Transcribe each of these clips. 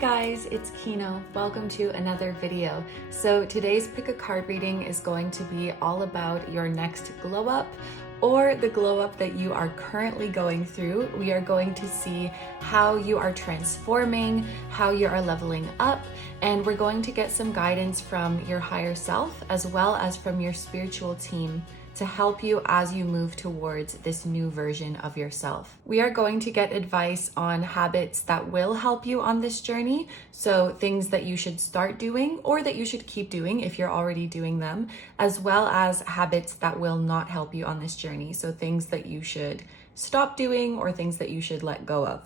guys, it's Kino. Welcome to another video. So today's pick a card reading is going to be all about your next glow up or the glow up that you are currently going through. We are going to see how you are transforming, how you are leveling up, and we're going to get some guidance from your higher self as well as from your spiritual team to help you as you move towards this new version of yourself. We are going to get advice on habits that will help you on this journey. So things that you should start doing or that you should keep doing if you're already doing them, as well as habits that will not help you on this journey. So things that you should stop doing or things that you should let go of.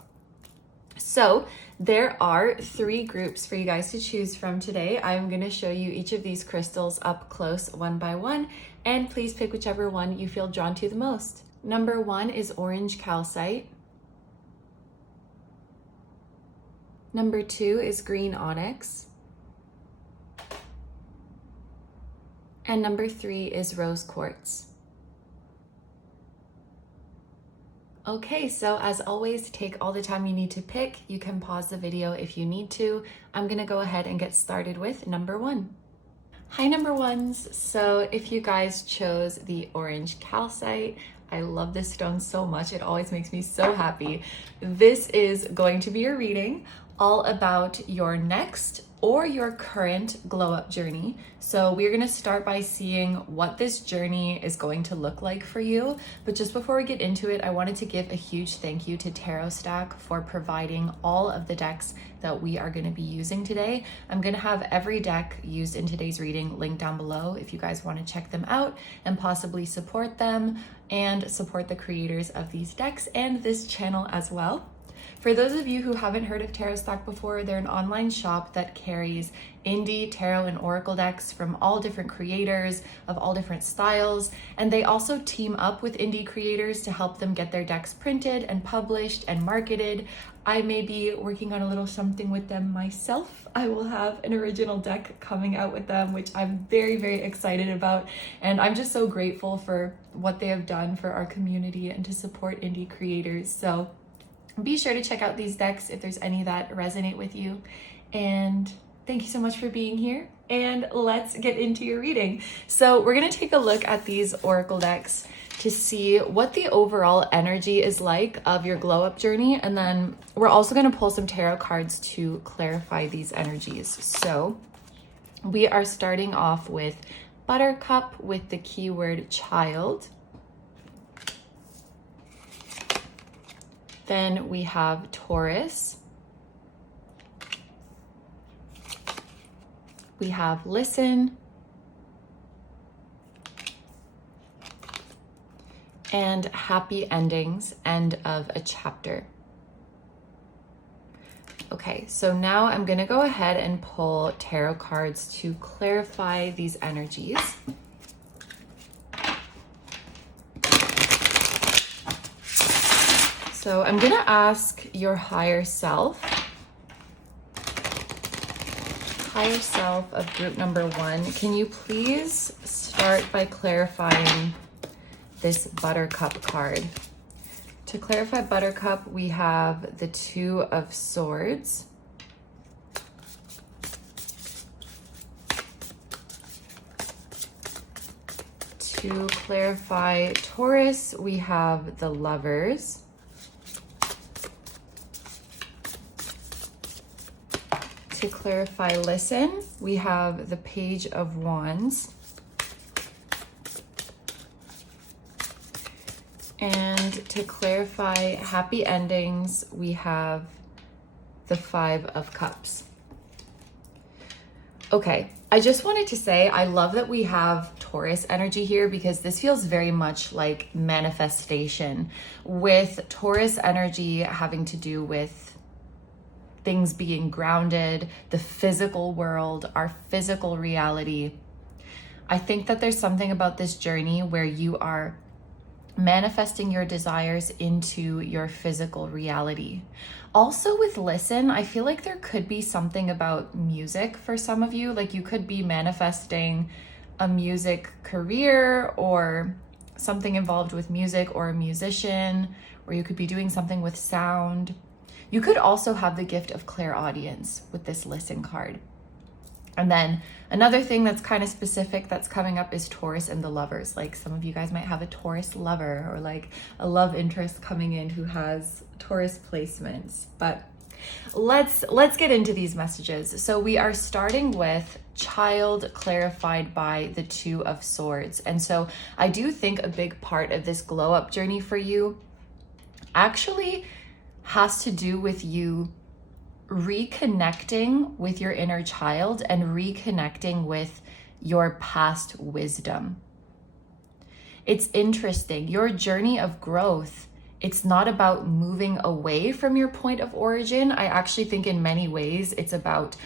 So there are 3 groups for you guys to choose from today. I'm going to show you each of these crystals up close one by one, and please pick whichever one you feel drawn to the most. Number 1 is orange calcite. Number 2 is green onyx. And number 3 is rose quartz. Okay, so as always, take all the time you need to pick. You can pause the video if you need to. I'm gonna go ahead and get started with number 1. Hi number ones. So if you guys chose the orange calcite, I love this stone so much. It always makes me so happy. This is going to be your reading all about your next or your current glow up journey. So we're gonna start by seeing what this journey is going to look like for you. But just before we get into it, I wanted to give a huge thank you to Tarot Stack for providing all of the decks that we are gonna be using today. I'm gonna have every deck used in today's reading linked down below if you guys wanna check them out and possibly support them and support the creators of these decks and this channel as well. For those of you who haven't heard of Tarot Stack before, they're an online shop that carries indie tarot and oracle decks from all different creators of all different styles. And they also team up with indie creators to help them get their decks printed and published and marketed. I may be working on a little something with them myself. I will have an original deck coming out with them, which I'm very, very excited about. And I'm just so grateful for what they have done for our community and to support indie creators. So be sure to check out these decks if there's any that resonate with you. And thank you so much for being here. And let's get into your reading. So we're going to take a look at these oracle decks to see what the overall energy is like of your glow up journey. And then we're also going to pull some tarot cards to clarify these energies. So we are starting off with Buttercup with the keyword child. Then we have Taurus. We have listen. And happy endings, end of a chapter. Okay, so now I'm gonna go ahead and pull tarot cards to clarify these energies. So I'm gonna ask your higher self of group number 1, can you please start by clarifying this Buttercup card? To clarify Buttercup, we have the 2 of Swords. To clarify Taurus, we have the Lovers. To clarify listen, we have the Page of Wands. And to clarify happy endings, we have the 5 of Cups. Okay, I just wanted to say I love that we have Taurus energy here because this feels very much like manifestation, with Taurus energy having to do with things being grounded, the physical world, our physical reality. I think that there's something about this journey where you are manifesting your desires into your physical reality. Also with listen, I feel like there could be something about music for some of you. Like you could be manifesting a music career or something involved with music or a musician, or you could be doing something with sound. You could also have the gift of clairaudience with this listen card. And then another thing that's kind of specific that's coming up is Taurus and the lovers. Like some of you guys might have a Taurus lover or like a love interest coming in who has Taurus placements. But let's get into these messages. So we are starting with child clarified by the Two of Swords. And so I do think a big part of this glow up journey for you actually has to do with you reconnecting with your inner child and reconnecting with your past wisdom. It's interesting. Your journey of growth, it's not about moving away from your point of origin. I actually think in many ways it's about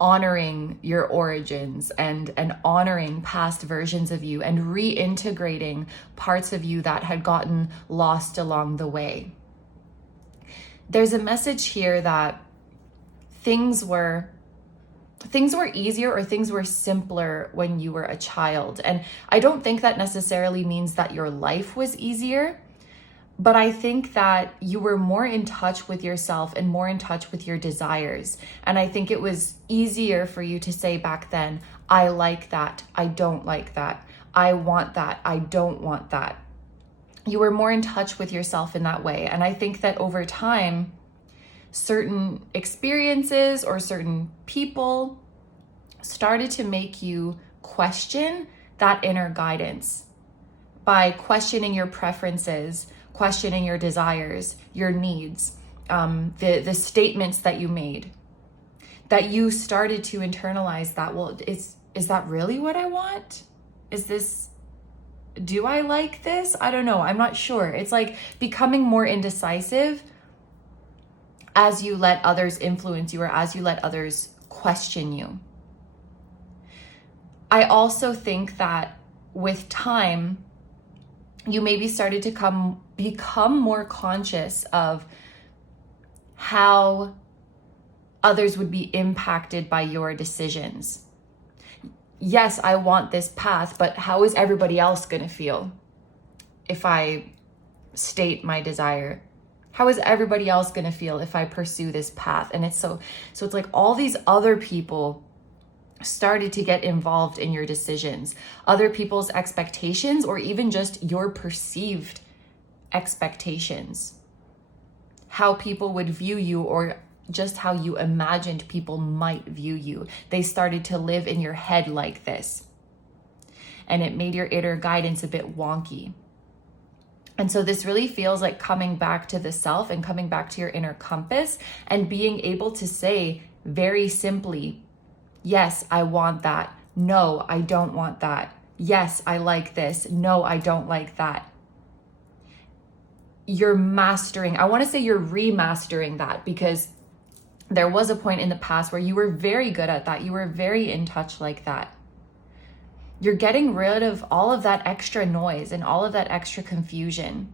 honoring your origins and honoring past versions of you and reintegrating parts of you that had gotten lost along the way. There's a message here that things were easier or things were simpler when you were a child. And I don't think that necessarily means that your life was easier, but I think that you were more in touch with yourself and more in touch with your desires. And I think it was easier for you to say back then, I like that, I don't like that, I want that, I don't want that. You were more in touch with yourself in that way. And I think that over time, certain experiences or certain people started to make you question that inner guidance by questioning your preferences, questioning your desires, your needs, the statements that you made, that you started to internalize that, well, is that really what I want? Do I like this? I don't know. I'm not sure. It's like becoming more indecisive as you let others influence you or as you let others question you. I also think that with time, you maybe started to become more conscious of how others would be impacted by your decisions. Yes, I want this path, but how is everybody else going to feel if I state my desire? How is everybody else going to feel if I pursue this path? And it's so it's like all these other people started to get involved in your decisions, other people's expectations, or even just your perceived expectations, how people would view you or just how you imagined people might view you. They started to live in your head like this. And it made your inner guidance a bit wonky. And so this really feels like coming back to the self and coming back to your inner compass and being able to say very simply, yes, I want that. No, I don't want that. Yes, I like this. No, I don't like that. You're mastering, I want to say you're remastering that, because there was a point in the past where you were very good at that. You were very in touch like that. You're getting rid of all of that extra noise and all of that extra confusion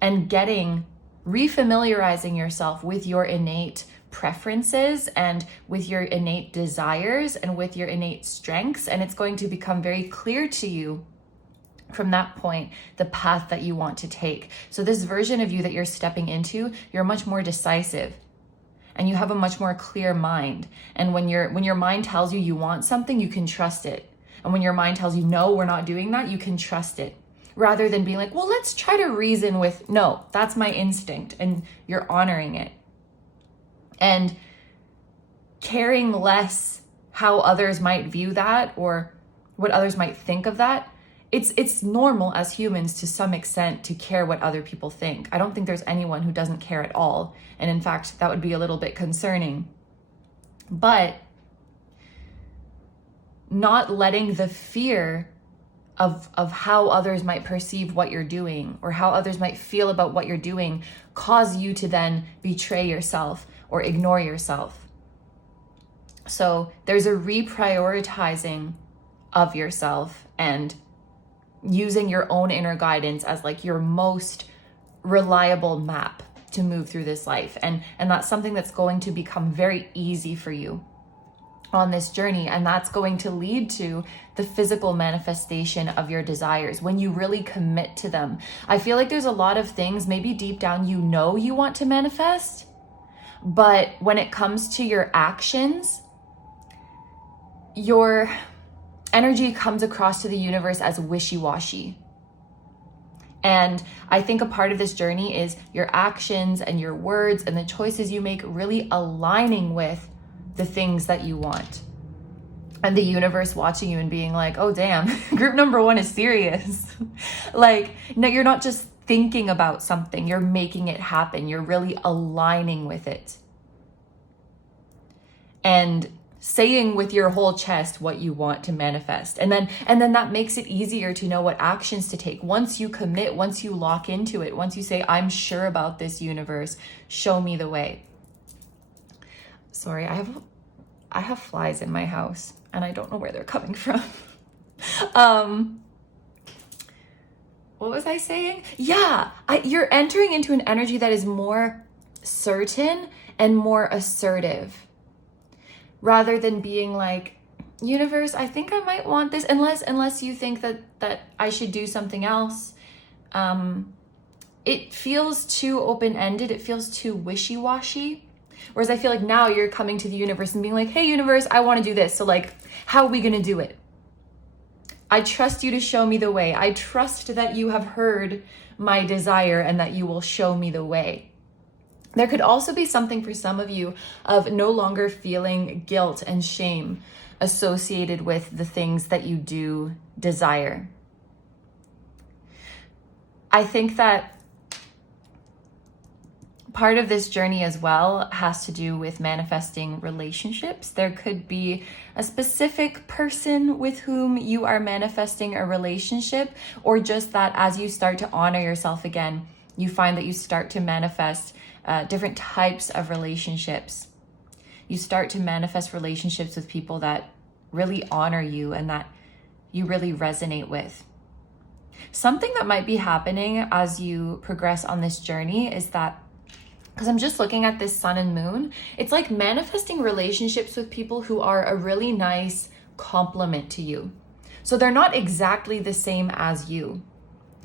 and refamiliarizing yourself with your innate preferences and with your innate desires and with your innate strengths. And it's going to become very clear to you from that point, the path that you want to take. So this version of you that you're stepping into, you're much more decisive and you have a much more clear mind. And when your mind tells you want something, you can trust it. And when your mind tells you, no, we're not doing that, you can trust it. Rather than being like, well, let's try to reason with, no, that's my instinct, and you're honoring it. And caring less how others might view that or what others might think of that. It's normal as humans to some extent to care what other people think. I don't think there's anyone who doesn't care at all. And in fact, that would be a little bit concerning. But not letting the fear of how others might perceive what you're doing or how others might feel about what you're doing cause you to then betray yourself or ignore yourself. So there's a reprioritizing of yourself and using your own inner guidance as like your most reliable map to move through this life. And that's something that's going to become very easy for you on this journey, and that's going to lead to the physical manifestation of your desires when you really commit to them. I feel like there's a lot of things maybe deep down you know you want to manifest, but when it comes to your actions, your energy comes across to the universe as wishy-washy. And I think a part of this journey is your actions and your words and the choices you make really aligning with the things that you want. And the universe watching you and being like, oh damn, group number one is serious. Like, no, you're not just thinking about something, you're making it happen. You're really aligning with it. And saying with your whole chest what you want to manifest. And then that makes it easier to know what actions to take. Once you commit, once you lock into it, once you say, I'm sure about this, universe, show me the way. Sorry, I have flies in my house and I don't know where they're coming from. What was I saying? Yeah, you're entering into an energy that is more certain and more assertive, rather than being like, universe, I think I might want this, unless you think that I should do something else. It feels too open-ended. It feels too wishy-washy. Whereas I feel like now you're coming to the universe and being like, hey, universe, I want to do this. So like, how are we going to do it? I trust you to show me the way. I trust that you have heard my desire and that you will show me the way. There could also be something for some of you of no longer feeling guilt and shame associated with the things that you do desire. I think that part of this journey as well has to do with manifesting relationships. There could be a specific person with whom you are manifesting a relationship, or just that as you start to honor yourself again, you find that you start to manifest different types of relationships. You start to manifest relationships with people that really honor you and that you really resonate with. Something that might be happening as you progress on this journey is that, because I'm just looking at this sun and moon, it's like manifesting relationships with people who are a really nice complement to you. So they're not exactly the same as you.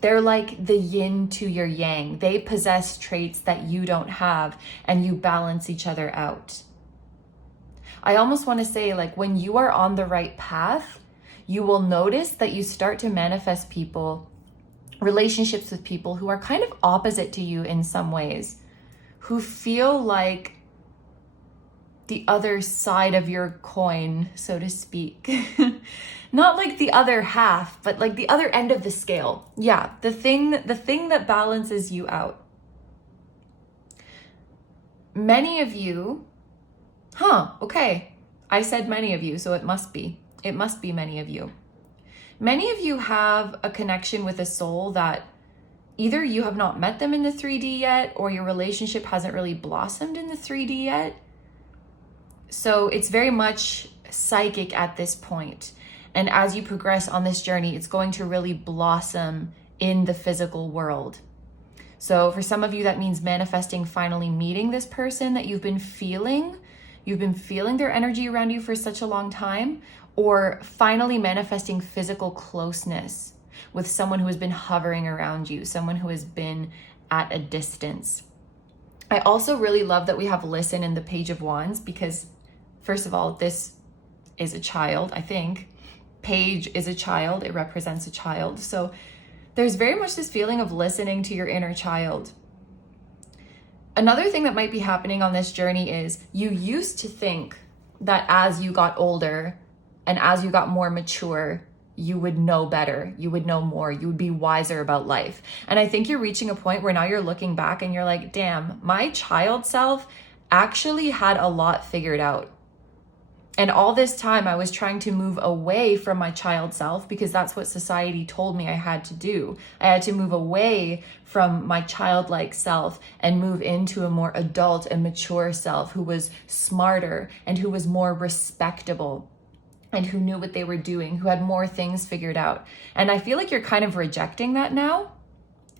They're like the yin to your yang. They possess traits that you don't have, and you balance each other out. I almost want to say, like, when you are on the right path, you will notice that you start to manifest relationships with people who are kind of opposite to you in some ways, who feel like the other side of your coin, so to speak. Not like the other half, but like the other end of the scale. Yeah, the thing that balances you out. Many of you, okay. I said many of you, so it must be many of you. Many of you have a connection with a soul that either you have not met them in the 3D yet, or your relationship hasn't really blossomed in the 3D yet. So it's very much psychic at this point. And as you progress on this journey, it's going to really blossom in the physical world. So for some of you, that means manifesting finally meeting this person that you've been feeling their energy around you for such a long time, or finally manifesting physical closeness with someone who has been hovering around you, someone who has been at a distance. I also really love that we have listen in the Page of Wands, because first of all, this is a child, I think. Page is a child, it represents a child. So there's very much this feeling of listening to your inner child. Another thing that might be happening on this journey is you used to think that as you got older and as you got more mature, you would know better, you would know more, you would be wiser about life. And I think you're reaching a point where now you're looking back and you're like, damn, my child self actually had a lot figured out. And all this time I was trying to move away from my child self because that's what society told me I had to do. I had to move away from my childlike self and move into a more adult and mature self who was smarter and who was more respectable and who knew what they were doing, who had more things figured out. And I feel like you're kind of rejecting that now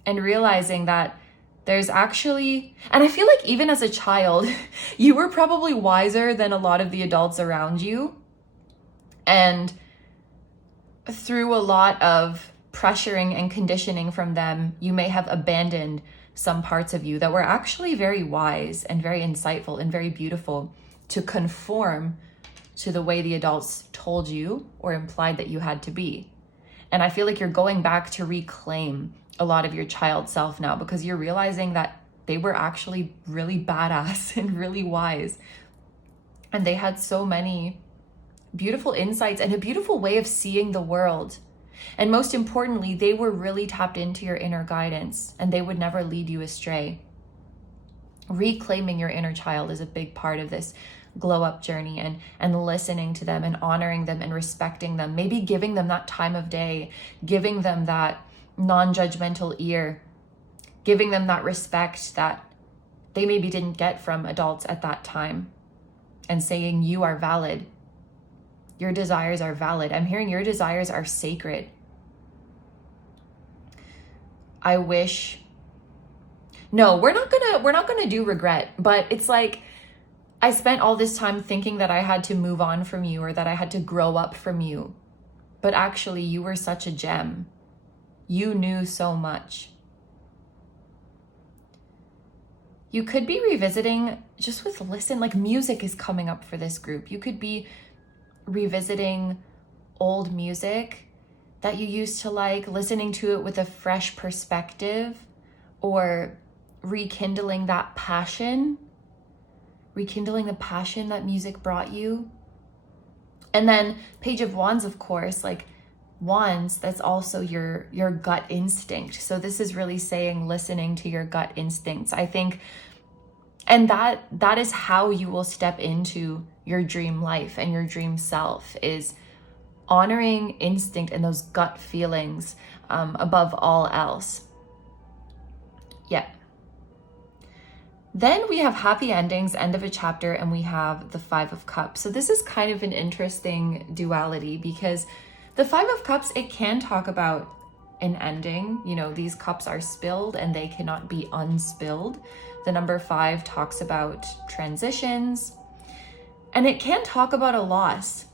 and realizing that There's actually, and I feel like even as a child, you were probably wiser than a lot of the adults around you. And through a lot of pressuring and conditioning from them, you may have abandoned some parts of you that were actually very wise and very insightful and very beautiful to conform to the way the adults told you or implied that you had to be. And I feel like you're going back to reclaim a lot of your child self now, because you're realizing that they were actually really badass and really wise. And they had so many beautiful insights and a beautiful way of seeing the world. And most importantly, they were really tapped into your inner guidance, and they would never lead you astray. Reclaiming your inner child is a big part of this glow up journey, and listening to them and honoring them and respecting them, maybe giving them that time of day, giving them that non-judgmental ear, giving them that respect that they maybe didn't get from adults at that time, and saying you are valid. Your desires are valid. I'm hearing your desires are sacred. I wish, no, we're not gonna do regret, but it's like, I spent all this time thinking that I had to move on from you or that I had to grow up from you. But actually, you were such a gem. You knew so much. You could be revisiting, just with listen, like music is coming up for this group. You could be revisiting old music that you used to like, listening to it with a fresh perspective, or rekindling that passion. Rekindling the passion that music brought you. And then Page of Wands, of course, like wands, that's also your gut instinct. So this is really saying listening to your gut instincts, I think. And that is how you will step into your dream life and your dream self, is honoring instinct and those gut feelings above all else. Yeah. Then we have happy endings, end of a chapter, and we have the Five of Cups. So this is kind of an interesting duality, because the Five of Cups, it can talk about an ending. You know, these cups are spilled and they cannot be unspilled. The number 5 talks about transitions, and it can talk about a loss,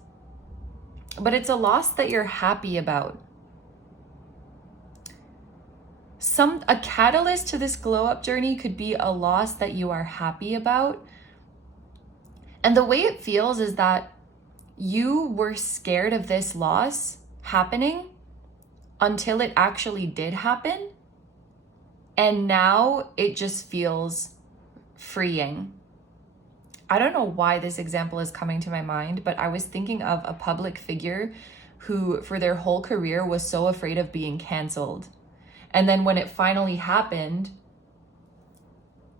but it's a loss that you're happy about. A catalyst to this glow up journey could be a loss that you are happy about. And the way it feels is that you were scared of this loss happening until it actually did happen. And now it just feels freeing. I don't know why this example is coming to my mind, but I was thinking of a public figure who for their whole career was so afraid of being canceled. And then when it finally happened,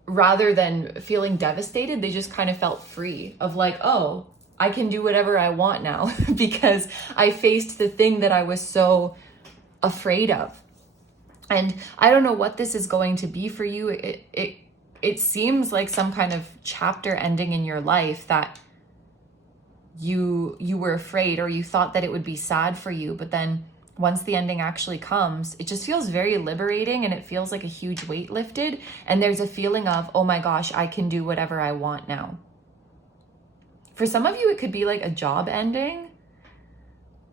rather than feeling devastated, they just kind of felt free of like, oh, I can do whatever I want now because I faced the thing that I was so afraid of. And I don't know what this is going to be for you. It seems like some kind of chapter ending in your life that you were afraid, or you thought that it would be sad for you, but then once the ending actually comes, it just feels very liberating, and it feels like a huge weight lifted. And there's a feeling of, oh my gosh, I can do whatever I want now. For some of you, it could be like a job ending,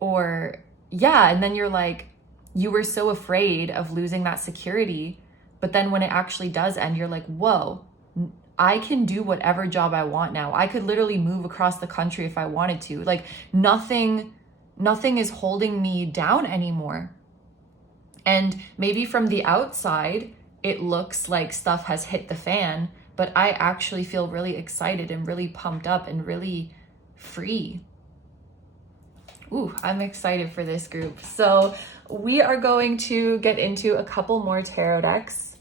or yeah. And then you're like, you were so afraid of losing that security, but then when it actually does end, you're like, whoa, I can do whatever job I want now. I could literally move across the country if I wanted to. Like nothing is holding me down anymore. And maybe from the outside, it looks like stuff has hit the fan, but I actually feel really excited and really pumped up and really free. Ooh, I'm excited for this group. So we are going to get into a couple more tarot decks.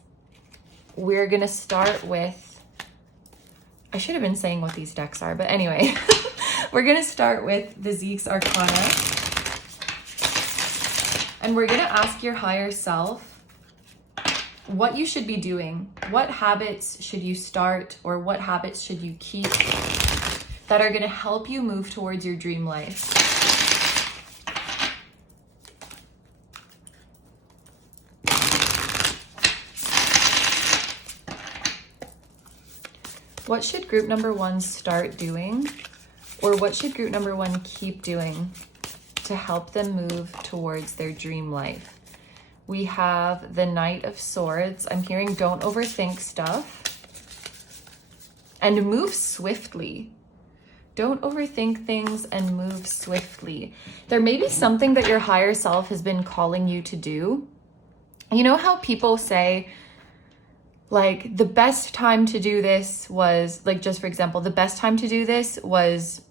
We're gonna start with, I should have been saying what these decks are, but anyway, we're gonna start with the Zeke's Arcana. And we're gonna ask your higher self what you should be doing. What habits should you start, or what habits should you keep that are gonna help you move towards your dream life? What should group number one start doing? Or what should group number one keep doing to help them move towards their dream life? We have the Knight of Swords. I'm hearing don't overthink stuff and move swiftly. Don't overthink things and move swiftly. There may be something that your higher self has been calling you to do. You know how people say, like, the best time to do this was, like, just for example, the best time to do this was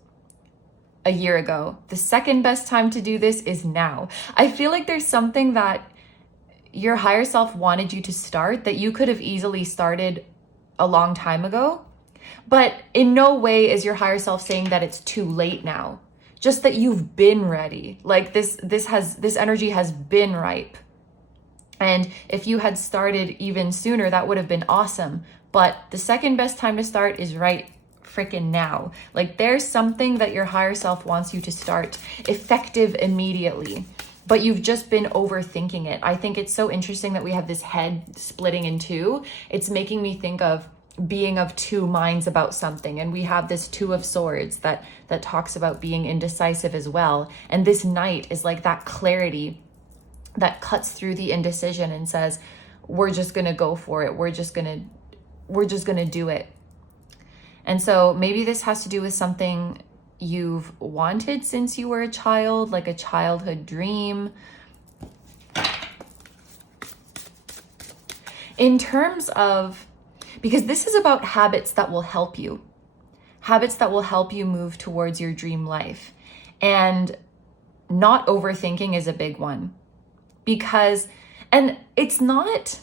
a year ago. The second best time to do this is now. I feel like there's something that your higher self wanted you to start that you could have easily started a long time ago. But in no way is your higher self saying that it's too late now. Just that you've been ready. Like this energy has been ripe. And if you had started even sooner, that would have been awesome. But the second best time to start is right freaking now. Like there's something that your higher self wants you to start effective immediately. But you've just been overthinking it. I think it's so interesting that we have this head splitting in two. It's making me think of being of two minds about something, and we have this Two of Swords that talks about being indecisive as well. And this Knight is like that clarity that cuts through the indecision and says, we're just gonna go for it, we're just gonna do it. And so maybe this has to do with something you've wanted since you were a child, like a childhood dream. In terms of, because this is about habits that will help you move towards your dream life. And not overthinking is a big one, because, and it's not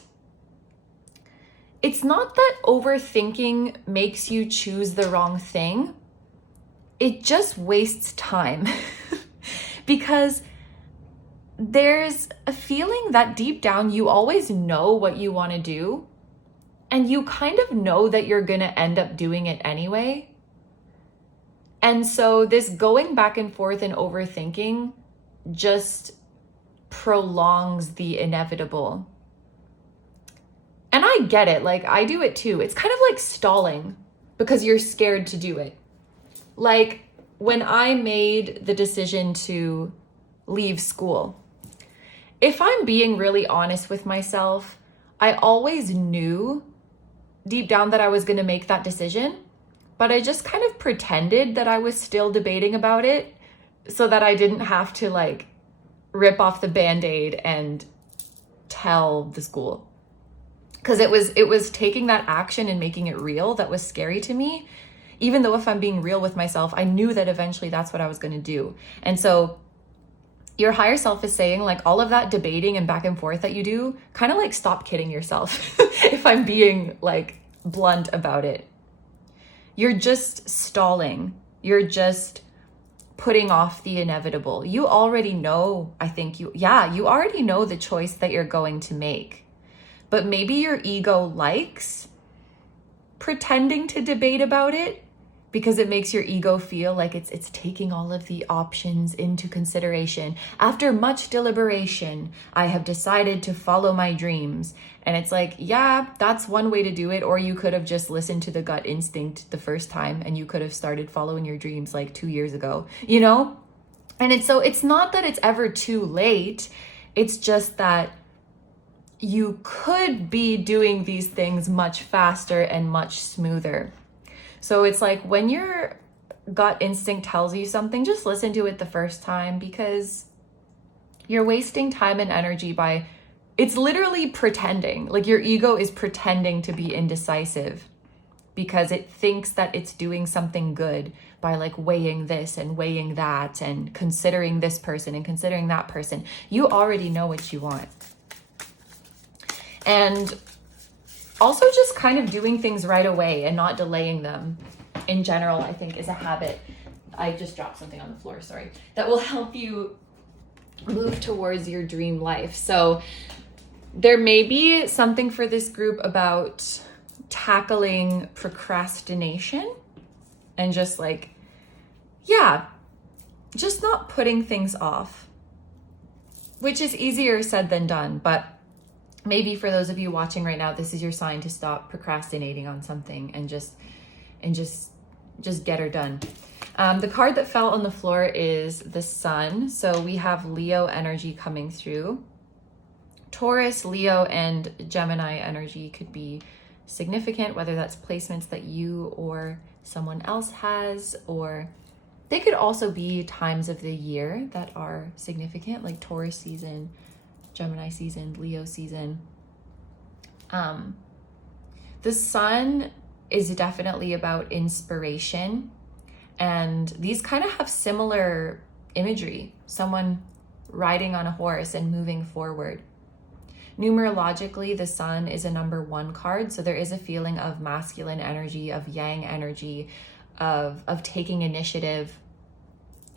that overthinking makes you choose the wrong thing. It just wastes time because there's a feeling that deep down you always know what you want to do. And you kind of know that you're going to end up doing it anyway. And so this going back and forth and overthinking just prolongs the inevitable. And I get it. Like, I do it too. It's kind of like stalling because you're scared to do it. Like when I made the decision to leave school, if I'm being really honest with myself, I always knew deep down that I was going to make that decision, but I just kind of pretended that I was still debating about it so that I didn't have to like rip off the Band-Aid and tell the school. Because it was taking that action and making it real that was scary to me. Even though if I'm being real with myself, I knew that eventually that's what I was going to do. And so your higher self is saying, like, all of that debating and back and forth that you do, kind of like stop kidding yourself. If I'm being like blunt about it, you're just stalling. You're just putting off the inevitable. You already know, you already know the choice that you're going to make. But maybe your ego likes pretending to debate about it because it makes your ego feel like it's taking all of the options into consideration. After much deliberation, I have decided to follow my dreams. And it's like, yeah, that's one way to do it. Or you could have just listened to the gut instinct the first time and you could have started following your dreams like 2 years ago, you know? And it's not that it's ever too late. It's just that you could be doing these things much faster and much smoother. So it's like when your gut instinct tells you something, just listen to it the first time, because you're wasting time and energy by, it's literally pretending. Like your ego is pretending to be indecisive because it thinks that it's doing something good by like weighing this and weighing that and considering this person and considering that person. You already know what you want. And also just kind of doing things right away and not delaying them in general, I think is a habit. I just dropped something on the floor, sorry. That will help you move towards your dream life. So there may be something for this group about tackling procrastination and just like, yeah, just not putting things off, which is easier said than done. But maybe for those of you watching right now, this is your sign to stop procrastinating on something and just and just get her done. The card that fell on the floor is the Sun. So we have Leo energy coming through. Taurus, Leo, and Gemini energy could be significant, whether that's placements that you or someone else has, or they could also be times of the year that are significant, like Taurus season, Gemini season, Leo season. The Sun is definitely about inspiration, and these kind of have similar imagery, someone riding on a horse and moving forward. Numerologically, the Sun is a number 1 card, so there is a feeling of masculine energy, of yang energy, of taking initiative,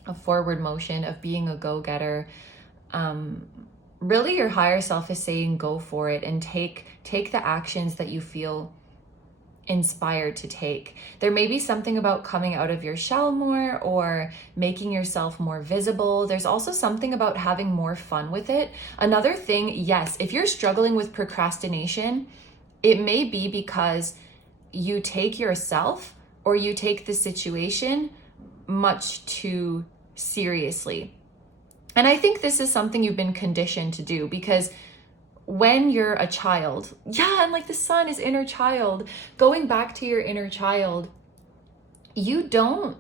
of forward motion, of being a go-getter. Really, your higher self is saying go for it and take the actions that you feel inspired to take. There may be something about coming out of your shell more or making yourself more visible. There's also something about having more fun with it. Another thing, yes, if you're struggling with procrastination, it may be because you take yourself or you take the situation much too seriously. And I think this is something you've been conditioned to do, because when you're a child, and like the Sun is inner child, going back to your inner child, you don't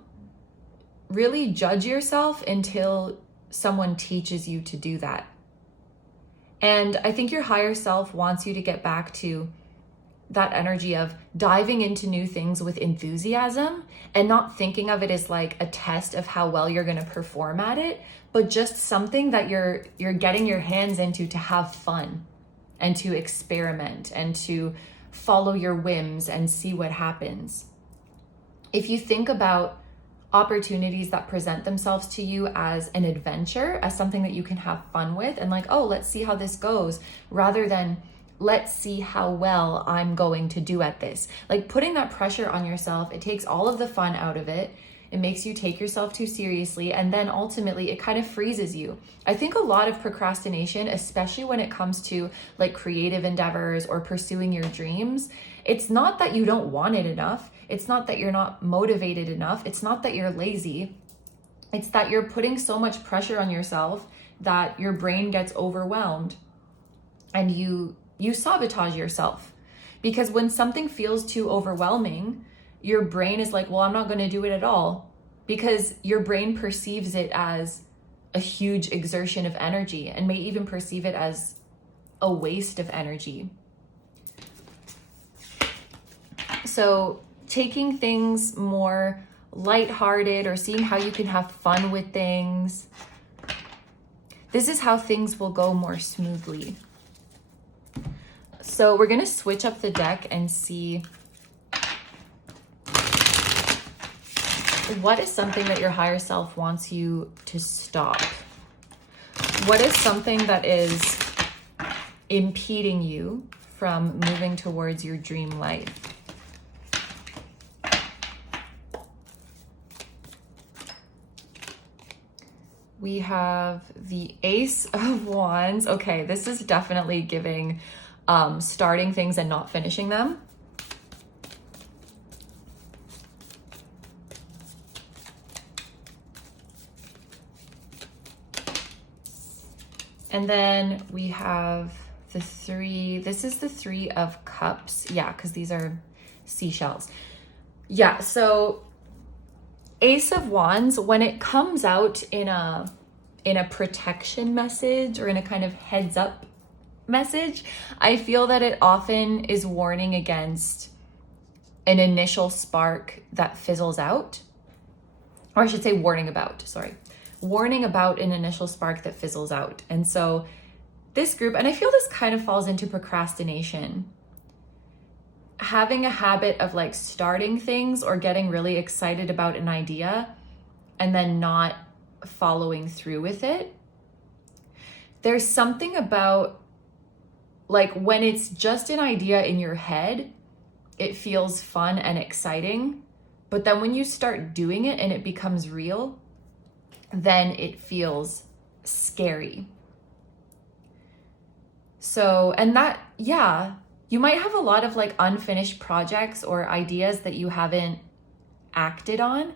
really judge yourself until someone teaches you to do that. And I think your higher self wants you to get back to that energy of diving into new things with enthusiasm and not thinking of it as like a test of how well you're going to perform at it, but just something that you're getting your hands into to have fun and to experiment and to follow your whims and see what happens. If you think about opportunities that present themselves to you as an adventure, as something that you can have fun with, and like, oh, let's see how this goes, rather than let's see how well I'm going to do at this. Like, putting that pressure on yourself, it takes all of the fun out of it. It makes you take yourself too seriously, and then ultimately it kind of freezes you. I think a lot of procrastination, especially when it comes to like creative endeavors or pursuing your dreams, it's not that you don't want it enough. It's not that you're not motivated enough. It's not that you're lazy. It's that you're putting so much pressure on yourself that your brain gets overwhelmed and you sabotage yourself. Because when something feels too overwhelming, your brain is like, well, I'm not going to do it at all, because your brain perceives it as a huge exertion of energy and may even perceive it as a waste of energy. So taking things more lighthearted or seeing how you can have fun with things, this is how things will go more smoothly. So we're going to switch up the deck and see what is something that your higher self wants you to stop. What is something that is impeding you from moving towards your dream life? We have the Ace of Wands. Okay, this is definitely giving starting things and not finishing them. And then we have the 3, this is the 3 of Cups. Yeah, because these are seashells. Yeah, so Ace of Wands, when it comes out in a protection message or in a kind of heads up message, I feel that it often is warning against an initial spark that fizzles out. Or I should say warning about an initial spark that fizzles out. And so this group, and I feel this kind of falls into procrastination, having a habit of like starting things or getting really excited about an idea and then not following through with it. There's something about like when it's just an idea in your head, it feels fun and exciting. But then when you start doing it and it becomes real, then it feels scary. So, and that, yeah, you might have a lot of like unfinished projects or ideas that you haven't acted on.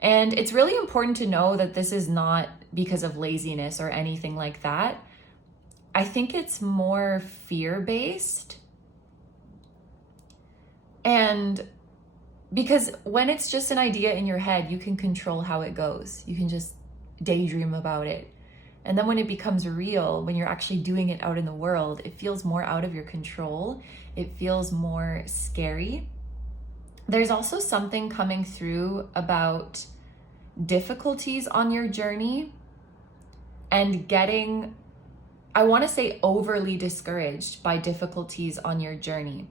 And it's really important to know that this is not because of laziness or anything like that. I think it's more fear-based. And because when it's just an idea in your head, you can control how it goes. You can just daydream about it. And then when it becomes real, when you're actually doing it out in the world, it feels more out of your control. It feels more scary. There's also something coming through about difficulties on your journey and getting, I want to say, overly discouraged by difficulties on your journey.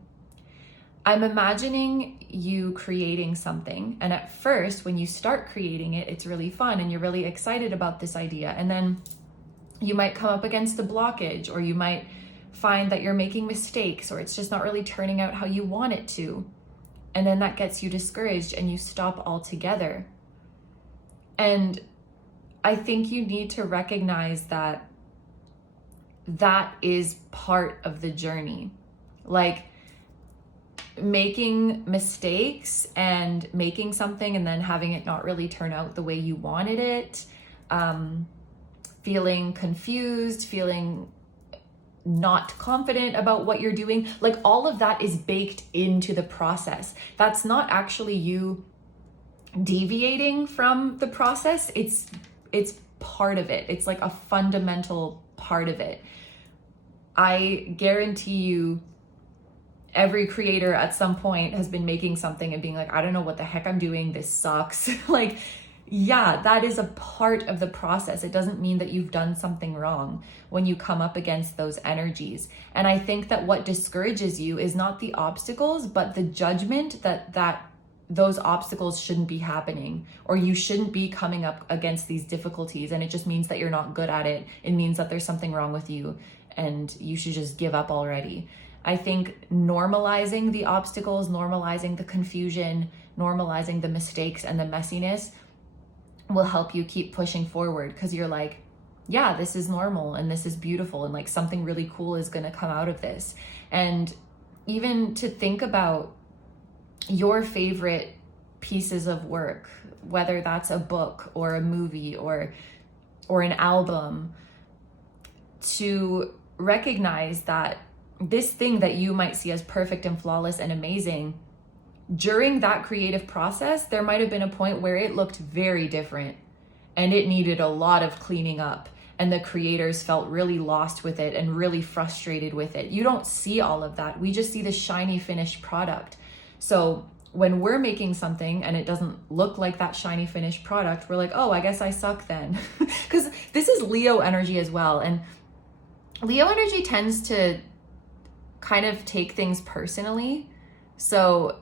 I'm imagining you creating something, and at first when you start creating it, it's really fun and you're really excited about this idea, and then you might come up against a blockage, or you might find that you're making mistakes, or it's just not really turning out how you want it to, and then that gets you discouraged and you stop altogether. And I think you need to recognize that that is part of the journey. Like, making mistakes and making something and then having it not really turn out the way you wanted it, feeling confused, feeling not confident about what you're doing, like all of that is baked into the process. That's not actually you deviating from the process. It's part of it. It's like a fundamental part of it. I guarantee you, every creator at some point has been making something and being like, I don't know what the heck I'm doing. This sucks. Like, yeah, that is a part of the process. It doesn't mean that you've done something wrong when you come up against those energies. And I think that what discourages you is not the obstacles, but the judgment that those obstacles shouldn't be happening, or you shouldn't be coming up against these difficulties. And it just means that you're not good at it. It means that there's something wrong with you and you should just give up already. I think normalizing the obstacles, normalizing the confusion, normalizing the mistakes and the messiness will help you keep pushing forward, because you're like, yeah, this is normal and this is beautiful, and like something really cool is going to come out of this. And even to think about your favorite pieces of work, whether that's a book or a movie or an album, to recognize that this thing that you might see as perfect and flawless and amazing, during that creative process, there might have been a point where it looked very different and it needed a lot of cleaning up, and the creators felt really lost with it and really frustrated with it. You don't see all of that. We just see the shiny finished product. So when we're making something and it doesn't look like that shiny finished product, we're like, oh, I guess I suck then. Because this is Leo energy as well. And Leo energy tends to kind of take things personally. So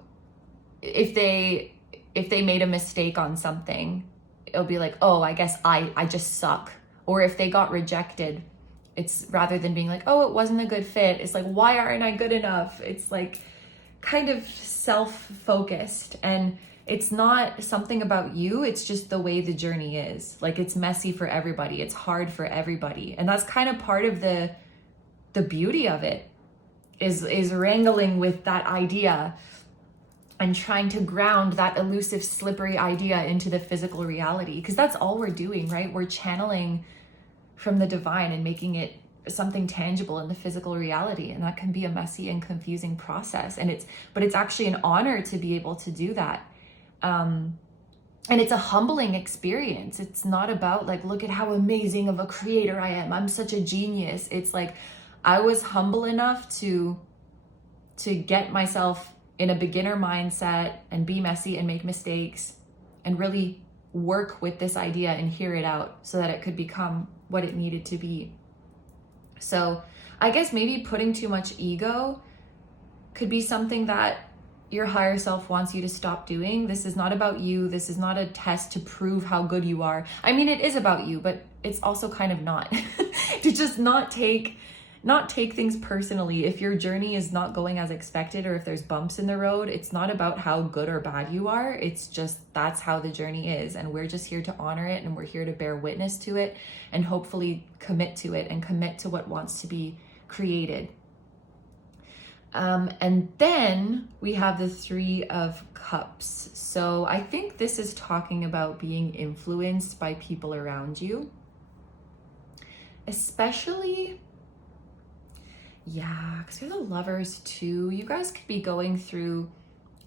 if they made a mistake on something, it'll be like, oh, I guess I just suck. Or if they got rejected, it's rather than being like, oh, it wasn't a good fit, it's like, why aren't I good enough? It's like kind of self-focused, and it's not something about you. It's just the way the journey is. Like, it's messy for everybody. It's hard for everybody. And that's kind of part of the beauty of it, is wrangling with that idea and trying to ground that elusive, slippery idea into the physical reality. Because that's all we're doing, right? We're channeling from the divine and making it something tangible in the physical reality. And that can be a messy and confusing process. But it's actually an honor to be able to do that. And it's a humbling experience. It's not about like, look at how amazing of a creator I am, I'm such a genius. It's like, I was humble enough to get myself in a beginner mindset and be messy and make mistakes and really work with this idea and hear it out so that it could become what it needed to be. So I guess maybe putting too much ego could be something that your higher self wants you to stop doing. This is not about you. This is not a test to prove how good you are. I mean, it is about you, but it's also kind of not. To just not take things personally. If your journey is not going as expected, or if there's bumps in the road, it's not about how good or bad you are. It's just, that's how the journey is. And we're just here to honor it, and we're here to bear witness to it, and hopefully commit to it and commit to what wants to be created. And then we have the Three of Cups. So I think this is talking about being influenced by people around you. Especially, yeah, because you're the Lovers too. You guys could be going through,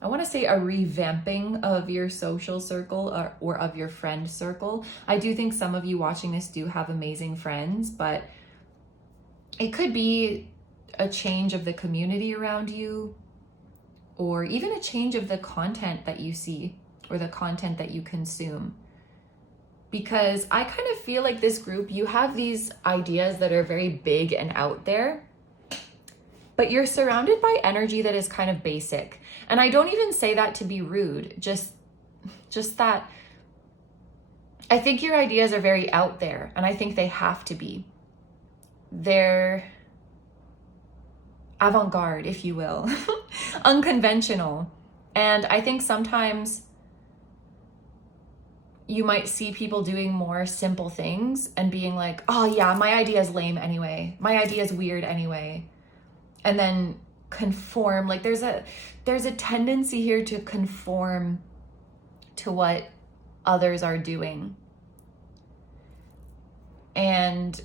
I want to say, a revamping of your social circle or of your friend circle. I do think some of you watching this do have amazing friends, but it could be a change of the community around you, or even a change of the content that you see or the content that you consume. Because I kind of feel like this group, you have these ideas that are very big and out there, but you're surrounded by energy that is kind of basic. And I don't even say that to be rude, just that I think your ideas are very out there, and I think they have to be. They're avant-garde, if you will, unconventional. And I think sometimes you might see people doing more simple things and being like, oh yeah, my idea is lame anyway. My idea is weird anyway. And then conform. Like there's a tendency here to conform to what others are doing. And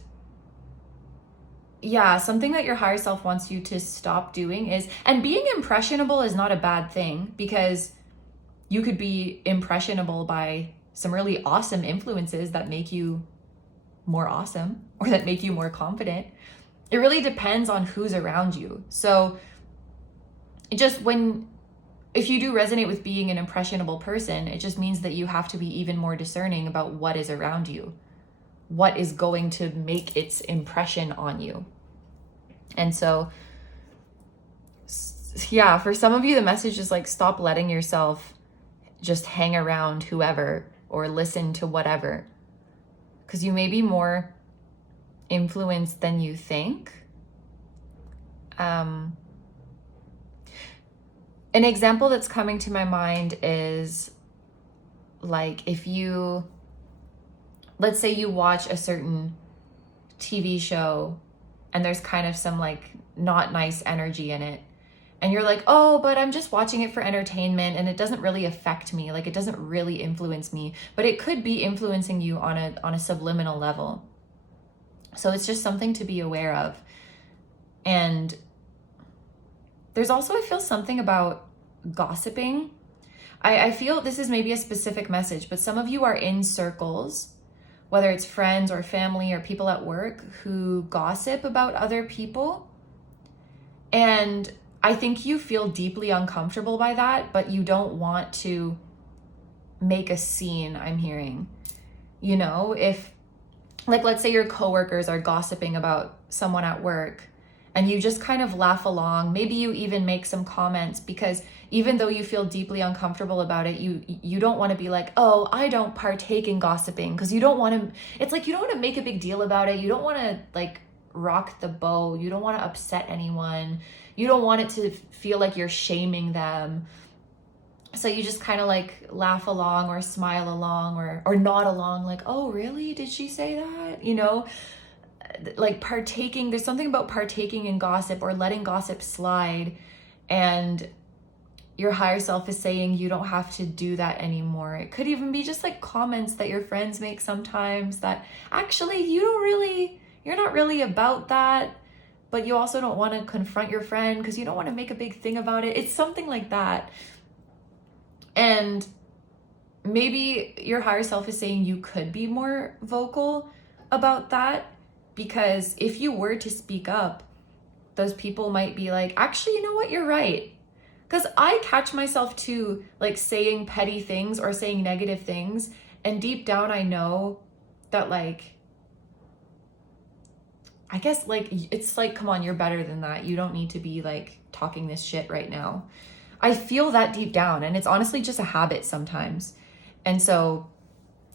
yeah, something that your higher self wants you to stop doing is, and being impressionable is not a bad thing, because you could be impressionable by some really awesome influences that make you more awesome or that make you more confident. It really depends on who's around you. So just if you do resonate with being an impressionable person, it just means that you have to be even more discerning about what is around you, what is going to make its impression on you. And so, yeah, for some of you, the message is like, stop letting yourself just hang around whoever or listen to whatever, because you may be more influenced than you think. An example that's coming to my mind is like, if you, let's say you watch a certain TV show and there's kind of some like not nice energy in it, and you're like, oh, but I'm just watching it for entertainment and it doesn't really affect me. Like it doesn't really influence me, but it could be influencing you on a subliminal level. So it's just something to be aware of. And there's also, I feel, something about gossiping. I feel this is maybe a specific message, but some of you are in circles, whether it's friends or family or people at work, who gossip about other people. And I think you feel deeply uncomfortable by that, but you don't want to make a scene, I'm hearing. You know, if, like, let's say your coworkers are gossiping about someone at work and you just kind of laugh along. Maybe you even make some comments, because even though you feel deeply uncomfortable about it, you don't want to be like, oh, I don't partake in gossiping, because you don't want to, it's like you don't want to make a big deal about it. You don't want to like rock the boat. You don't want to upset anyone. You don't want it to feel like you're shaming them. So you just kind of like laugh along or smile along or nod along, like, oh, really? Did she say that? You know, like partaking, there's something about partaking in gossip or letting gossip slide. And your higher self is saying you don't have to do that anymore. It could even be just like comments that your friends make sometimes that actually you're not really about that, but you also don't want to confront your friend because you don't want to make a big thing about it. It's something like that. And maybe your higher self is saying you could be more vocal about that, because if you were to speak up, those people might be like, actually, you know what, you're right. Because I catch myself too, like saying petty things or saying negative things. And deep down, I know that, like, I guess like, it's like, come on, you're better than that. You don't need to be like talking this shit right now. I feel that deep down, and it's honestly just a habit sometimes. And so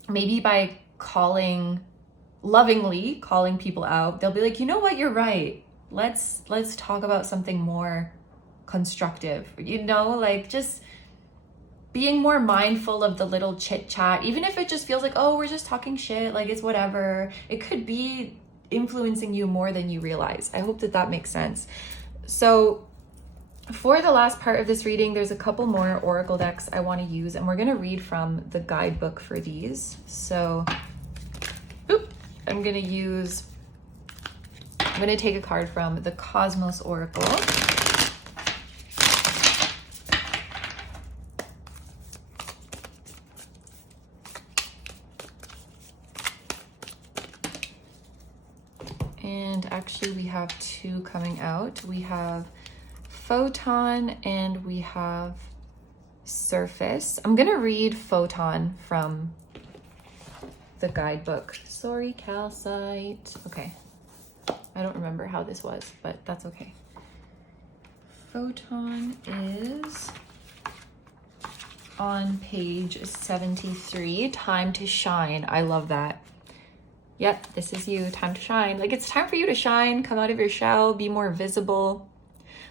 maybe by lovingly calling people out, they'll be like, you know what, you're right. Let's talk about something more constructive, you know, like just being more mindful of the little chit chat, even if it just feels like, oh, we're just talking shit, like it's whatever. It could be influencing you more than you realize. I hope that makes sense. So For the last part of this reading, there's a couple more oracle decks I want to use, and we're going to read from the guidebook for these. So, I'm going to take a card from the Cosmos Oracle. And actually we have two coming out. We have Photon and we have Surface. I'm gonna read Photon from the guidebook. Sorry, Calcite. Okay, I don't remember how this was, but that's okay. Photon is on page 73, Time to Shine. I love that. Yep, this is you, time to shine. Like, it's time for you to shine, come out of your shell, be more visible.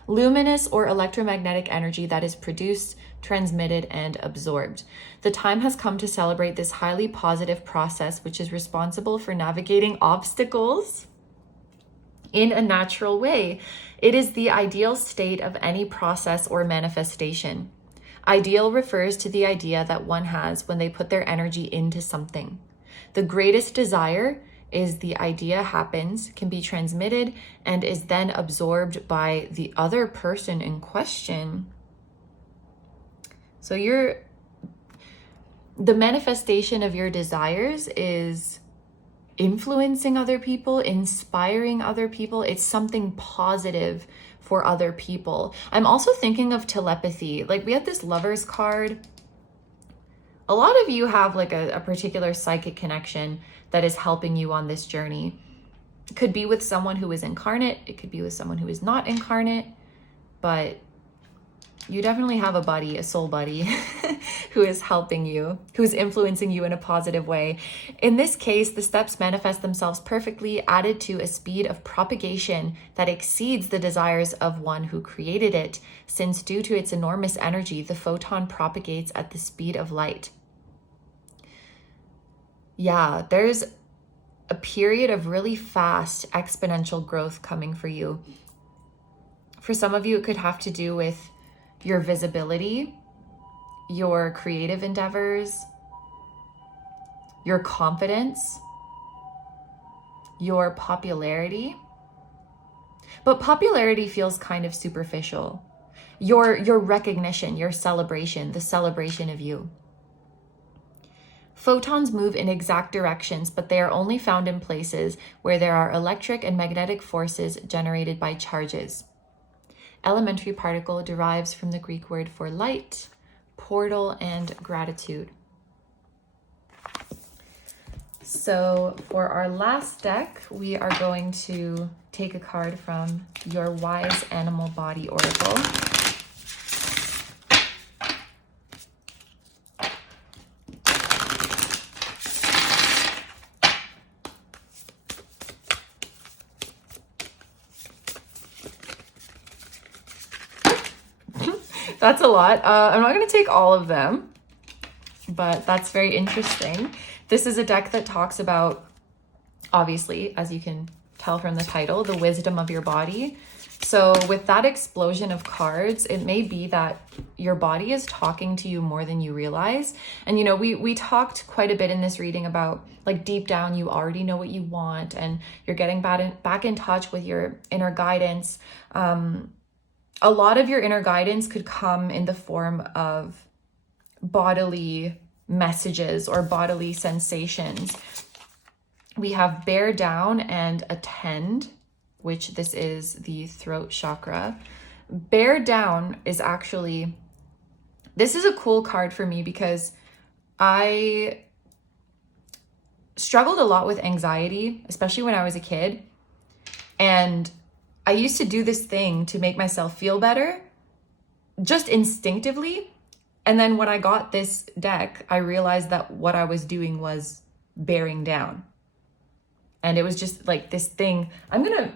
Luminous or electromagnetic energy that is produced, transmitted, and absorbed. The time has come to celebrate this highly positive process, which is responsible for navigating obstacles in a natural way. It is the ideal state of any process or manifestation. Ideal refers to the idea that one has when they put their energy into something. The greatest desire is the idea happens, can be transmitted, and is then absorbed by the other person in question. So the manifestation of your desires is influencing other people, inspiring other people. It's something positive for other people. I'm also thinking of telepathy. Like, we had this Lovers card. A lot of you have like a particular psychic connection that is helping you on this journey. It could be with someone who is incarnate. It could be with someone who is not incarnate, but you definitely have a buddy, a soul buddy who is helping you, who's influencing you in a positive way. In this case, the steps manifest themselves perfectly, added to a speed of propagation that exceeds the desires of one who created it, since due to its enormous energy, the photon propagates at the speed of light. Yeah, there's a period of really fast exponential growth coming for you. For some of you, it could have to do with your visibility, your creative endeavors, your confidence, your popularity. But popularity feels kind of superficial. Your recognition, your celebration, the celebration of you. Photons move in exact directions, but they are only found in places where there are electric and magnetic forces generated by charges. Elementary particle derives from the Greek word for light, portal, and gratitude. So for our last deck, we are going to take a card from your Wise Animal Body Oracle. That's a lot. I'm not going to take all of them, but that's very interesting. This is a deck that talks about, obviously, as you can tell from the title, the wisdom of your body. So with that explosion of cards, it may be that your body is talking to you more than you realize. And, you know, we talked quite a bit in this reading about, like, deep down, you already know what you want and you're getting back in touch with your inner guidance. A lot of your inner guidance could come in the form of bodily messages or bodily sensations. We have bear down and attend, which this is the throat chakra. Bear down is actually, this is a cool card for me because I struggled a lot with anxiety, especially when I was a kid. And I used to do this thing to make myself feel better, just instinctively. And then when I got this deck, I realized that what I was doing was bearing down. And it was just like this thing. I'm gonna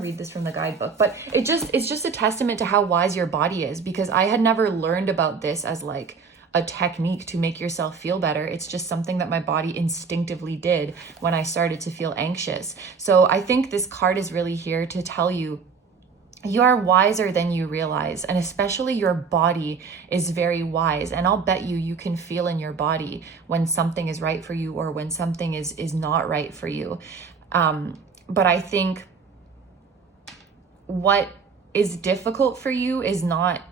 read this from the guidebook, but it's just a testament to how wise your body is, because I had never learned about this as like a technique to make yourself feel better. It's just something that my body instinctively did when I started to feel anxious. So I think this card is really here to tell you You are wiser than you realize, and especially your body is very wise. And I'll bet you can feel in your body when something is right for you or when something is not right for you. But I think what is difficult for you is not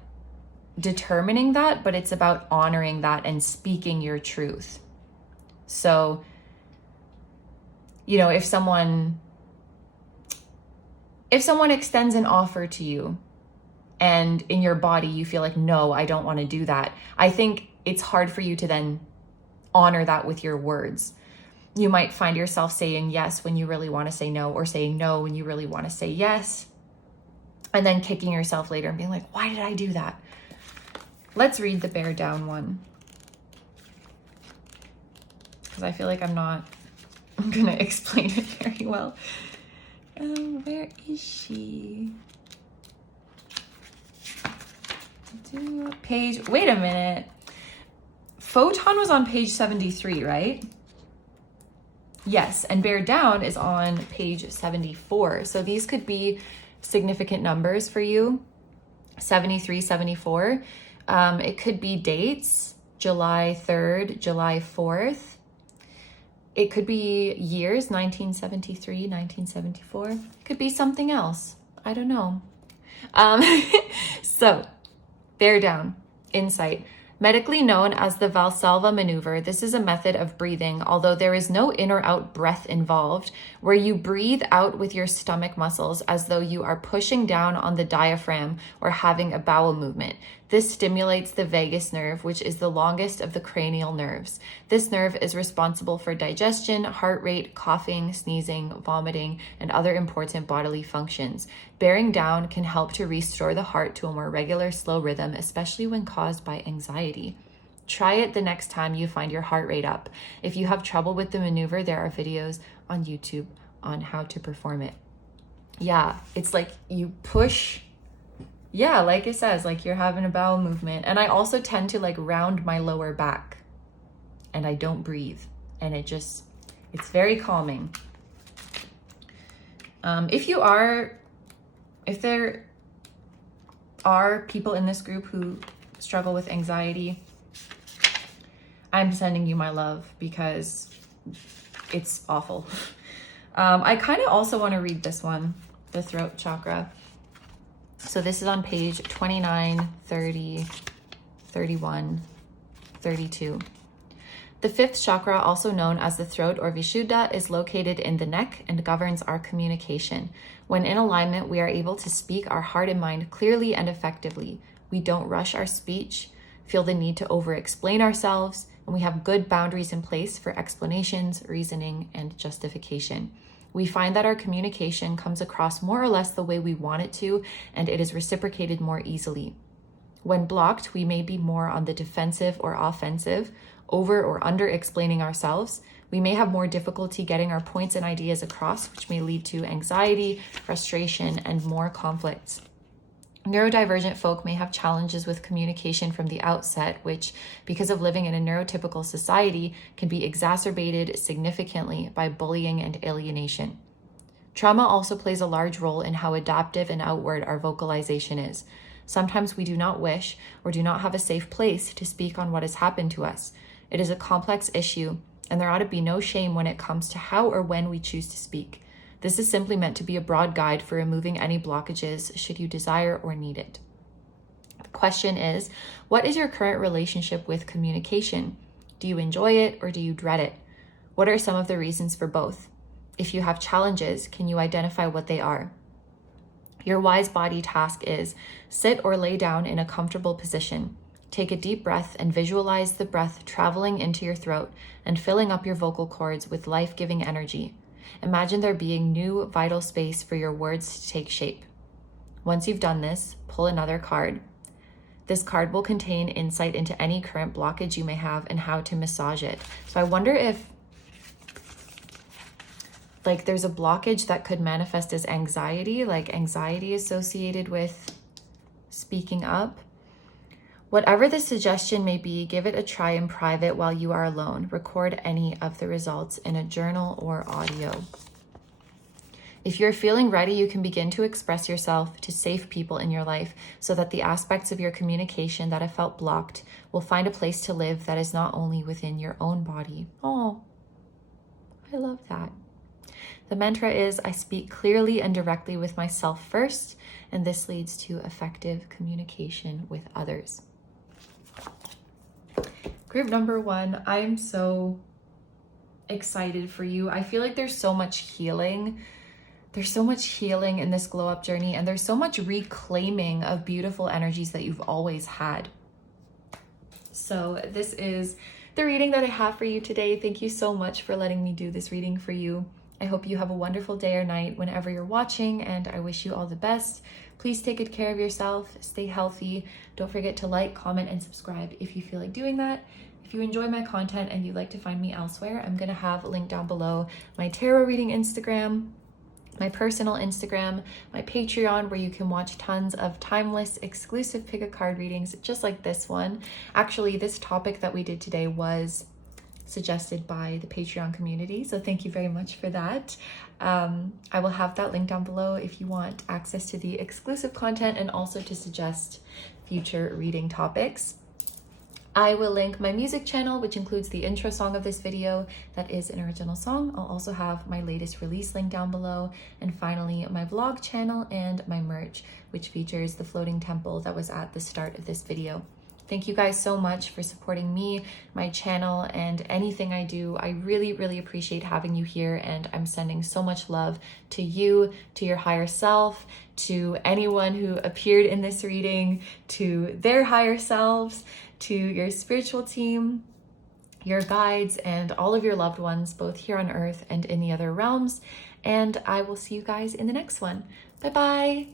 determining that, but it's about honoring that and speaking your truth. So, you know, if someone extends an offer to you and in your body you feel like, no, I don't want to do that, I think it's hard for you to then honor that with your words. You might find yourself saying yes when you really want to say no, or saying no when you really want to say yes, and then kicking yourself later and being like, why did I do that? Let's read the bear down one, because I feel like I'm going to explain it very well. Where is she? Wait a minute. Photon was on page 73, right? Yes, and bear down is on page 74. So these could be significant numbers for you. 73, 74. It could be dates, July 3rd, July 4th. It could be years, 1973, 1974. It could be something else. I don't know. So, bear down, insight. Medically known as the Valsalva maneuver, this is a method of breathing, although there is no in or out breath involved, where you breathe out with your stomach muscles as though you are pushing down on the diaphragm or having a bowel movement. This stimulates the vagus nerve, which is the longest of the cranial nerves. This nerve is responsible for digestion, heart rate, coughing, sneezing, vomiting, and other important bodily functions. Bearing down can help to restore the heart to a more regular, slow rhythm, especially when caused by anxiety. Try it the next time you find your heart rate up. If you have trouble with the maneuver, there are videos on YouTube on how to perform it. Yeah, it's like you push. Yeah, like it says, like you're having a bowel movement. And I also tend to like round my lower back and I don't breathe. And it's very calming. If there are people in this group who struggle with anxiety, I'm sending you my love because it's awful. I kind of also want to read this one, the throat chakra. So this is on page 29, 30, 31, 32. The fifth chakra, also known as the throat or Vishuddha, is located in the neck and governs our communication. When in alignment, we are able to speak our heart and mind clearly and effectively. We don't rush our speech, feel the need to over-explain ourselves, and we have good boundaries in place for explanations, reasoning, and justification. We find that our communication comes across more or less the way we want it to, and it is reciprocated more easily. When blocked, we may be more on the defensive or offensive, over or under explaining ourselves. We may have more difficulty getting our points and ideas across, which may lead to anxiety, frustration, and more conflicts. Neurodivergent folk may have challenges with communication from the outset, which, because of living in a neurotypical society, can be exacerbated significantly by bullying and alienation. Trauma also plays a large role in how adaptive and outward our vocalization is. Sometimes we do not wish or do not have a safe place to speak on what has happened to us. It is a complex issue, and there ought to be no shame when it comes to how or when we choose to speak. This is simply meant to be a broad guide for removing any blockages should you desire or need it. The question is, what is your current relationship with communication? Do you enjoy it or do you dread it? What are some of the reasons for both? If you have challenges, can you identify what they are? Your wise body task is sit or lay down in a comfortable position. Take a deep breath and visualize the breath traveling into your throat and filling up your vocal cords with life-giving energy. Imagine there being new vital space for your words to take shape. Once you've done this, pull another card. This card will contain insight into any current blockage you may have and how to massage it. So I wonder if there's a blockage that could manifest as anxiety, like anxiety associated with speaking up. Whatever the suggestion may be, give it a try in private while you are alone. Record any of the results in a journal or audio. If you're feeling ready, you can begin to express yourself to safe people in your life so that the aspects of your communication that have felt blocked will find a place to live that is not only within your own body. Oh, I love that. The mantra is, I speak clearly and directly with myself first, and this leads to effective communication with others. Group number 1, I am so excited for you. I feel like there's so much healing. There's so much healing in this glow up journey, and there's so much reclaiming of beautiful energies that you've always had. So this is the reading that I have for you today. Thank you so much for letting me do this reading for you. I hope you have a wonderful day or night whenever you're watching, and I wish you all the best. Please take good care of yourself, stay healthy. Don't forget to like, comment, and subscribe if you feel like doing that. If you enjoy my content and you'd like to find me elsewhere, I'm gonna have a link down below my tarot reading Instagram, my personal Instagram, my Patreon, where you can watch tons of timeless, exclusive pick a card readings, just like this one. Actually, this topic that we did today was suggested by the Patreon community, so thank you very much for that. I will have that link down below if you want access to the exclusive content and also to suggest future reading topics. I will link my music channel, which includes the intro song of this video that is an original song. I'll also have my latest release link down below. And finally, my vlog channel and my merch, which features the floating temple that was at the start of this video. Thank you guys so much for supporting me, my channel, and anything I do. I really, really appreciate having you here, and I'm sending so much love to you, to your higher self, to anyone who appeared in this reading, to their higher selves, to your spiritual team, your guides, and all of your loved ones, both here on earth and in the other realms. And I will see you guys in the next one. Bye-bye.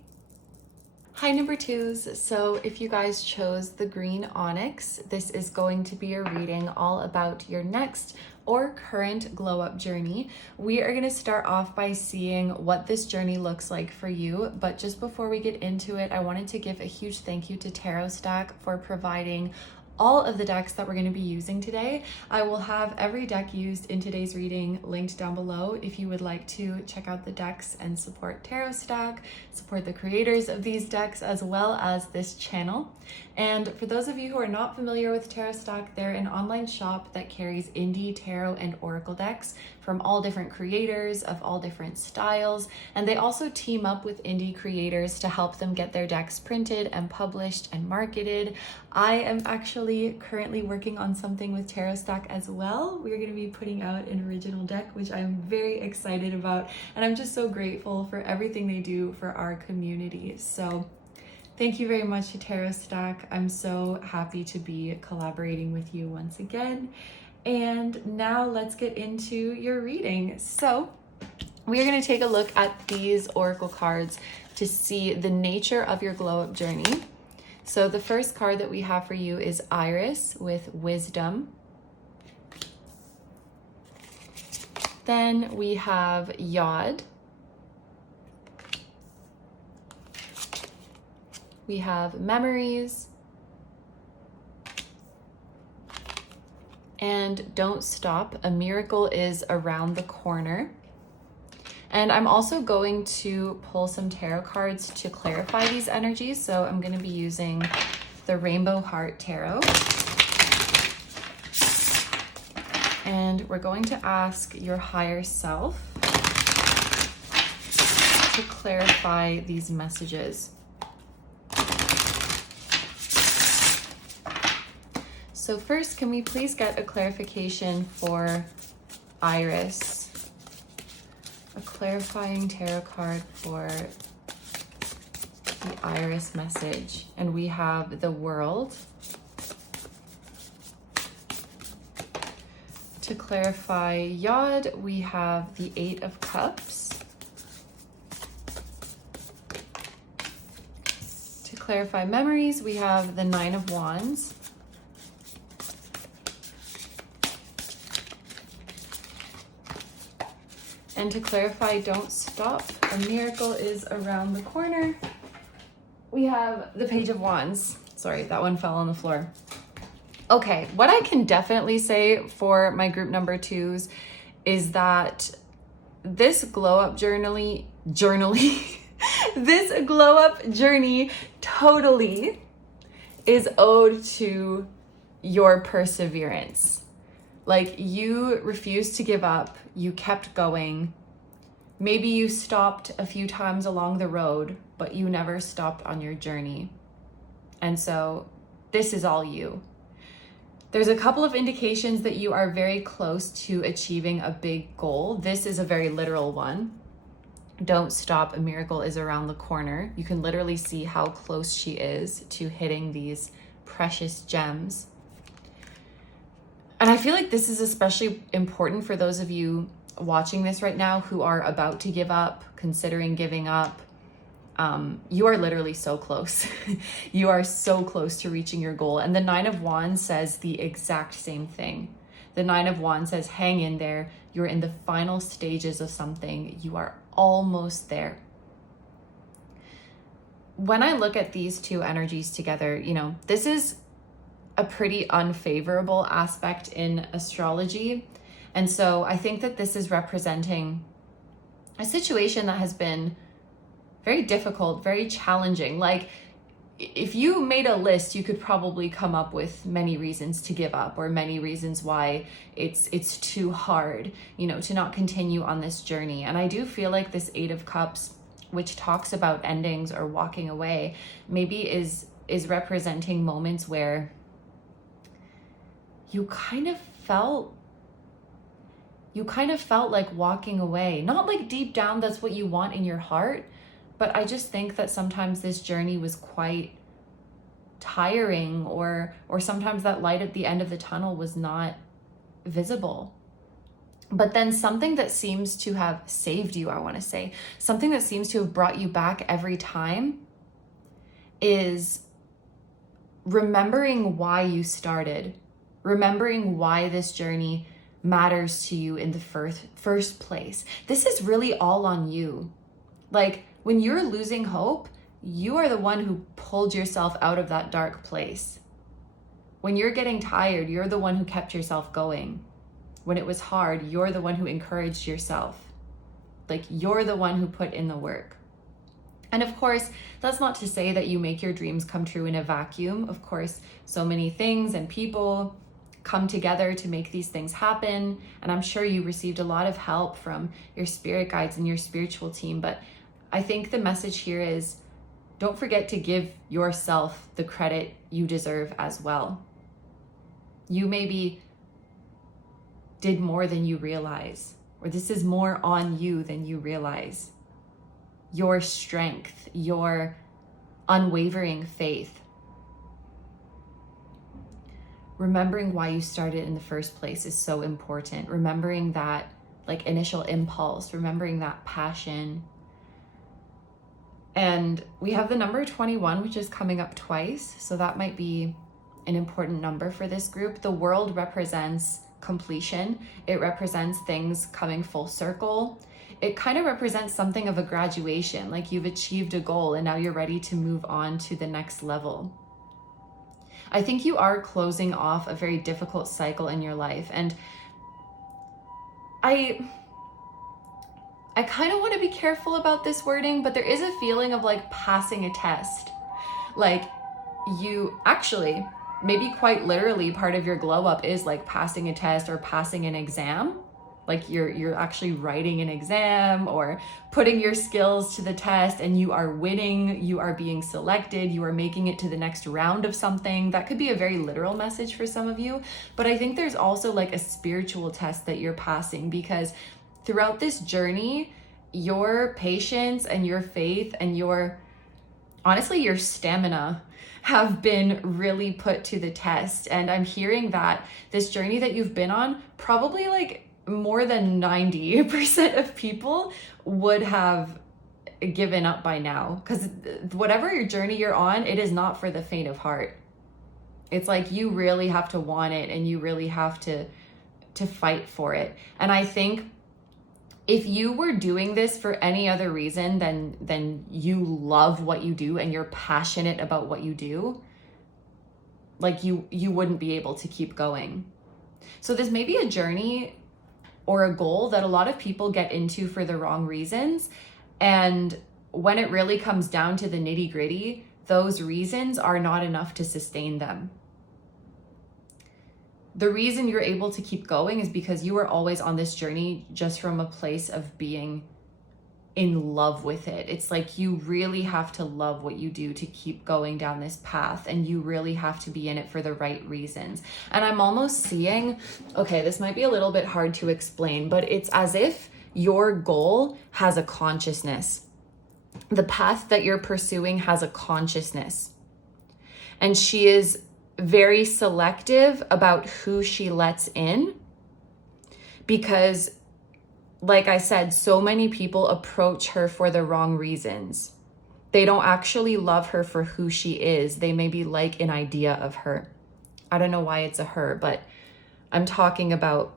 Hi, number 2s. So if you guys chose the green Onyx, this is going to be a reading all about your next or current glow up journey. We are going to start off by seeing what this journey looks like for you. But just before we get into it, I wanted to give a huge thank you to Tarot Stack for providing all of the decks that we're going to be using today. I will have every deck used in today's reading linked down below if you would like to check out the decks and support Tarot Stack, support the creators of these decks, as well as this channel. And for those of you who are not familiar with Tarot Stack, they're an online shop that carries indie tarot and oracle decks from all different creators of all different styles. And they also team up with indie creators to help them get their decks printed and published and marketed. I am actually currently working on something with Tarot Stack as well. We're going to be putting out an original deck, which I'm very excited about. And I'm just so grateful for everything they do for our community. So thank you very much to Tarot Stack. I'm so happy to be collaborating with you once again. And now let's get into your reading. So we are going to take a look at these oracle cards to see the nature of your glow up journey. So the first card that we have for you is Iris with wisdom. Then we have Yod. We have memories. And don't stop. A miracle is around the corner. And I'm also going to pull some tarot cards to clarify these energies. So I'm going to be using the Rainbow Heart Tarot. And we're going to ask your higher self to clarify these messages. So first, can we please get a clarification for Iris? A clarifying tarot card for the Iris message. And we have the World. To clarify Yod, we have the 8 of Cups. To clarify memories, we have the 9 of Wands. And to clarify, don't stop, a miracle is around the corner. We have the Page of Wands. Sorry, that one fell on the floor. Okay, what I can definitely say for my group number 2s is that this glow up this glow up journey totally is owed to your perseverance. Like, you refused to give up, you kept going. Maybe you stopped a few times along the road, but you never stopped on your journey. And so this is all you. There's a couple of indications that you are very close to achieving a big goal. This is a very literal one. Don't stop, a miracle is around the corner. You can literally see how close she is to hitting these precious gems. And I feel like this is especially important for those of you watching this right now who are about to give up, considering giving up. You are literally so close. You are so close to reaching your goal. And the Nine of Wands says the exact same thing. The Nine of Wands says, hang in there. You're in the final stages of something. You are almost there. When I look at these two energies together, you know, this is a pretty unfavorable aspect in astrology. And so I think that this is representing a situation that has been very difficult, very challenging. Like, if you made a list, you could probably come up with many reasons to give up, or many reasons why it's too hard, you know, to not continue on this journey. And I do feel like this Eight of Cups, which talks about endings or walking away, maybe is representing moments where you kind of felt like walking away. Not like deep down that's what you want in your heart, but I just think that sometimes this journey was quite tiring, or sometimes that light at the end of the tunnel was not visible. But then something that seems to have saved you, I want to say, something that seems to have brought you back every time, is remembering why you started, remembering why this journey matters to you in the first place. This is really all on you. Like, when you're losing hope, you are the one who pulled yourself out of that dark place. When you're getting tired, you're the one who kept yourself going. When it was hard, you're the one who encouraged yourself. Like, you're the one who put in the work. And of course, that's not to say that you make your dreams come true in a vacuum. Of course, so many things and people come together to make these things happen. And I'm sure you received a lot of help from your spirit guides and your spiritual team. But I think the message here is, don't forget to give yourself the credit you deserve as well. You maybe did more than you realize, or this is more on you than you realize. Your strength, your unwavering faith. Remembering why you started in the first place is so important. Remembering that like initial impulse, remembering that passion. And we have the number 21, which is coming up twice. So that might be an important number for this group. The world represents completion. It represents things coming full circle. It kind of represents something of a graduation, like you've achieved a goal and now you're ready to move on to the next level. I think you are closing off a very difficult cycle in your life. And I kind of want to be careful about this wording, but there is a feeling of like passing a test. Like, you actually, maybe quite literally, part of your glow up is like passing a test or passing an exam. Like you're actually writing an exam or putting your skills to the test, and you are winning, you are being selected, you are making it to the next round of something. That could be a very literal message for some of you, but I think there's also like a spiritual test that you're passing, because throughout this journey, your patience and your faith and honestly, your stamina have been really put to the test. And I'm hearing that this journey that you've been on, probably like more than 90% of people would have given up by now. Because whatever your journey you're on, it is not for the faint of heart. It's like you really have to want it, and you really have to fight for it. And I think if you were doing this for any other reason than you love what you do and you're passionate about what you do, like you wouldn't be able to keep going. So this may be a journey or a goal that a lot of people get into for the wrong reasons. And when it really comes down to the nitty-gritty, those reasons are not enough to sustain them. The reason you're able to keep going is because you are always on this journey just from a place of being in love with it. It's like you really have to love what you do to keep going down this path, and you really have to be in it for the right reasons. And I'm almost seeing, okay, this might be a little bit hard to explain, but it's as if your goal has a consciousness. The path that you're pursuing has a consciousness. And she is very selective about who she lets in, because like I said, so many people approach her for the wrong reasons. They don't actually love her for who she is. They maybe like an idea of her. I don't know why it's a her, but I'm talking about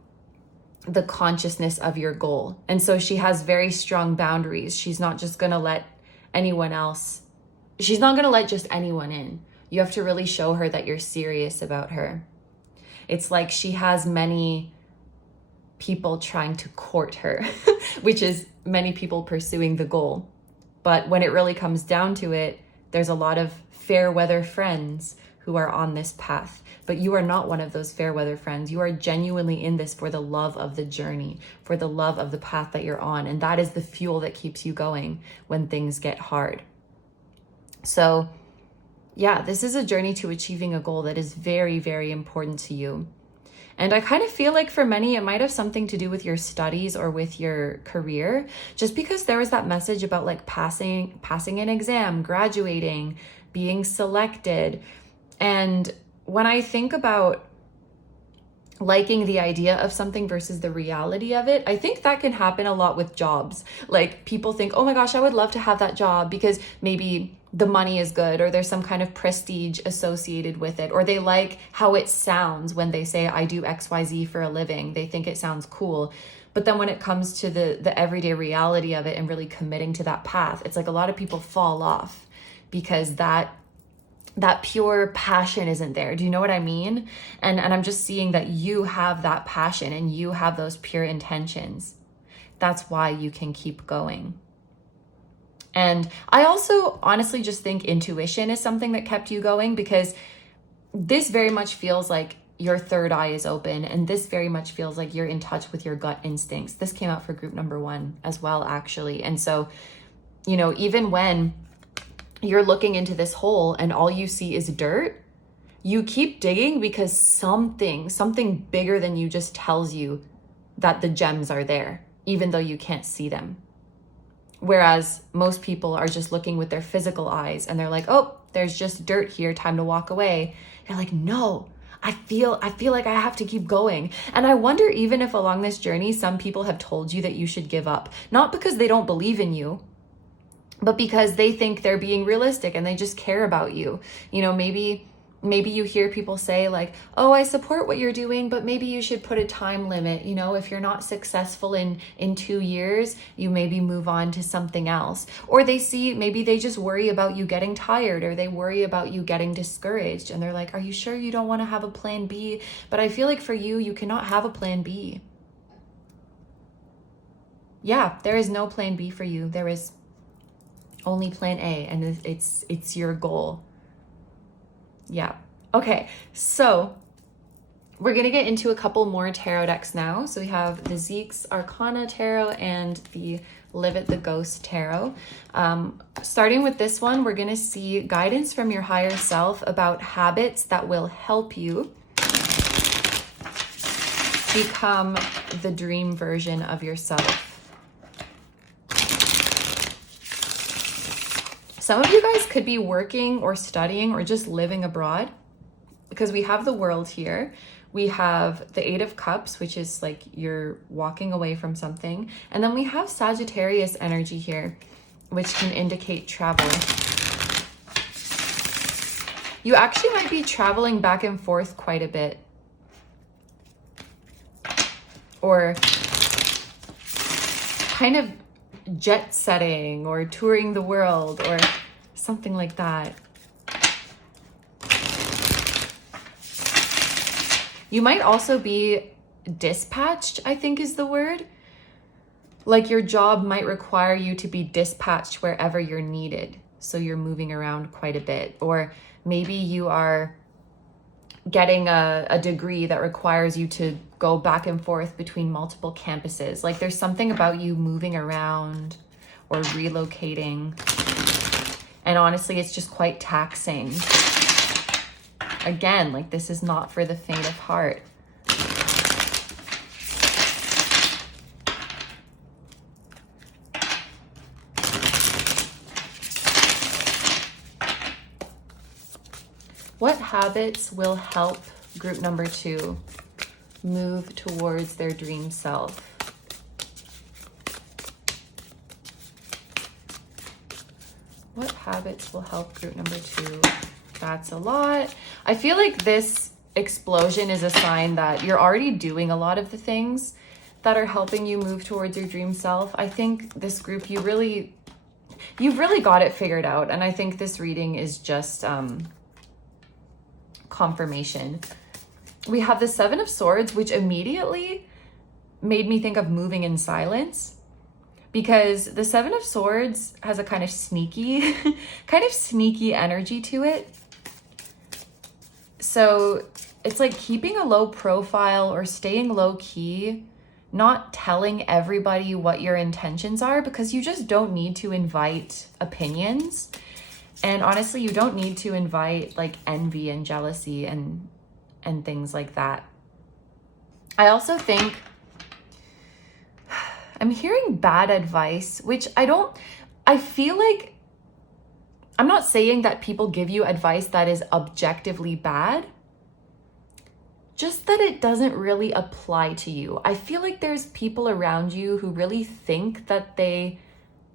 the consciousness of your goal. And so she has very strong boundaries. She's not just going to let anyone else, she's not going to let just anyone in. You have to really show her that you're serious about her. It's like she has many people trying to court her, which is many people pursuing the goal. But when it really comes down to it, there's a lot of fair weather friends who are on this path. But you are not one of those fair weather friends. You are genuinely in this for the love of the journey, for the love of the path that you're on. And that is the fuel that keeps you going when things get hard. So yeah, this is a journey to achieving a goal that is very, very important to you. And I kind of feel like for many, it might have something to do with your studies or with your career, just because there was that message about like passing an exam, graduating, being selected. And when I think about liking the idea of something versus the reality of it, I think that can happen a lot with jobs. Like people think, oh my gosh, I would love to have that job because maybe the money is good, or there's some kind of prestige associated with it, or they like how it sounds when they say, I do XYZ for a living. They think it sounds cool. But then when it comes to the everyday reality of it and really committing to that path, it's like a lot of people fall off because that pure passion isn't there. Do you know what I mean? And I'm just seeing that you have that passion and you have those pure intentions. That's why you can keep going. And I also honestly just think intuition is something that kept you going, because this very much feels like your third eye is open, and this very much feels like you're in touch with your gut instincts. This came out for group number 1 as well, actually. And so, you know, even when you're looking into this hole and all you see is dirt, you keep digging because something bigger than you just tells you that the gems are there, even though you can't see them. Whereas most people are just looking with their physical eyes and they're like, oh, there's just dirt here, time to walk away. You're like, no, I feel like I have to keep going. And I wonder even if along this journey, some people have told you that you should give up, not because they don't believe in you, but because they think they're being realistic and they just care about you. You know, maybe you hear people say like, oh, I support what you're doing, but maybe you should put a time limit. You know, if you're not successful in 2 years, you maybe move on to something else. Or maybe they just worry about you getting tired, or they worry about you getting discouraged. And they're like, are you sure you don't want to have a plan B? But I feel like for you, you cannot have a plan B. Yeah, there is no plan B for you. There is only plan A, and it's your goal. Yeah. Okay. So we're going to get into a couple more tarot decks now. So we have the Zeke's Arcana Tarot and the Live It the Ghost Tarot. Starting with this one, we're going to see guidance from your higher self about habits that will help you become the dream version of yourself. Some of you guys could be working or studying or just living abroad, because we have the World here. We have the 8 of Cups, which is like you're walking away from something. And then we have Sagittarius energy here, which can indicate travel. You actually might be traveling back and forth quite a bit. Or kind of jet setting or touring the world or something like that. You might also be dispatched, I think is the word. Like your job might require you to be dispatched wherever you're needed. So you're moving around quite a bit. Or maybe you are getting a degree that requires you to go back and forth between multiple campuses. Like there's something about you moving around or relocating. And honestly, it's just quite taxing. Again, like this is not for the faint of heart. What habits will help group number 2 move towards their dream self? What habits will help group number 2? That's a lot. I feel like this explosion is a sign that you're already doing a lot of the things that are helping you move towards your dream self. I think this group, you've really got it figured out. And I think this reading is just confirmation. We have the 7 of Swords, which immediately made me think of moving in silence, because the 7 of Swords has a kind of sneaky energy to it. So it's like keeping a low profile or staying low key, not telling everybody what your intentions are, because you just don't need to invite opinions. And honestly, you don't need to invite like envy and jealousy and things like that. I also think I'm hearing bad advice, which I feel like, I'm not saying that people give you advice that is objectively bad, just that it doesn't really apply to you. I feel like there's people around you who really think that they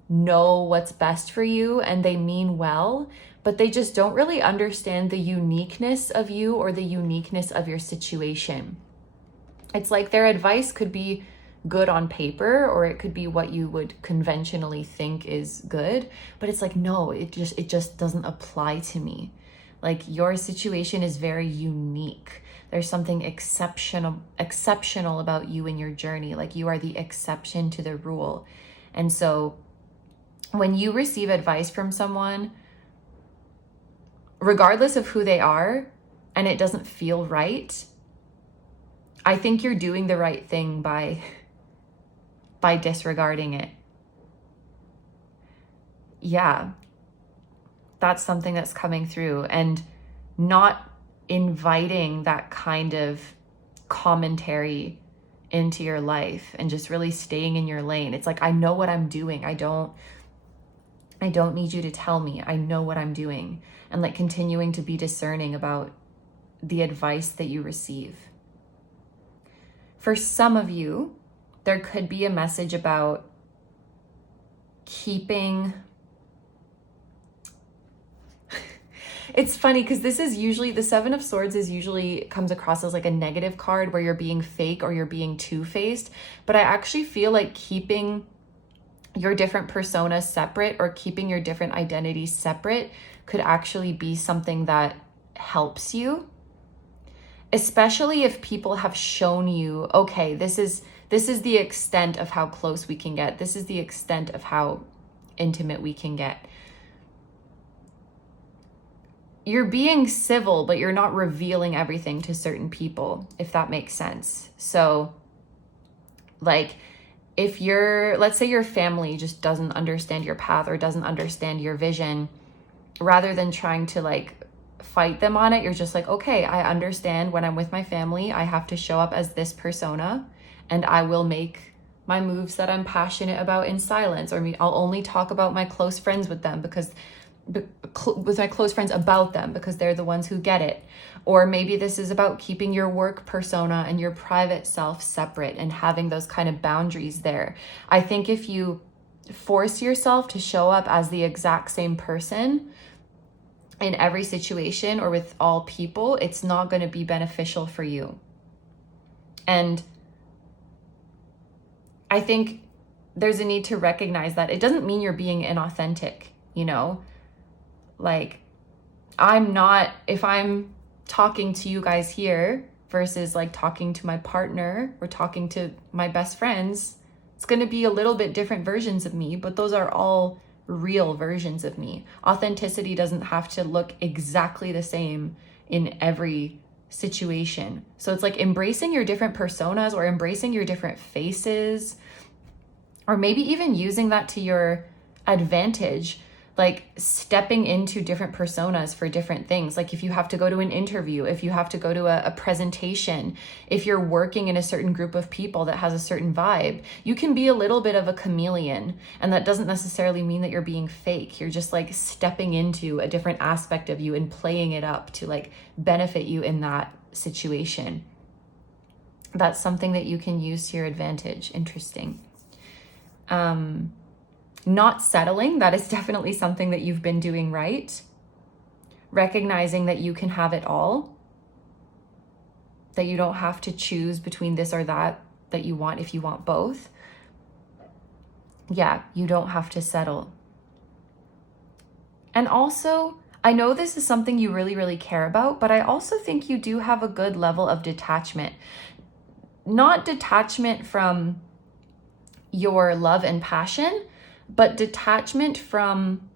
know what's best for you and they mean well, but they just don't really understand the uniqueness of you or the uniqueness of your situation. It's like their advice could be good on paper, or it could be what you would conventionally think is good, but it's like, no, it just doesn't apply to me. Like your situation is very unique. There's something exceptional about you and your journey. Like you are the exception to the rule. And so when you receive advice from someone, regardless of who they are, and it doesn't feel right, I think you're doing the right thing by disregarding it. Yeah, that's something that's coming through, and not inviting that kind of commentary into your life and just really staying in your lane. It's like, I know what I'm doing. I don't need you to tell me. I know what I'm doing. And like continuing to be discerning about the advice that you receive. For some of you, there could be a message about keeping... It's funny because this is usually, the 7 of Swords is usually comes across as like a negative card where you're being fake or you're being two-faced. But I actually feel like keeping your different personas separate or keeping your different identities separate could actually be something that helps you. Especially if people have shown you, okay, this is the extent of how close we can get. This is the extent of how intimate we can get. You're being civil, but you're not revealing everything to certain people, if that makes sense. So like if let's say your family just doesn't understand your path or doesn't understand your vision, rather than trying to like fight them on it, you're just like, okay, I understand when I'm with my family, I have to show up as this persona, and I will make my moves that I'm passionate about in silence, or I'll only talk about my close friends with them with my close friends about them because they're the ones who get it. Or maybe this is about keeping your work persona and your private self separate and having those kind of boundaries there. I think if you force yourself to show up as the exact same person in every situation or with all people, it's not going to be beneficial for you. And I think there's a need to recognize that it doesn't mean you're being inauthentic, you know? Like, if I'm talking to you guys here versus like talking to my partner or talking to my best friends. It's going to be a little bit different versions of me, but those are all real versions of me. Authenticity doesn't have to look exactly the same in every situation. So it's like embracing your different personas or embracing your different faces, or maybe even using that to your advantage, like stepping into different personas for different things. Like if you have to go to an interview, if you have to go to a presentation, if you're working in a certain group of people that has a certain vibe, you can be a little bit of a chameleon. And that doesn't necessarily mean that you're being fake. You're just like stepping into a different aspect of you and playing it up to like benefit you in that situation. That's something that you can use to your advantage. Interesting. Not settling, that is definitely something that you've been doing right. Recognizing that you can have it all, that you don't have to choose between this or that you want if you want both. Yeah, you don't have to settle. And also, I know this is something you really, really care about, but I also think you do have a good level of detachment. Not detachment from your love and passion, but detachment from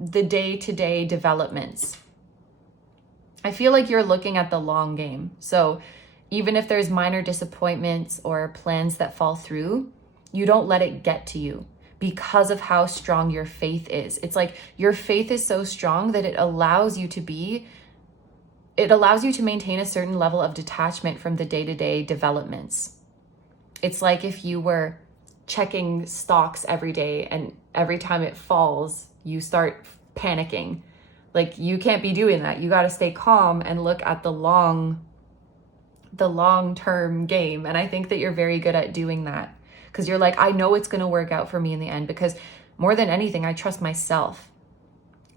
the day-to-day developments. I feel like you're looking at the long game. So even if there's minor disappointments or plans that fall through, you don't let it get to you because of how strong your faith is. It's like your faith is so strong that it allows you to maintain a certain level of detachment from the day-to-day developments. It's like if you were checking stocks every day and every time it falls, you start panicking. Like you can't be doing that. You got to stay calm and look at the long-term game. And I think that you're very good at doing that because you're like, I know it's going to work out for me in the end, because more than anything, I trust myself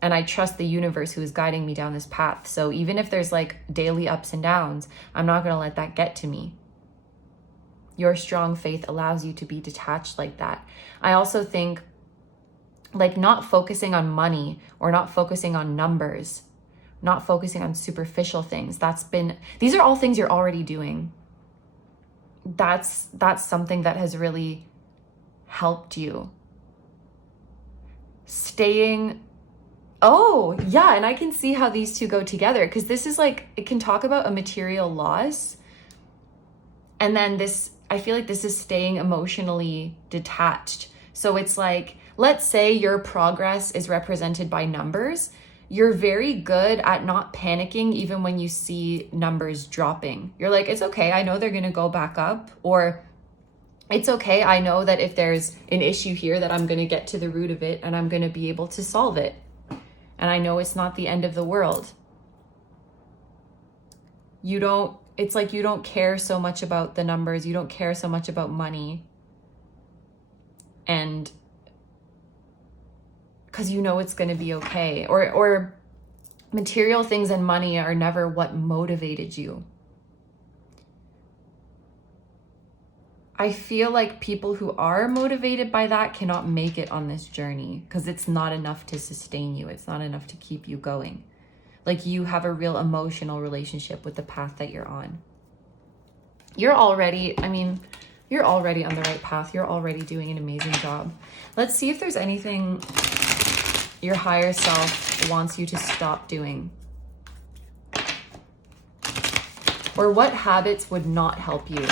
and I trust the universe who is guiding me down this path. So even if there's like daily ups and downs, I'm not going to let that get to me. Your strong faith allows you to be detached like that. I also think like not focusing on money or not focusing on numbers, not focusing on superficial things. These are all things you're already doing. That's something that has really helped you. Oh yeah, and I can see how these two go together, because this is like, it can talk about a material loss. And then I feel like this is staying emotionally detached. So it's like, let's say your progress is represented by numbers. You're very good at not panicking even when you see numbers dropping. You're like, it's okay, I know they're gonna go back up. Or it's okay, I know that if there's an issue here that I'm gonna get to the root of it and I'm gonna be able to solve it. And I know it's not the end of the world. It's like you don't care so much about the numbers. You don't care so much about money. And because you know it's going to be okay. Or material things and money are never what motivated you. I feel like people who are motivated by that cannot make it on this journey because it's not enough to sustain you. It's not enough to keep you going. Like you have a real emotional relationship with the path that you're on. You're already on the right path. You're already doing an amazing job. Let's see if there's anything your higher self wants you to stop doing. Or what habits would not help you.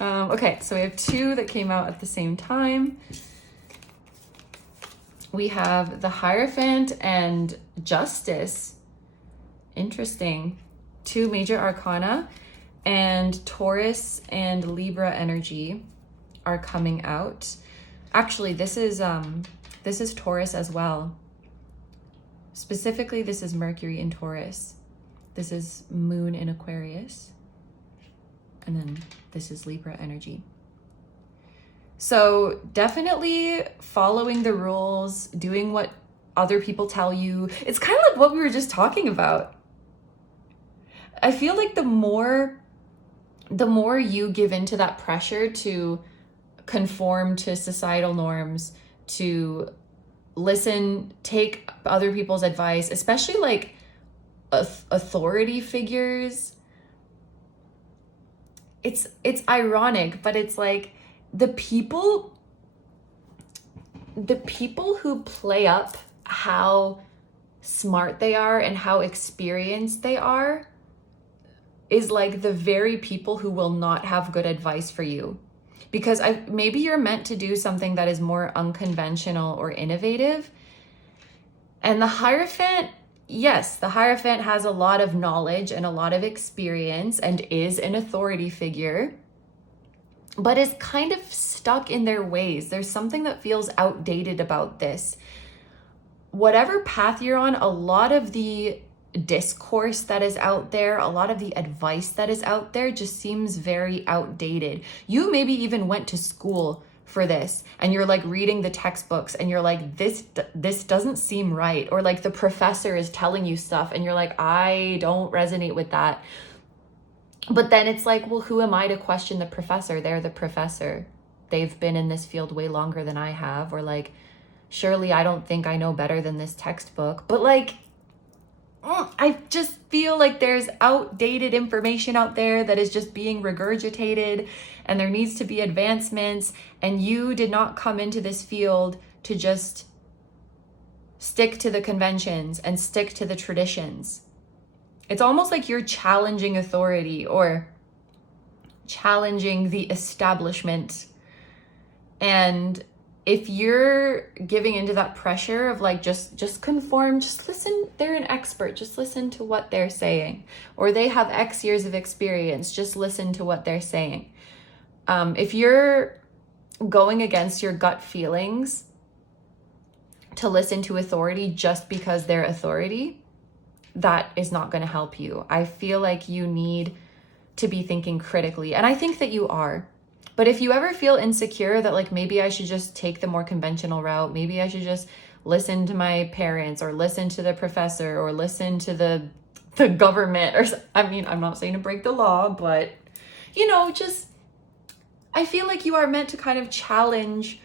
Okay, so we have two that came out at the same time. We have the Hierophant and Justice. Interesting. Two major arcana, and Taurus and Libra energy are coming out. Actually, this is Taurus as well. Specifically, this is Mercury in Taurus. This is Moon in Aquarius. And then this is Libra energy. So definitely following the rules, doing what other people tell you. It's kind of like what we were just talking about. I feel like the more you give into that pressure to conform to societal norms, to listen, take other people's advice, especially like authority figures. It's ironic, but it's like the people who play up how smart they are and how experienced they are is like the very people who will not have good advice for you. Because maybe you're meant to do something that is more unconventional or innovative. And the Hierophant, yes, the Hierophant has a lot of knowledge and a lot of experience and is an authority figure, but is kind of stuck in their ways. There's something that feels outdated about this. Whatever path you're on, a lot of the discourse that is out there, a lot of the advice that is out there just seems very outdated. You maybe even went to school for this and you're like reading the textbooks and you're like, this doesn't seem right. Or like the professor is telling you stuff and you're like, I don't resonate with that. But then it's like, well, who am I to question the professor? They're the professor. They've been in this field way longer than I have. Or like, surely I don't think I know better than this textbook. But like, I just feel like there's outdated information out there that is just being regurgitated, and there needs to be advancements, and you did not come into this field to just stick to the conventions and stick to the traditions. It's almost like you're challenging authority or challenging the establishment. And if you're giving into that pressure of like, just conform, just listen, they're an expert, just listen to what they're saying, or they have X years of experience, just listen to what they're saying. If you're going against your gut feelings to listen to authority just because they're authority, that is not going to help you. I feel like you need to be thinking critically, and I think that you are. But if you ever feel insecure that like, maybe I should just take the more conventional route, maybe I should just listen to my parents or listen to the professor or listen to the government, or I mean, I'm not saying to break the law, but you know, just, I feel like you are meant to kind of challenge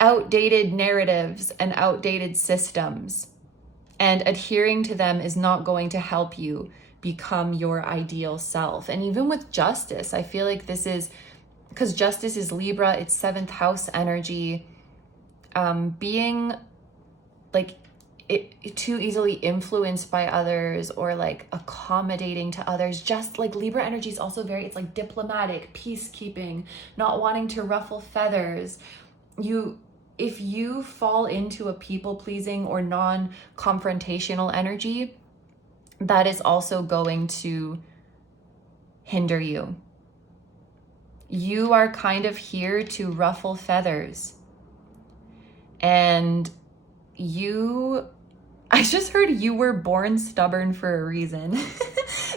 outdated narratives and outdated systems, and adhering to them is not going to help you become your ideal self. And even with justice, I feel like this is, because justice is Libra, it's 7th house energy, being like too easily influenced by others or like accommodating to others. Just like Libra energy is also very, it's like diplomatic, peacekeeping, not wanting to ruffle feathers. If you fall into a people-pleasing or non-confrontational energy, that is also going to hinder you. You are kind of here to ruffle feathers. And I just heard you were born stubborn for a reason.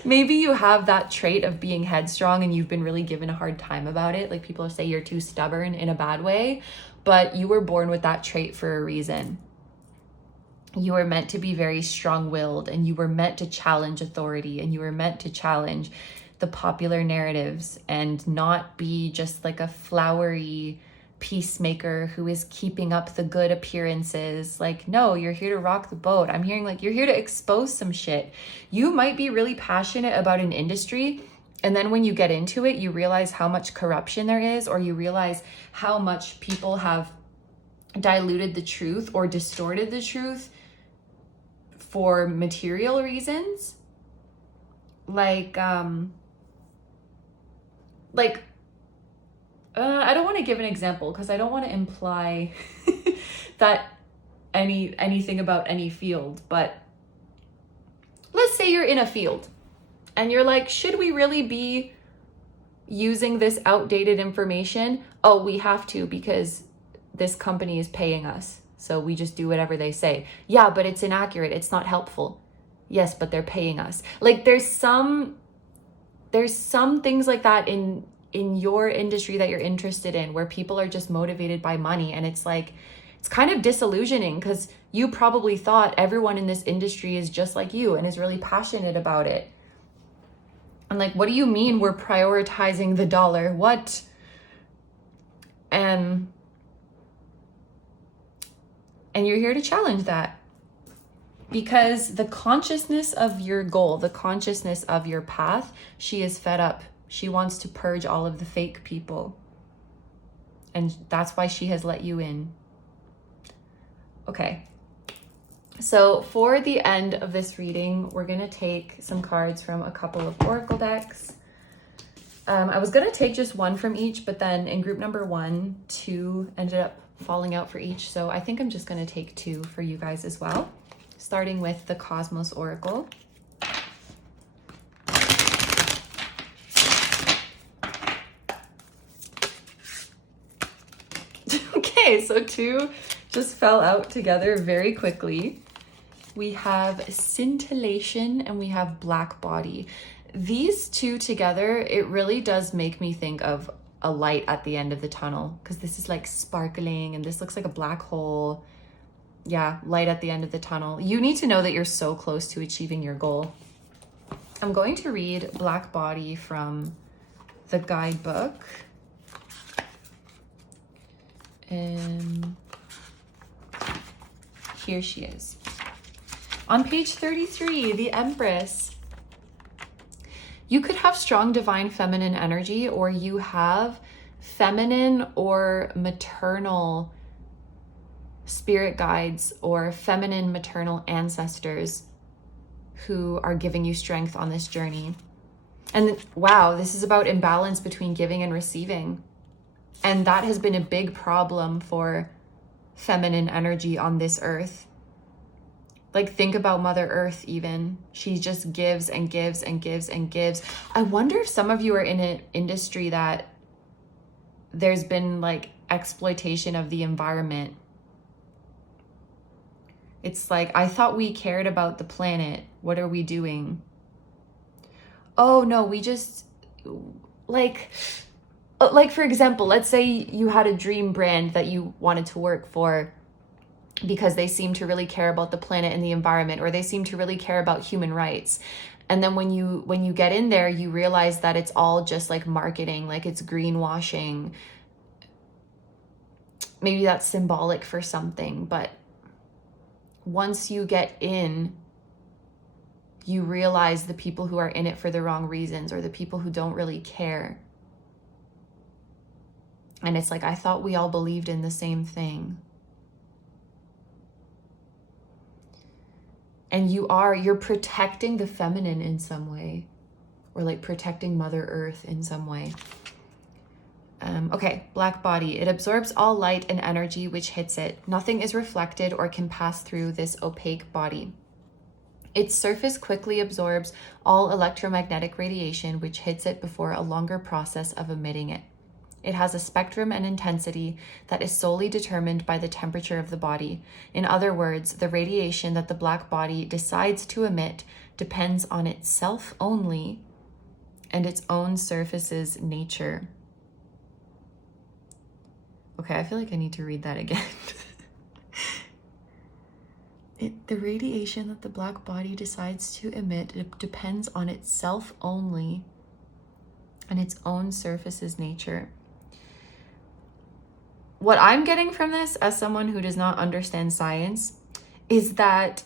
Maybe you have that trait of being headstrong and you've been really given a hard time about it. Like people say you're too stubborn in a bad way, but you were born with that trait for a reason. You were meant to be very strong-willed, and you were meant to challenge authority, and you were meant to challenge the popular narratives and not be just like a flowery peacemaker who is keeping up the good appearances. Like, no, you're here to rock the boat. I'm hearing like you're here to expose some shit. You might be really passionate about an industry, and then when you get into it, you realize how much corruption there is, or you realize how much people have diluted the truth or distorted the truth for material reasons. I don't want to give an example because I don't want to imply that anything about any field, but let's say you're in a field and you're like, should we really be using this outdated information? Oh, we have to because this company is paying us. So we just do whatever they say. Yeah, but it's inaccurate. It's not helpful. Yes, but they're paying us. Like there's some things like that in your industry that you're interested in where people are just motivated by money. And it's like, it's kind of disillusioning because you probably thought everyone in this industry is just like you and is really passionate about it. And like, what do you mean we're prioritizing the dollar? What? And you're here to challenge that. Because the consciousness of your goal, the consciousness of your path, she is fed up. She wants to purge all of the fake people. And that's why she has let you in. Okay. So for the end of this reading, we're going to take some cards from a couple of oracle decks. I was going to take just one from each, but then in group number 1, 2 ended up falling out for each. So I think I'm just going to take 2 for you guys as well. Starting with the Cosmos Oracle. Okay, so 2 just fell out together very quickly. We have Scintillation and we have Black Body. These 2 together, it really does make me think of a light at the end of the tunnel, because this is like sparkling and this looks like a black hole. Yeah, light at the end of the tunnel. You need to know that you're so close to achieving your goal. I'm going to read Black Body from the guidebook. And here she is. On page 33, the Empress. You could have strong divine feminine energy, or you have feminine or maternal spirit guides or feminine maternal ancestors who are giving you strength on this journey. And wow, this is about imbalance between giving and receiving. And that has been a big problem for feminine energy on this earth. Like, think about Mother Earth even. She just gives and gives and gives and gives. I wonder if some of you are in an industry that there's been like exploitation of the environment. It's like, I thought we cared about the planet. What are we doing? Oh no, we just like for example, let's say you had a dream brand that you wanted to work for because they seem to really care about the planet and the environment, or they seem to really care about human rights. And then when you get in there, you realize that it's all just like marketing, like it's greenwashing. Maybe that's symbolic for something, but once you get in, you realize the people who are in it for the wrong reasons, or the people who don't really care. And it's like, I thought we all believed in the same thing. And you're protecting the feminine in some way, or like protecting Mother Earth in some way. Okay, Black Body. It absorbs all light and energy which hits it. Nothing is reflected or can pass through this opaque body. Its surface quickly absorbs all electromagnetic radiation which hits it before a longer process of emitting it. It has a spectrum and intensity that is solely determined by the temperature of the body. In other words, the radiation that the black body decides to emit depends on itself only and its own surface's nature. Okay, I feel like I need to read that again. The radiation that the black body decides to emit depends on itself only and its own surface's nature. What I'm getting from this, as someone who does not understand science, is that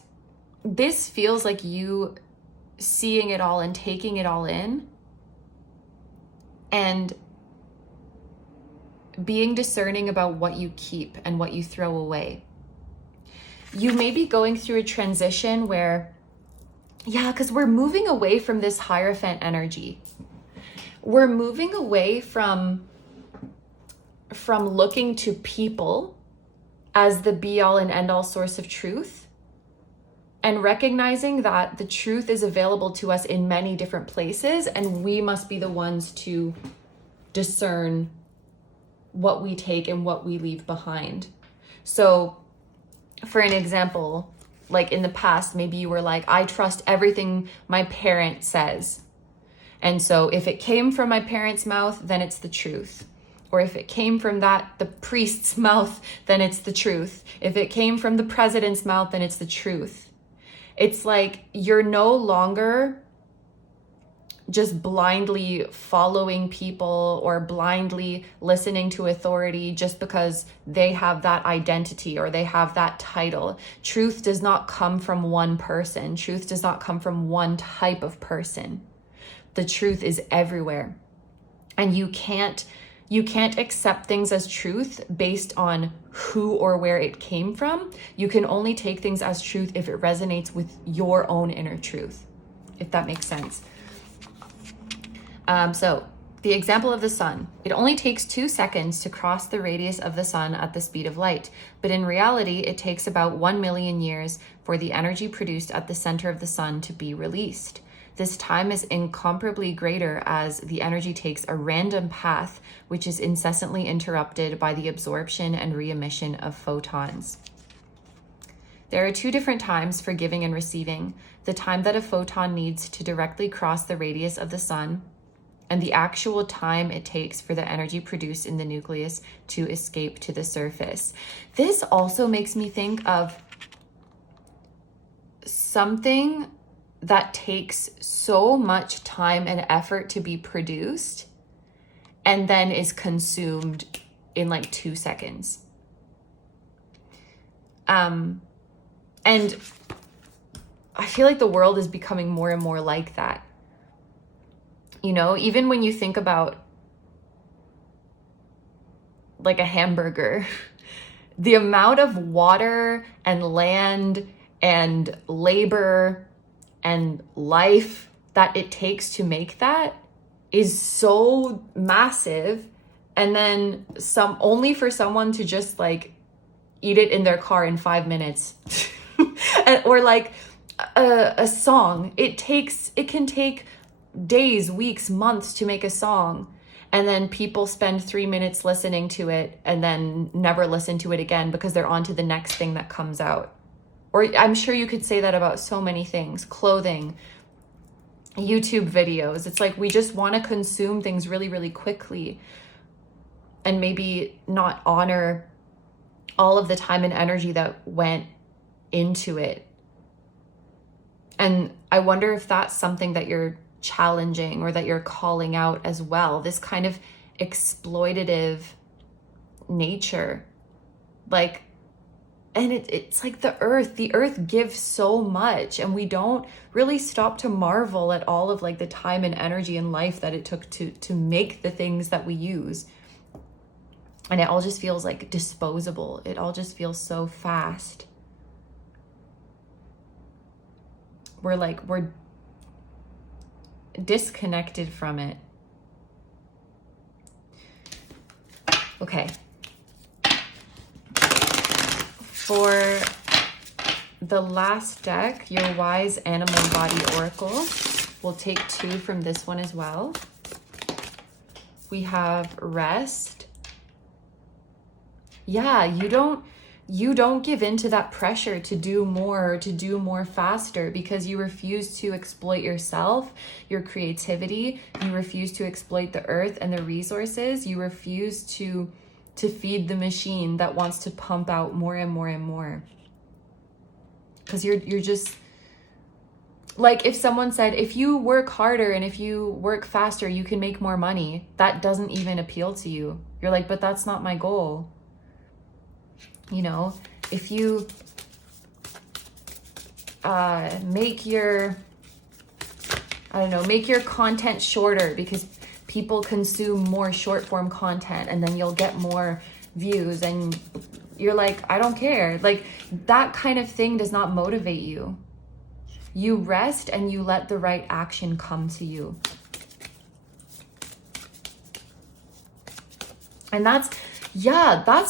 this feels like you seeing it all and taking it all in and being discerning about what you keep and what you throw away. You may be going through a transition where, because we're moving away from this Hierophant energy. We're moving away from looking to people as the be-all and end-all source of truth, and recognizing that the truth is available to us in many different places, and we must be the ones to discern what we take and what we leave behind. So, for an example, like in the past, maybe you were like, I trust everything my parent says. And so if it came from my parent's mouth, then it's the truth. Or if it came from the priest's mouth, then it's the truth. If it came from the president's mouth, then it's the truth. It's like you're no longer just blindly following people or blindly listening to authority just because they have that identity or they have that title. Truth does not come from one person. Truth does not come from one type of person. The truth is everywhere. And you can't accept things as truth based on who or where it came from. You can only take things as truth if it resonates with your own inner truth, if that makes sense. So the example of the sun, it only takes 2 seconds to cross the radius of the sun at the speed of light. But in reality, it takes about 1 million years for the energy produced at the center of the sun to be released. This time is incomparably greater as the energy takes a random path, which is incessantly interrupted by the absorption and re-emission of photons. There are 2 different times for giving and receiving: the time that a photon needs to directly cross the radius of the sun, and the actual time it takes for the energy produced in the nucleus to escape to the surface. This also makes me think of something that takes so much time and effort to be produced and then is consumed in like 2 seconds. And I feel like the world is becoming more and more like that. You know, even when you think about like a hamburger, the amount of water and land and labor and life that it takes to make that is so massive. And then only for someone to just like eat it in their car in 5 minutes. Or like a song, it can take days, weeks, months to make a song, and then people spend 3 minutes listening to it and then never listen to it again because they're on to the next thing that comes out. Or I'm sure you could say that about so many things: clothing, YouTube videos. It's like we just want to consume things really, really quickly and maybe not honor all of the time and energy that went into it. And I wonder if that's something that you're challenging or that you're calling out as well, this kind of exploitative nature. Like, and it's like the earth gives so much, and we don't really stop to marvel at all of like the time and energy and life that it took to make the things that we use. And it all just feels like disposable. It all just feels so fast. We're disconnected from it. Okay. For the last deck, your Wise Animal Body Oracle, we'll take 2 from this one as well. We have Rest. Yeah, you don't give in to that pressure to do more faster, because you refuse to exploit yourself, your creativity. You refuse to exploit the earth and the resources. You refuse to feed the machine that wants to pump out more and more and more. Because you're just like, if someone said, if you work harder and if you work faster, you can make more money, that doesn't even appeal to you. You're like, but that's not my goal. You know, if you make your content shorter because people consume more short form content, and then you'll get more views, and you're like, I don't care. Like, that kind of thing does not motivate you. You rest and you let the right action come to you. And that's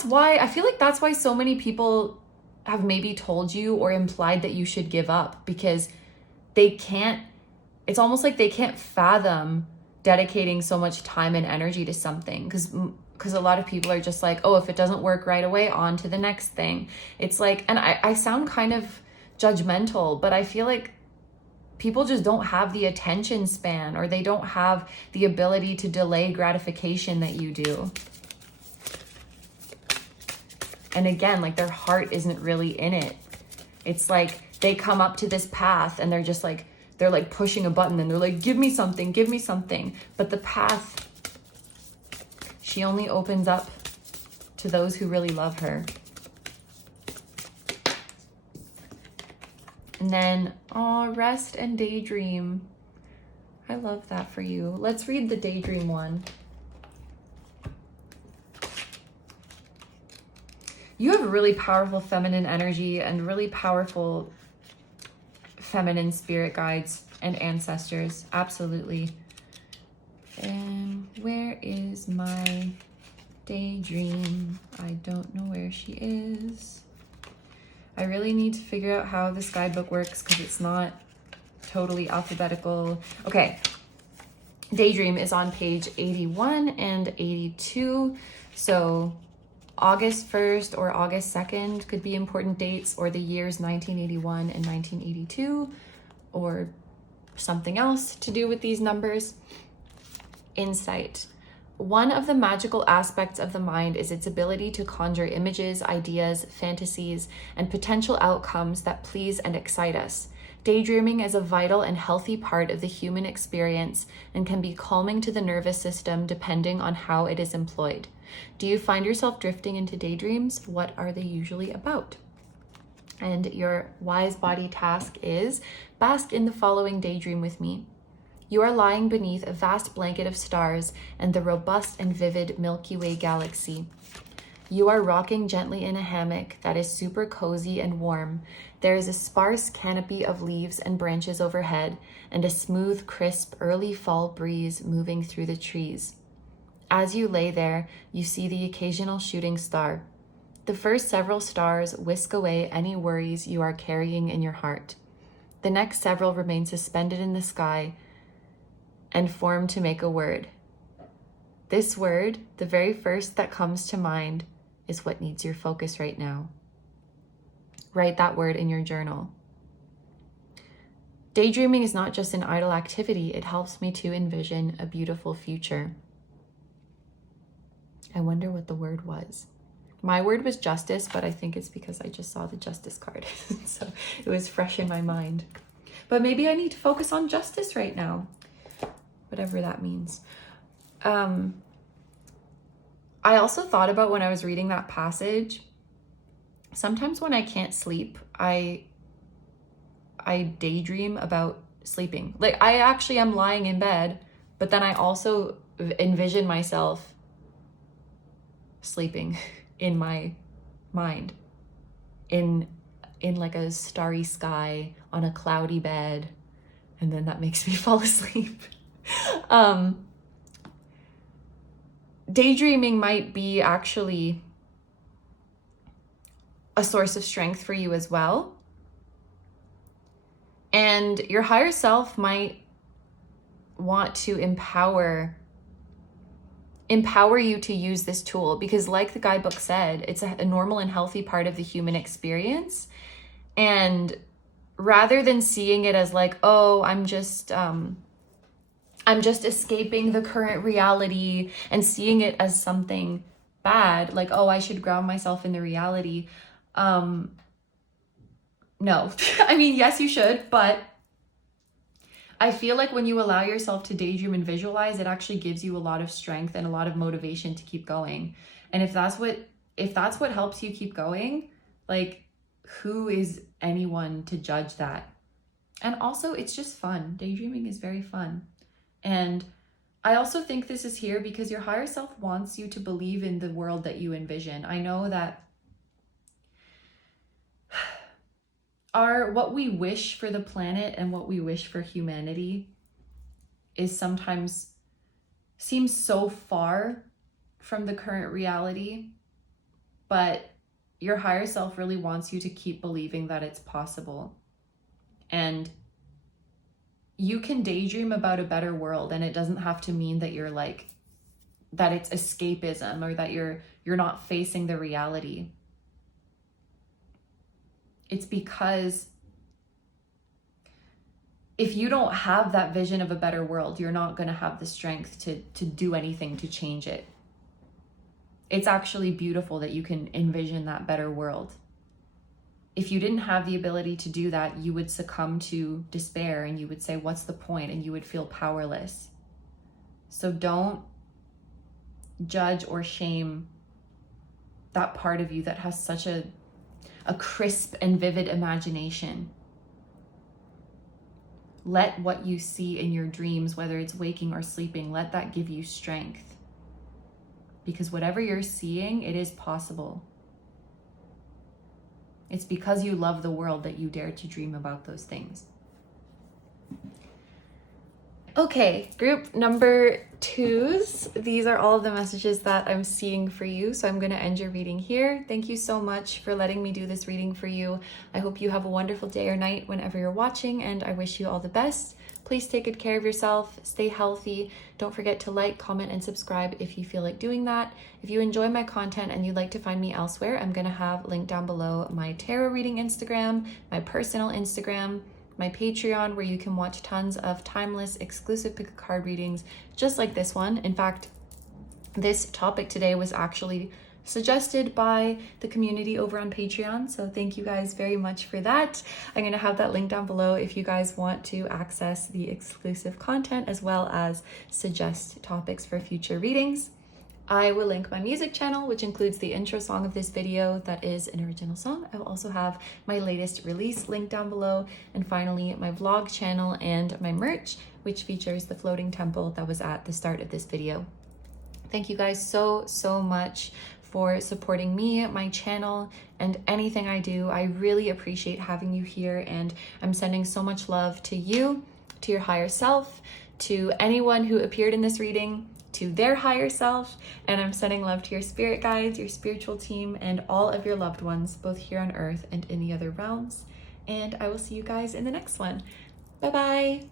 why I feel like that's why so many people have maybe told you or implied that you should give up, because it's almost like they can't fathom dedicating so much time and energy to something, because a lot of people are just like, oh, if it doesn't work right away, on to the next thing. It's like, and I sound kind of judgmental, but I feel like people just don't have the attention span, or they don't have the ability to delay gratification that you do. And again, like, their heart isn't really in it. It's like they come up to this path and they're just like they're like pushing a button and they're like, give me something, give me something. But the path, she only opens up to those who really love her. And then, rest and daydream. I love that for you. Let's read the daydream one. You have really powerful feminine energy and really powerful feminine spirit guides and ancestors. Absolutely. And where is my daydream? I don't know where she is. I really need to figure out how this guidebook works because it's not totally alphabetical. Okay. Daydream is on page 81 and 82. So August 1st or August 2nd could be important dates, or the years 1981 and 1982, or something else to do with these numbers. Insight. One of the magical aspects of the mind is its ability to conjure images, ideas, fantasies, and potential outcomes that please and excite us. Daydreaming is a vital and healthy part of the human experience and can be calming to the nervous system depending on how it is employed. Do you find yourself drifting into daydreams? What are they usually about? And your wise body task is bask in the following daydream with me. You are lying beneath a vast blanket of stars and the robust and vivid Milky Way galaxy. You are rocking gently in a hammock that is super cozy and warm. There is a sparse canopy of leaves and branches overhead, and a smooth, crisp, early fall breeze moving through the trees. As you lay there, you see the occasional shooting star. The first several stars whisk away any worries you are carrying in your heart. The next several remain suspended in the sky and form to make a word. This word, the very first that comes to mind, is what needs your focus right now. Write that word in your journal. Daydreaming is not just an idle activity, it helps me to envision a beautiful future. I wonder what the word was. My word was justice, but I think it's because I just saw the justice card. So it was fresh in my mind. But maybe I need to focus on justice right now. Whatever that means. I also thought about when I was reading that passage, sometimes when I can't sleep, I daydream about sleeping. Like I actually am lying in bed, but then I also envision myself sleeping in my mind, in like a starry sky on a cloudy bed, and then that makes me fall asleep. Daydreaming might be actually a source of strength for you as well. And your higher self might want to empower you to use this tool, because like the guidebook said, it's a normal and healthy part of the human experience. And rather than seeing it as like, oh, I'm just escaping the current reality, and seeing it as something bad, like, oh, I should ground myself in the reality. No. I mean, yes, you should, but I feel like when you allow yourself to daydream and visualize, it actually gives you a lot of strength and a lot of motivation to keep going. And if that's what helps you keep going, like, who is anyone to judge that? And also, it's just fun. Daydreaming is very fun. And I also think this is here because your higher self wants you to believe in the world that you envision. I know that what we wish for the planet and what we wish for humanity is sometimes seems so far from the current reality, but your higher self really wants you to keep believing that it's possible. And you can daydream about a better world, and it doesn't have to mean that you're like, that it's escapism or that you're not facing the reality. It's because if you don't have that vision of a better world, you're not going to have the strength to do anything to change it. It's actually beautiful that you can envision that better world. if you didn't have the ability to do that, you would succumb to despair and you would say, what's the point? And you would feel powerless. So don't judge or shame that part of you that has such a crisp and vivid imagination. Let what you see in your dreams, whether it's waking or sleeping, let that give you strength. Because whatever you're seeing, it is possible. It's because you love the world that you dare to dream about those things. Okay, group number 2s. These are all of the messages that I'm seeing for you. So I'm going to end your reading here. Thank you so much for letting me do this reading for you. I hope you have a wonderful day or night whenever you're watching, and I wish you all the best. Please take good care of yourself. Stay healthy. Don't forget to like, comment, and subscribe if you feel like doing that. If you enjoy my content and you'd like to find me elsewhere, I'm going to have linked down below my tarot reading Instagram, my personal Instagram, my Patreon, where you can watch tons of timeless, exclusive pick a card readings, just like this one. In fact, this topic today was actually suggested by the community over on Patreon. So thank you guys very much for that. I'm going to have that link down below if you guys want to access the exclusive content as well as suggest topics for future readings. I will link my music channel, which includes the intro song of this video that is an original song. I will also have my latest release linked down below. And finally, my vlog channel and my merch, which features the floating temple that was at the start of this video. Thank you guys so much for supporting me, my channel, and anything I do. I really appreciate having you here, and I'm sending so much love to you, to your higher self, to anyone who appeared in this reading, to their higher self, and I'm sending love to your spirit guides, your spiritual team, and all of your loved ones, both here on earth and in the other realms. And I will see you guys in the next one. Bye-bye.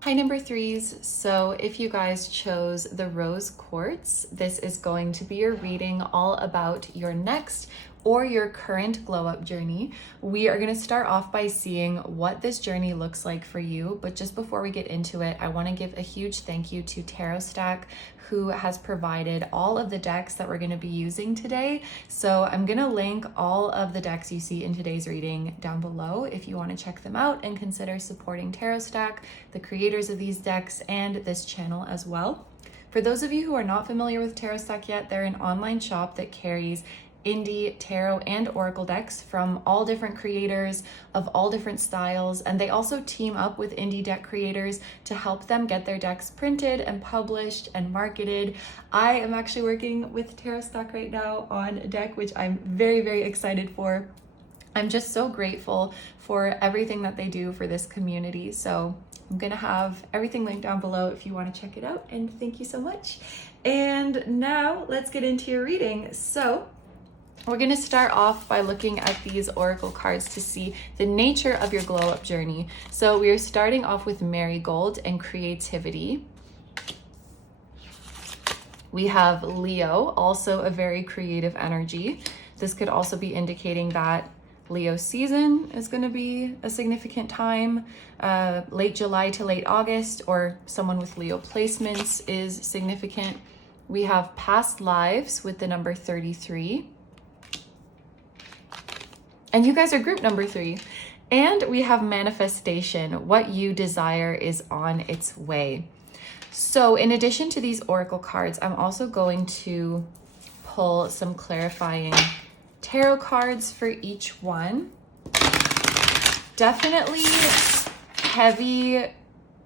Hi, number 3s. So if you guys chose the rose quartz, this is going to be your reading all about your next or your current glow up journey. We are going to start off by seeing what this journey looks like for you. But just before we get into it, I want to give a huge thank you to Tarot Stack, who has provided all of the decks that we're going to be using today. So I'm going to link all of the decks you see in today's reading down below if you want to check them out and consider supporting Tarot Stack, the creators of these decks, and this channel as well. For those of you who are not familiar with Tarot Stack yet, they're an online shop that carries indie tarot and oracle decks from all different creators of all different styles, and they also team up with indie deck creators to help them get their decks printed and published and marketed. I am actually working with Tarot Stack right now on a deck, which I'm very excited for. I'm just so grateful for everything that they do for this community. So I'm gonna have everything linked down below if you want to check it out, and thank you so much. And now let's get into your reading. So we're going to start off by looking at these oracle cards to see the nature of your glow up journey. So we are starting off with Marigold and creativity. We have Leo, also a very creative energy. This could also be indicating that Leo season is going to be a significant time. Late July to late August, or someone with Leo placements is significant. We have past lives with the number 33. And you guys are group number 3. And we have manifestation. What you desire is on its way. So in addition to these oracle cards, I'm also going to pull some clarifying tarot cards for each one. Definitely heavy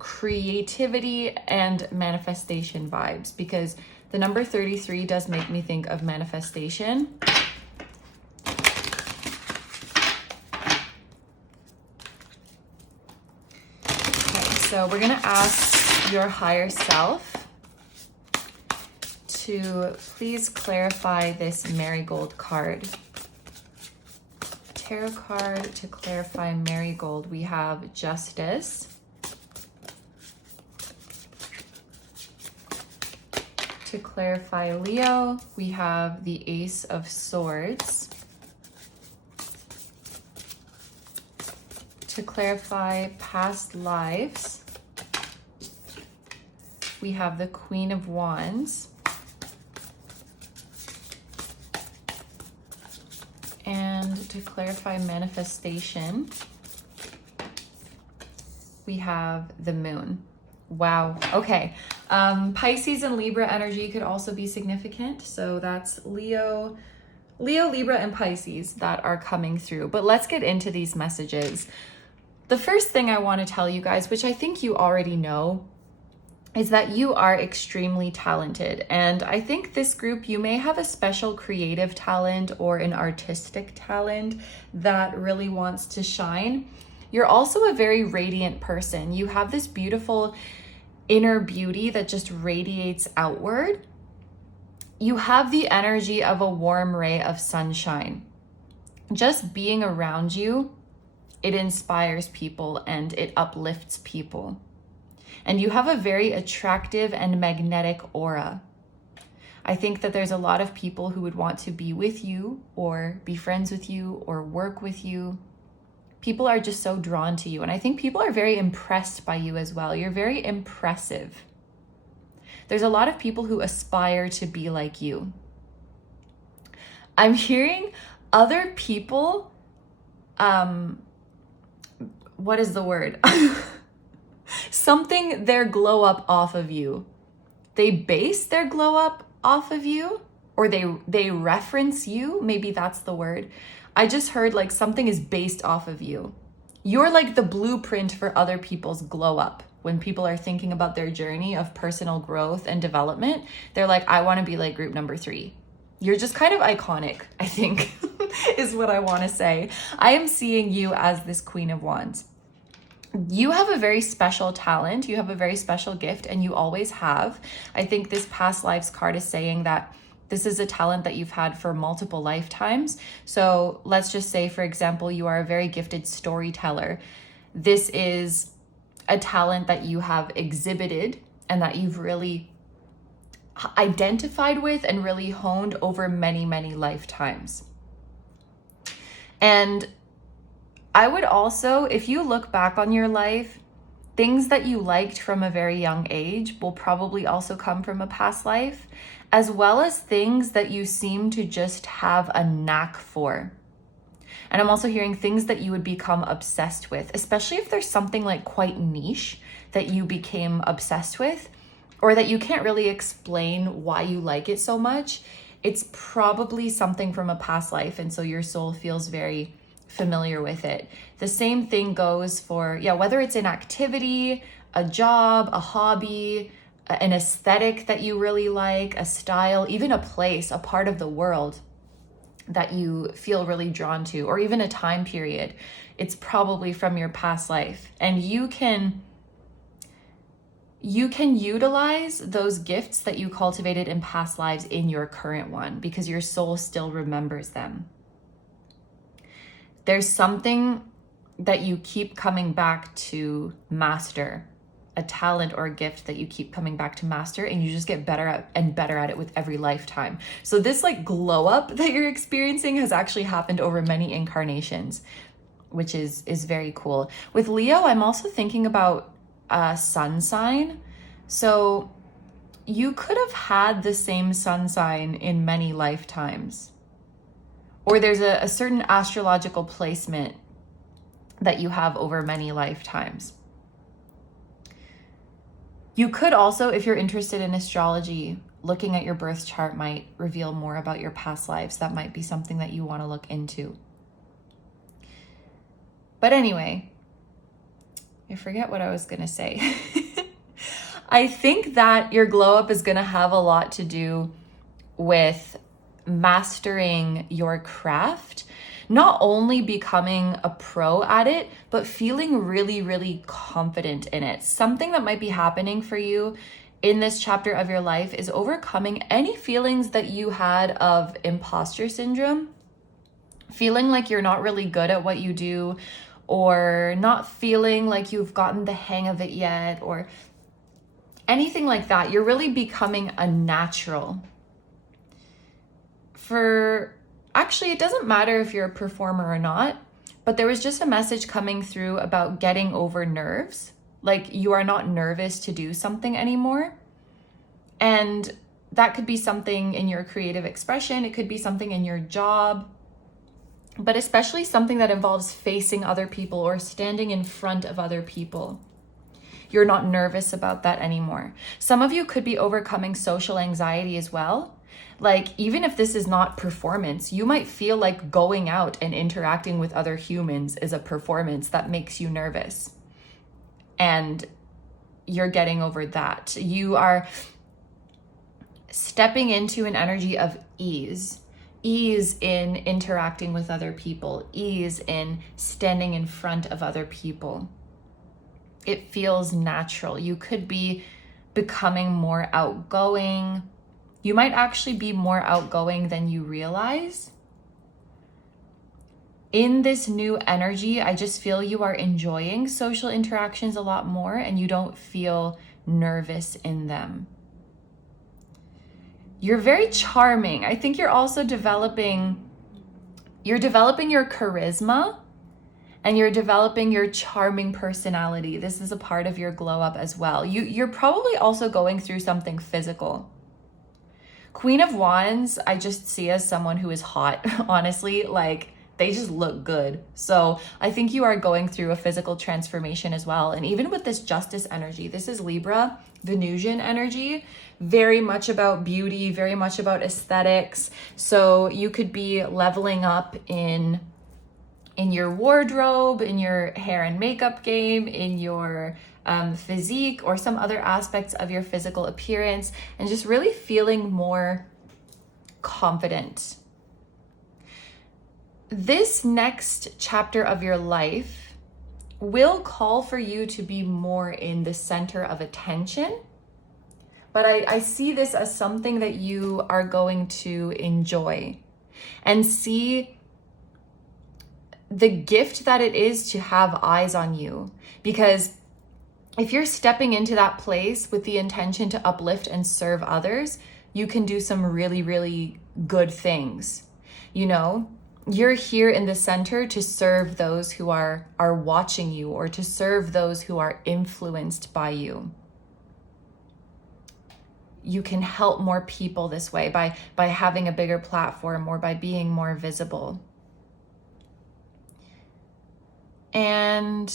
creativity and manifestation vibes, because the number 33 does make me think of manifestation. So we're going to ask your higher self to please clarify this Marigold card. Tarot card to clarify Marigold. We have Justice. To clarify Leo, we have the Ace of Swords. To clarify past lives, we have the Queen of Wands. And to clarify manifestation, we have the moon. Wow. Okay. Pisces and Libra energy could also be significant. So that's Leo, Libra, and Pisces that are coming through. But let's get into these messages. The first thing I want to tell you guys, which I think you already know, is that you are extremely talented. And I think this group, you may have a special creative talent or an artistic talent that really wants to shine. You're also a very radiant person. You have this beautiful inner beauty that just radiates outward. You have the energy of a warm ray of sunshine. Just being around you, it inspires people and it uplifts people. And you have a very attractive and magnetic aura. I think that there's a lot of people who would want to be with you or be friends with you or work with you. People are just so drawn to you. And I think people are very impressed by you as well. You're very impressive. There's a lot of people who aspire to be like you. I'm hearing other people, what is the word? Something, their glow up off of you. They base their glow up off of you, or they reference you. Maybe that's the word. I just heard like something is based off of you. You're like the blueprint for other people's glow up. When people are thinking about their journey of personal growth and development, they're like, I want to be like group number 3. You're just kind of iconic, I think, is what I want to say. I am seeing you as this Queen of Wands. You have a very special talent. You have a very special gift, and you always have. I think this past lives card is saying that this is a talent that you've had for multiple lifetimes. So let's just say, for example, you are a very gifted storyteller. This is a talent that you have exhibited and that you've really identified with and really honed over many, many lifetimes. And I would also, if you look back on your life, things that you liked from a very young age will probably also come from a past life, as well as things that you seem to just have a knack for. And I'm also hearing things that you would become obsessed with, especially if there's something like quite niche that you became obsessed with, or that you can't really explain why you like it so much. It's probably something from a past life, and so your soul feels very familiar with it. The same thing goes for, whether it's an activity, a job, a hobby, an aesthetic that you really like, a style, even a place, a part of the world that you feel really drawn to, or even a time period. It's probably from your past life. And you can utilize those gifts that you cultivated in past lives in your current one, because your soul still remembers them. There's something that you keep coming back to master, a talent or a gift that you keep coming back to master, and you just get better at it with every lifetime. So this like glow up that you're experiencing has actually happened over many incarnations, which is very cool. With Leo, I'm also thinking about sun sign. So you could have had the same sun sign in many lifetimes. Or there's a certain astrological placement that you have over many lifetimes. You could also, if you're interested in astrology, looking at your birth chart might reveal more about your past lives. That might be something that you want to look into. But anyway, I forget what I was going to say. I think that your glow up is going to have a lot to do with mastering your craft, not only becoming a pro at it, but feeling really, really confident in it. Something that might be happening for you in this chapter of your life is overcoming any feelings that you had of imposter syndrome, feeling like you're not really good at what you do, or not feeling like you've gotten the hang of it yet, or anything like that. You're really becoming a natural. Actually, it doesn't matter if you're a performer or not, but there was just a message coming through about getting over nerves. Like you are not nervous to do something anymore. And that could be something in your creative expression. It could be something in your job. but especially something that involves facing other people or standing in front of other people. You're not nervous about that anymore. Some of you could be overcoming social anxiety as well. Like, even if this is not performance, you might feel like going out and interacting with other humans is a performance that makes you nervous. And you're getting over that. You are stepping into an energy of ease. Ease in interacting with other people. Ease in standing in front of other people. It feels natural. You could be becoming more outgoing. You might actually be more outgoing than you realize. In this new energy, I just feel you are enjoying social interactions a lot more and you don't feel nervous in them. You're very charming. I think you're also developing your charisma and you're developing your charming personality. This is a part of your glow up as well. You're probably also going through something physical. Queen of Wands, I just see as someone who is hot, honestly, like they just look good. So I think you are going through a physical transformation as well. And even with this Justice energy, this is Libra, Venusian energy, very much about beauty, very much about aesthetics. So you could be leveling up in your wardrobe, in your hair and makeup game, in your physique, or some other aspects of your physical appearance, and just really feeling more confident. This next chapter of your life will call for you to be more in the center of attention, but I see this as something that you are going to enjoy and see the gift that it is to have eyes on you. Because if you're stepping into that place with the intention to uplift and serve others, you can do some really, really good things. You know, you're here in the center to serve those who are watching you, or to serve those who are influenced by you. You can help more people this way by having a bigger platform or by being more visible. And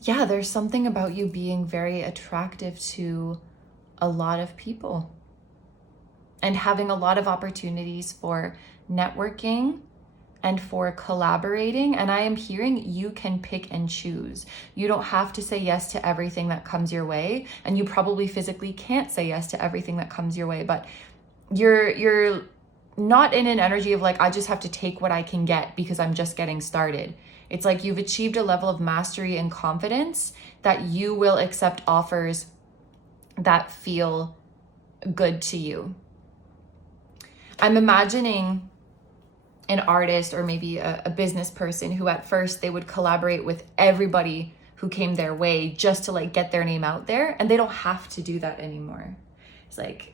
yeah, there's something about you being very attractive to a lot of people and having a lot of opportunities for networking and for collaborating. And I am hearing you can pick and choose. You don't have to say yes to everything that comes your way, and you probably physically can't say yes to everything that comes your way, but you're not in an energy of like, I just have to take what I can get because I'm just getting started. It's like you've achieved a level of mastery and confidence that you will accept offers that feel good to you. I'm imagining an artist or maybe a business person who at first they would collaborate with everybody who came their way just to like get their name out there, and they don't have to do that anymore. It's like,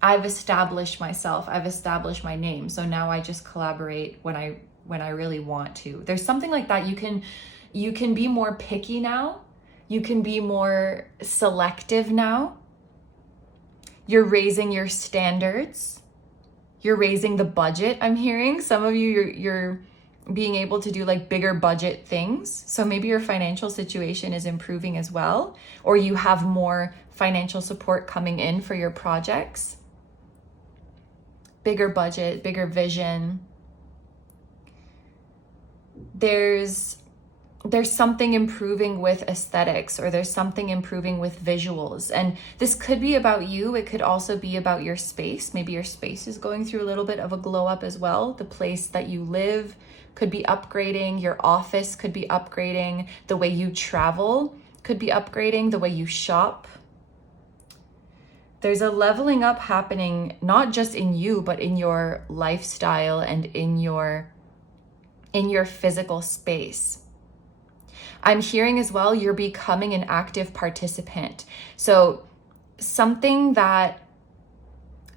I've established myself, I've established my name, so now I just collaborate when I really want to. There's something like that. You can be more picky now. You can be more selective now. You're raising your standards. You're raising the budget. I'm hearing some of you, you're being able to do like bigger budget things. So maybe your financial situation is improving as well, or you have more financial support coming in for your projects. Bigger budget, bigger vision. There's something improving with aesthetics, or there's something improving with visuals. And this could be about you. It could also be about your space. Maybe your space is going through a little bit of a glow up as well. The place that you live could be upgrading. Your office could be upgrading. The way you travel could be upgrading. The way you shop. There's a leveling up happening, not just in you, but in your lifestyle and in your physical space. I'm hearing as well, you're becoming an active participant. So something that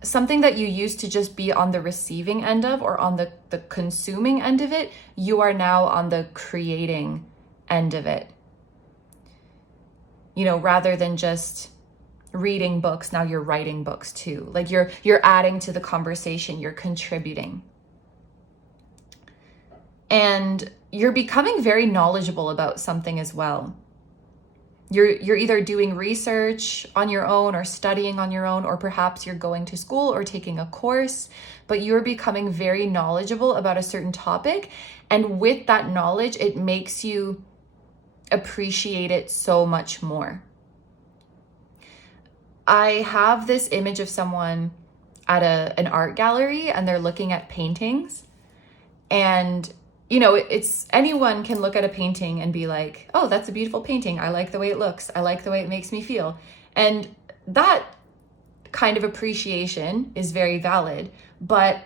you used to just be on the receiving end of, or on the consuming end of it, you are now on the creating end of it. You know, rather than just reading books, now you're writing books too. Like you're adding to the conversation, you're contributing. And you're becoming very knowledgeable about something as well. You're either doing research on your own or studying on your own, or perhaps you're going to school or taking a course, but you're becoming very knowledgeable about a certain topic. And with that knowledge, it makes you appreciate it so much more. I have this image of someone at an art gallery and they're looking at paintings, and you know, it's anyone can look at a painting and be like, oh, that's a beautiful painting. I like the way it looks. I like the way it makes me feel. And that kind of appreciation is very valid. But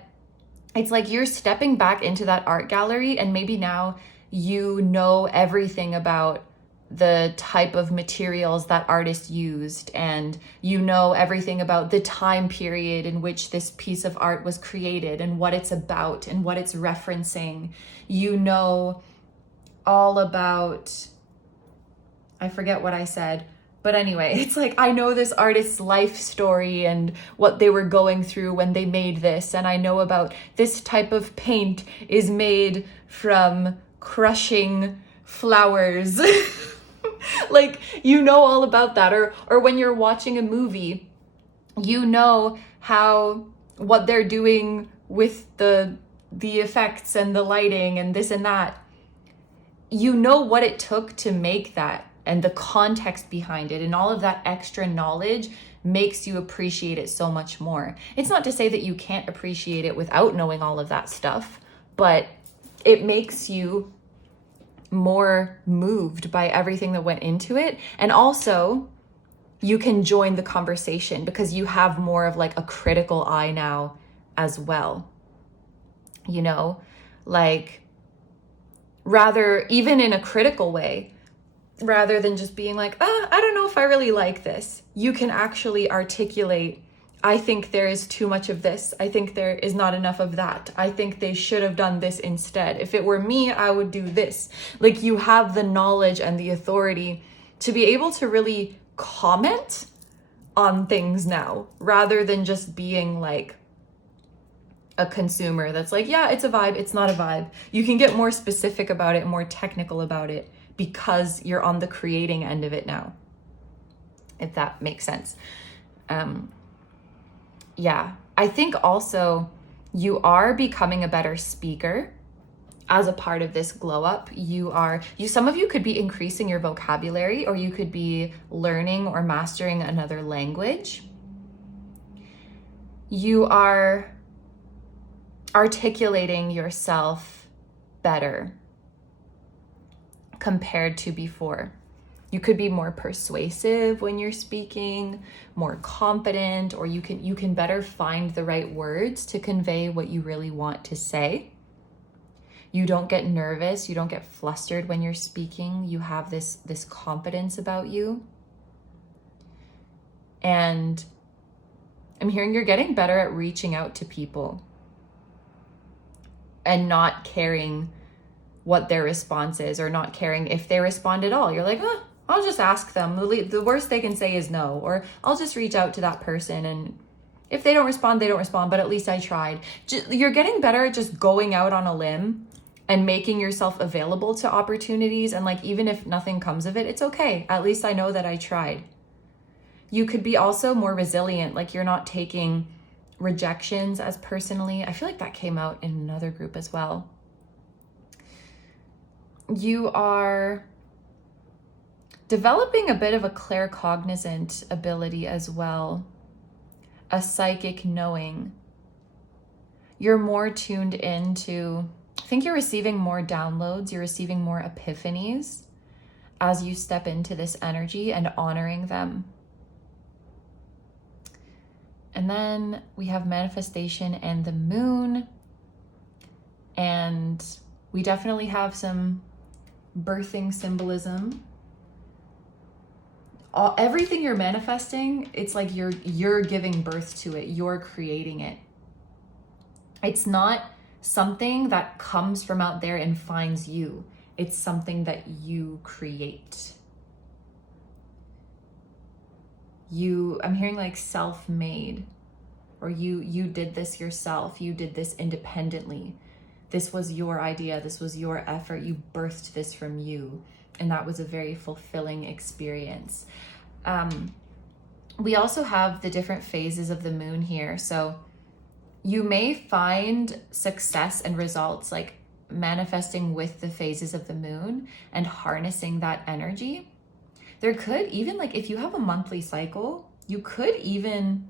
it's like you're stepping back into that art gallery, and maybe now you know everything about the type of materials that artist used, and you know everything about the time period in which this piece of art was created and what it's about and what it's referencing. You know all about, I forget what I said, but anyway, it's like I know this artist's life story and what they were going through when they made this, and I know about this type of paint is made from crushing flowers. Like, you know all about that. Or when you're watching a movie, you know what they're doing with the effects and the lighting and this and that. You know what it took to make that and the context behind it, and all of that extra knowledge makes you appreciate it so much more. It's not to say that you can't appreciate it without knowing all of that stuff, but it makes you more moved by everything that went into it. And also you can join the conversation because you have more of like a critical eye now as well. You know, like rather, even in a critical way, rather than just being like, I don't know if I really like this, you can actually articulate, I think there is too much of this. I think there is not enough of that. I think they should have done this instead. If it were me, I would do this. Like, you have the knowledge and the authority to be able to really comment on things now, rather than just being like a consumer that's like, yeah, it's a vibe, it's not a vibe. You can get more specific about it, more technical about it, because you're on the creating end of it now, if that makes sense. Yeah, I think also you are becoming a better speaker as a part of this glow up. Some of you could be increasing your vocabulary, or you could be learning or mastering another language. You are articulating yourself better compared to before. You could be more persuasive when you're speaking, more confident, or you can better find the right words to convey what you really want to say. You don't get nervous, you don't get flustered when you're speaking. You have this confidence about you. And I'm hearing you're getting better at reaching out to people and not caring what their response is, or not caring if they respond at all. You're like, I'll just ask them. The worst they can say is no, or I'll just reach out to that person, and if they don't respond, they don't respond, but at least I tried. You're getting better at just going out on a limb and making yourself available to opportunities, and like, even if nothing comes of it, it's okay. At least I know that I tried. You could be also more resilient, like you're not taking rejections as personally. I feel like that came out in another group as well. You are developing a bit of a claircognizant ability as well, a psychic knowing. You're more tuned into, I think you're receiving more downloads, you're receiving more epiphanies as you step into this energy and honoring them. And then we have manifestation and the moon, and we definitely have some birthing symbolism. Everything you're manifesting, it's like you're giving birth to it, you're creating it. It's not something that comes from out there and finds you. It's something that you create. I'm hearing like self-made, or you did this yourself, you did this independently. this was your idea, this was your effort, you birthed this from you, and that was a very fulfilling experience. We also have the different phases of the moon here. So you may find success and results like manifesting with the phases of the moon and harnessing that energy. There could even, like, if you have a monthly cycle, you could even,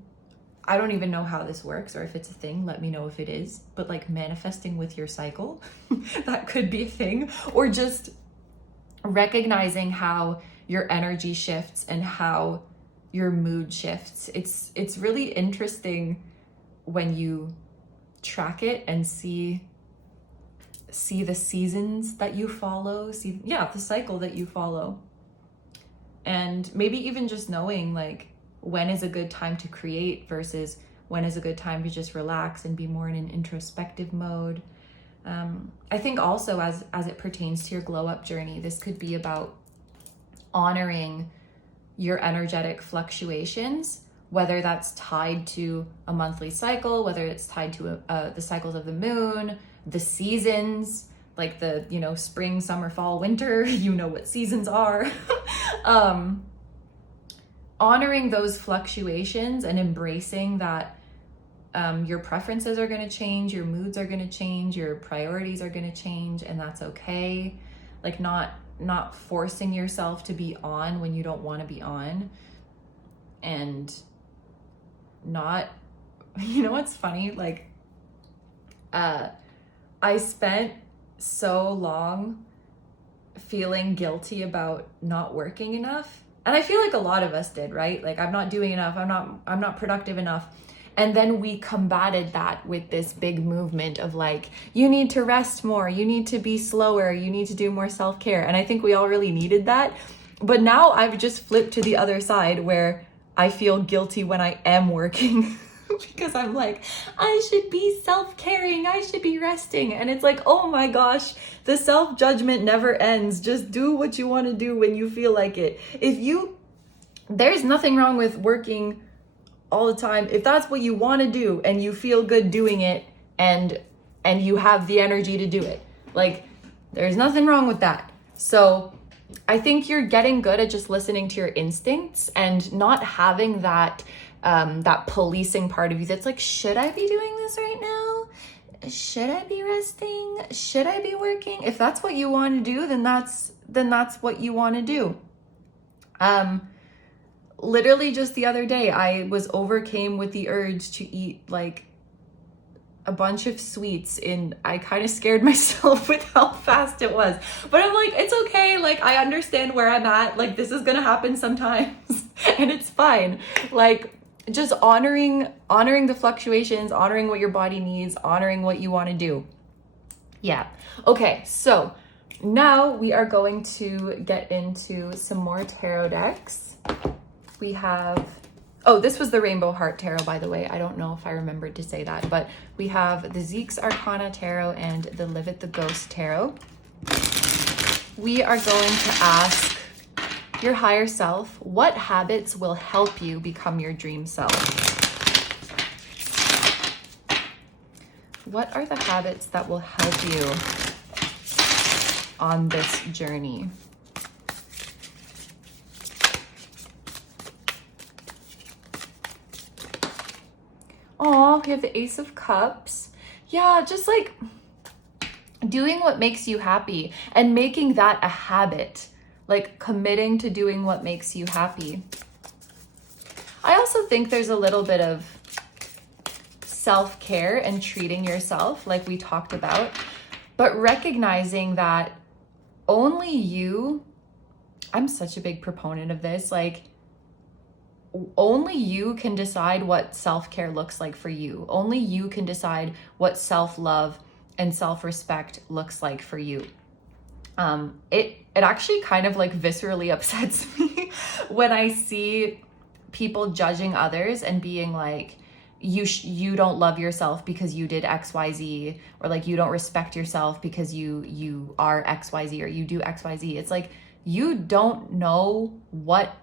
I don't even know how this works or if it's a thing, let me know if it is, but like manifesting with your cycle, that could be a thing. Or just recognizing how your energy shifts and how your mood shifts. It's really interesting when you track it and see the seasons that you follow, the cycle that you follow. And maybe even just knowing like when is a good time to create versus when is a good time to just relax and be more in an introspective mode. I think also as it pertains to your glow up journey, this could be about honoring your energetic fluctuations, whether that's tied to a monthly cycle, whether it's tied to the cycles of the moon, the seasons, like the, spring, summer, fall, winter, what seasons are. Honoring those fluctuations and embracing that your preferences are going to change, your moods are going to change, your priorities are going to change, and that's okay. Like not forcing yourself to be on when you don't want to be on, and not, what's funny, like I spent so long feeling guilty about not working enough, and I feel like a lot of us did, right? Like, I'm not doing enough, I'm not productive enough. And then we combated that with this big movement of like, you need to rest more, you need to be slower, you need to do more self-care. And I think we all really needed that. But now I've just flipped to the other side where I feel guilty when I am working because I'm like, I should be self-caring, I should be resting. And it's like, oh my gosh, the self-judgment never ends. Just do what you want to do when you feel like it. There's nothing wrong with working all the time if that's what you want to do and you feel good doing it and you have the energy to do it. Like, there's nothing wrong with that. So I think you're getting good at just listening to your instincts and not having that policing part of you that's like, should I be doing this right now? Should I be resting? Should I be working? If that's what you want to do, then that's what you want to do. Literally just the other day, I was overcame with the urge to eat like a bunch of sweets, and I kind of scared myself with how fast it was. But I'm like, it's okay. Like, I understand where I'm at. Like, this is gonna happen sometimes and it's fine. Like, just honoring the fluctuations, honoring what your body needs, honoring what you want to do. Yeah. Okay, so now we are going to get into some more tarot decks. We have, this was the Rainbow Heart Tarot, by the way. I don't know if I remembered to say that, but we have the Zeke's Arcana Tarot and the Live It the Ghost Tarot. We are going to ask your higher self, what habits will help you become your dream self? What are the habits that will help you on this journey? Oh, we have the Ace of Cups. Yeah, just like doing what makes you happy and making that a habit, like committing to doing what makes you happy. I also think there's a little bit of self-care and treating yourself like we talked about, but recognizing that only you, I'm such a big proponent of this, like only you can decide what self-care looks like for you. Only you can decide what self-love and self-respect looks like for you. It actually kind of like viscerally upsets me when I see people judging others and being like, you don't love yourself because you did XYZ, or like you don't respect yourself because you are XYZ or you do XYZ. It's like, you don't know what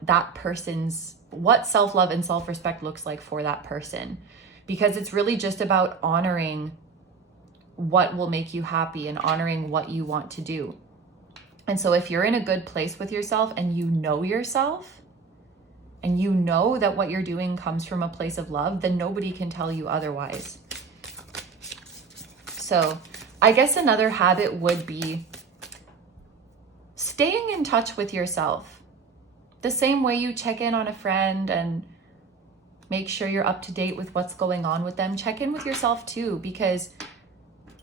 self-love and self-respect looks like for that person, because it's really just about honoring what will make you happy and honoring what you want to do. And so if you're in a good place with yourself and you know yourself, and you know that what you're doing comes from a place of love, then nobody can tell you otherwise. So I guess another habit would be staying in touch with yourself. The same way you check in on a friend and make sure you're up to date with what's going on with them, check in with yourself too, because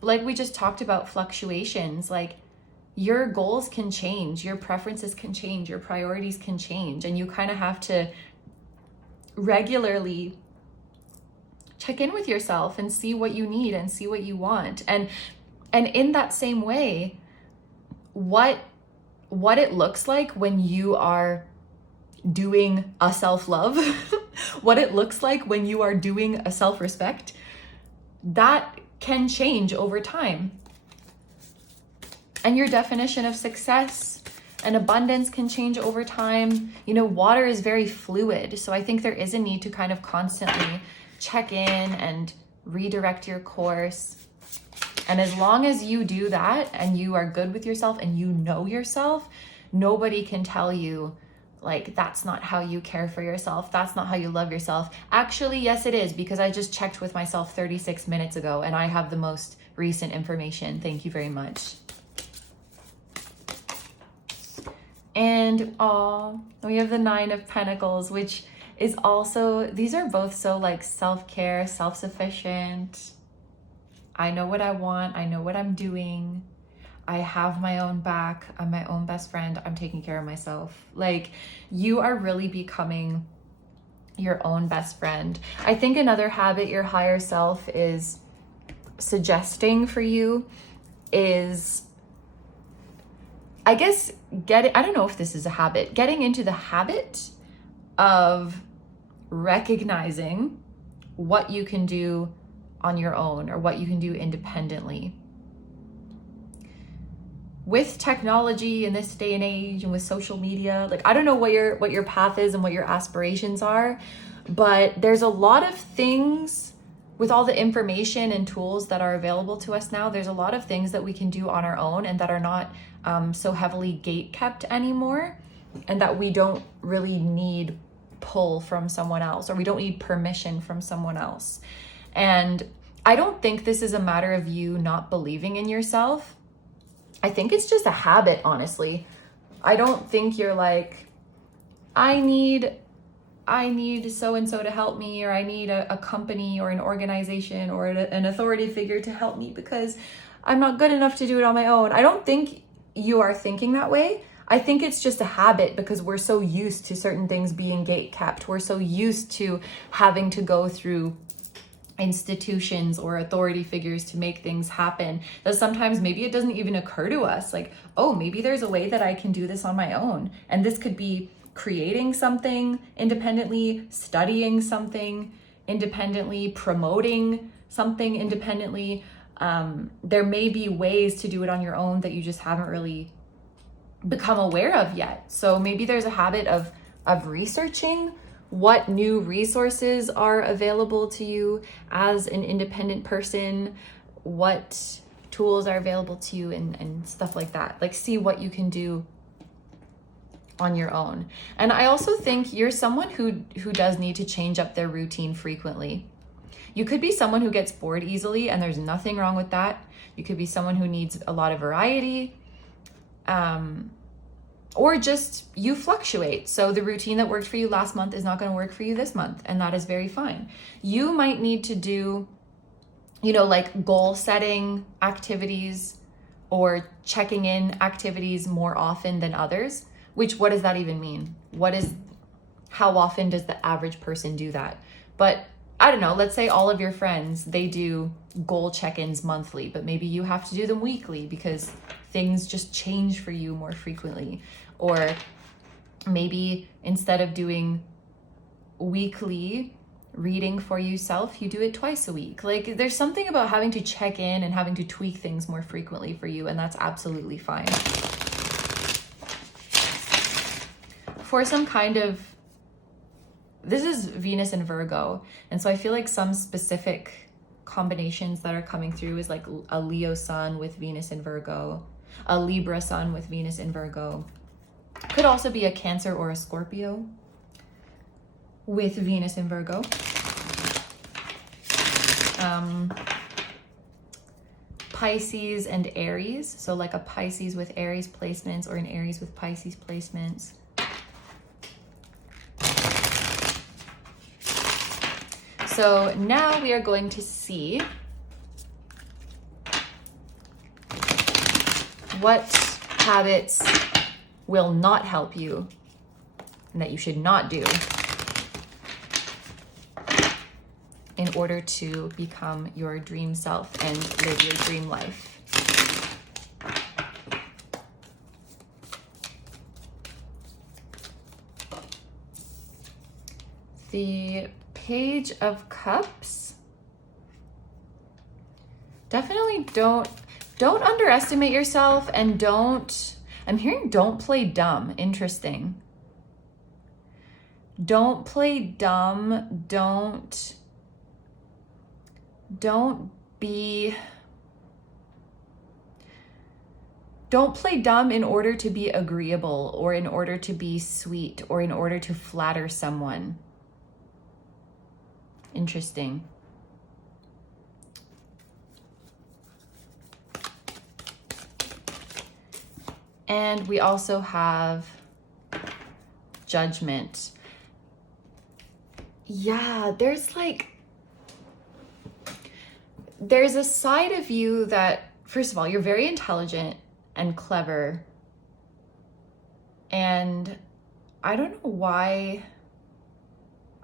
like we just talked about fluctuations, like your goals can change, your preferences can change, your priorities can change, and you kind of have to regularly check in with yourself and see what you need and see what you want. And in that same way, what it looks like when you are doing a self-love, what it looks like when you are doing a self-respect, that can change over time. And your definition of success and abundance can change over time. You know, water is very fluid. So I think there is a need to kind of constantly check in and redirect your course. And as long as you do that and you are good with yourself and you know yourself, nobody can tell you, like, that's not how you care for yourself. That's not how you love yourself. Actually, yes, it is, because I just checked with myself 36 minutes ago and I have the most recent information. Thank you very much. And we have the 9 of Pentacles, which is also, these are both so like self-care, self-sufficient. I know what I want. I know what I'm doing. I have my own back. I'm my own best friend. I'm taking care of myself. Like, you are really becoming your own best friend. I think another habit your higher self is suggesting for you is, I guess, I don't know if this is a habit, getting into the habit of recognizing what you can do on your own or what you can do independently. With technology in this day and age and with social media, like, I don't know what your path is and what your aspirations are, but there's a lot of things with all the information and tools that are available to us now. There's a lot of things that we can do on our own and that are not so heavily gate kept anymore, and that we don't really need pull from someone else, or we don't need permission from someone else. And I don't think this is a matter of you not believing in yourself. I think it's just a habit, honestly. I don't think you're like, I need so-and-so to help me, or I need a company or an organization or an authority figure to help me because I'm not good enough to do it on my own. I don't think you are thinking that way. I think it's just a habit because we're so used to certain things being gate kept. We're so used to having to go through institutions or authority figures to make things happen that sometimes maybe it doesn't even occur to us, like, oh, maybe there's a way that I can do this on my own. And this could be creating something independently, studying something independently, promoting something independently. There may be ways to do it on your own that you just haven't really become aware of yet. So maybe there's a habit of researching what new resources are available to you as an independent person, what tools are available to you, and stuff like that. Like, see what you can do on your own. And I also think you're someone who does need to change up their routine frequently. You could be someone who gets bored easily, and there's nothing wrong with that. You could be someone who needs a lot of variety, or just you fluctuate. So the routine that worked for you last month is not going to work for you this month, and that is very fine. You might need to do, like goal setting activities or checking in activities more often than others, which, what does that even mean? How often does the average person do that? But I don't know, let's say all of your friends, they do goal check-ins monthly, but maybe you have to do them weekly because things just change for you more frequently. Or maybe instead of doing weekly reading for yourself, you do it twice a week. Like, there's something about having to check in and having to tweak things more frequently for you, and that's absolutely fine. For some kind of, this is Venus and Virgo, and so I feel like some specific combinations that are coming through is like a Leo sun with Venus in Virgo, a Libra sun with Venus in Virgo. Could also be a Cancer or a Scorpio with Venus in Virgo. Pisces and Aries. So like a Pisces with Aries placements or an Aries with Pisces placements. So now we are going to see what habits will not help you and that you should not do in order to become your dream self and live your dream life. The Page of Cups. Definitely don't underestimate yourself, and I'm hearing don't play dumb. Interesting. Don't play dumb. Don't play dumb in order to be agreeable or in order to be sweet or in order to flatter someone. Interesting. And we also have Judgment. Yeah, there's a side of you that, first of all, you're very intelligent and clever. And I don't know why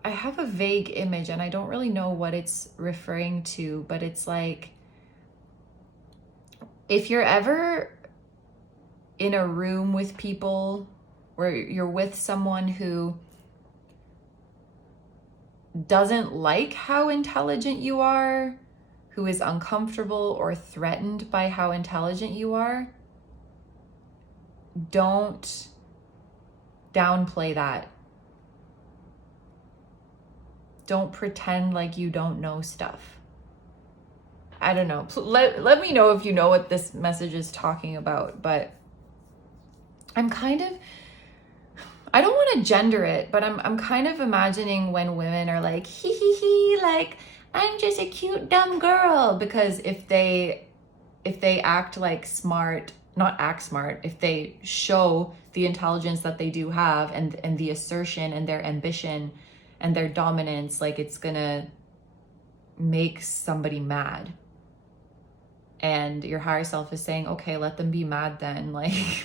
I have a vague image and I don't really know what it's referring to, but it's like, if you're ever in a room with people where you're with someone who doesn't like how intelligent you are, who is uncomfortable or threatened by how intelligent you are, don't downplay that. Don't pretend like you don't know stuff. I don't know. Let me know if you know what this message is talking about, but I don't want to gender it, but I'm kind of imagining when women are like, hee hee hee, like, I'm just a cute dumb girl, because if they act like smart, not act smart, if they show the intelligence that they do have and the assertion and their ambition and their dominance, like, it's gonna make somebody mad. And your higher self is saying, okay, let them be mad then. Like,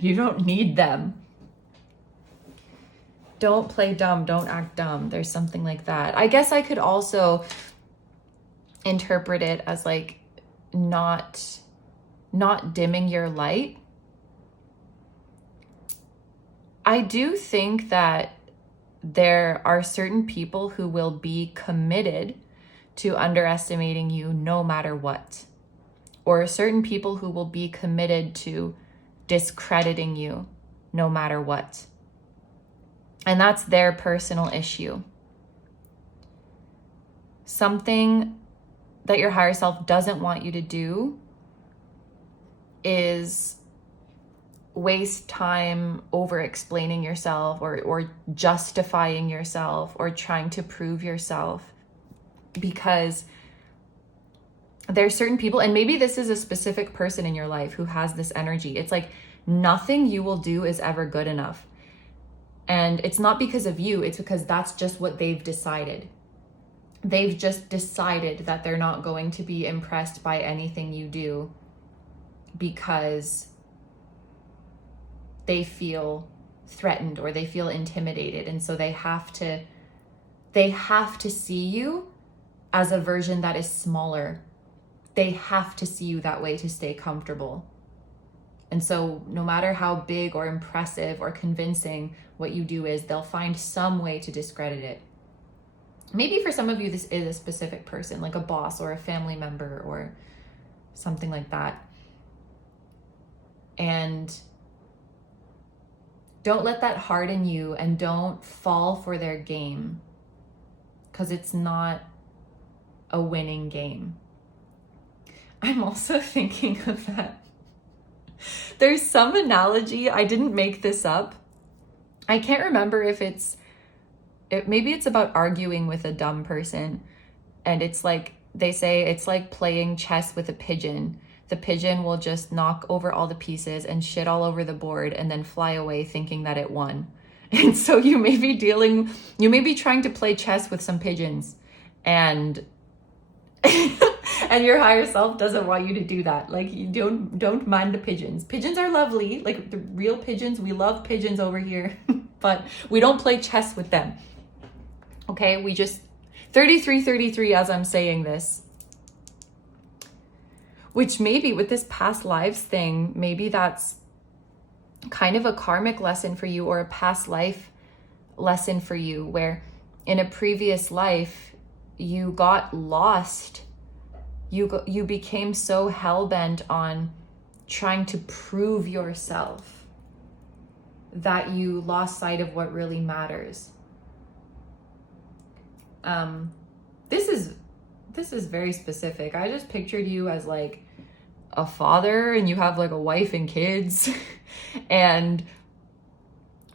you don't need them. Don't play dumb, don't act dumb. There's something like that. I guess I could also interpret it as like not dimming your light. I do think that there are certain people who will be committed to underestimating you no matter what, or certain people who will be committed to discrediting you no matter what. And that's their personal issue. Something that your higher self doesn't want you to do is waste time over explaining yourself or justifying yourself or trying to prove yourself, because there's certain people, and maybe this is a specific person in your life who has this energy. It's like nothing you will do is ever good enough. And it's not because of you, it's because that's just what they've decided. They've just decided that they're not going to be impressed by anything you do because they feel threatened or they feel intimidated. And so they have to see you as a version that is smaller. They have to see you that way to stay comfortable. And so no matter how big or impressive or convincing what you do is, they'll find some way to discredit it. Maybe for some of you, this is a specific person, like a boss or a family member or something like that. And don't let that harden you, and don't fall for their game, because it's not a winning game. I'm also thinking of that. There's some analogy, I didn't make this up. I can't remember if maybe it's about arguing with a dumb person. And it's like, they say it's like playing chess with a pigeon. The pigeon will just knock over all the pieces and shit all over the board and then fly away thinking that it won. And so you may be trying to play chess with some pigeons, and and your higher self doesn't want you to do that. Like, you don't mind the pigeons. Pigeons are lovely, like the real pigeons. We love pigeons over here, but we don't play chess with them. Okay, we just 33 as I'm saying this. Which maybe with this past lives thing, maybe that's kind of a karmic lesson for you, or a past life lesson for you, where in a previous life you got lost. You became so hell-bent on trying to prove yourself that you lost sight of what really matters. This is very specific. I just pictured you as like a father, and you have like a wife and kids, and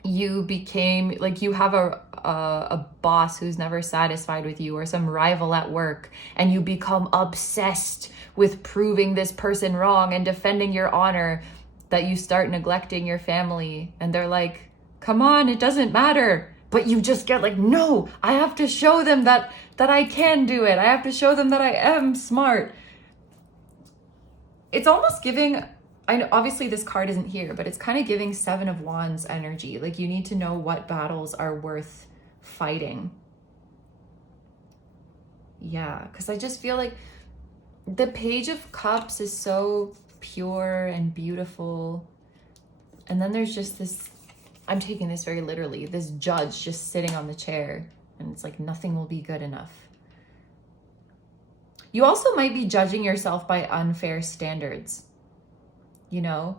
you became like, you have a boss who's never satisfied with you, or some rival at work, and you become obsessed with proving this person wrong and defending your honor, that you start neglecting your family. And they're like, come on, it doesn't matter. But you just get like, no, I have to show them that I can do it. I have to show them that I am smart. It's almost giving, I know obviously this card isn't here, but it's kind of giving Seven of Wands energy. Like, you need to know what battles are worth fighting. Yeah, because I just feel like the Page of Cups is so pure and beautiful. And then there's just this, I'm taking this very literally, this judge just sitting on the chair, and it's like, nothing will be good enough. You also might be judging yourself by unfair standards, you know?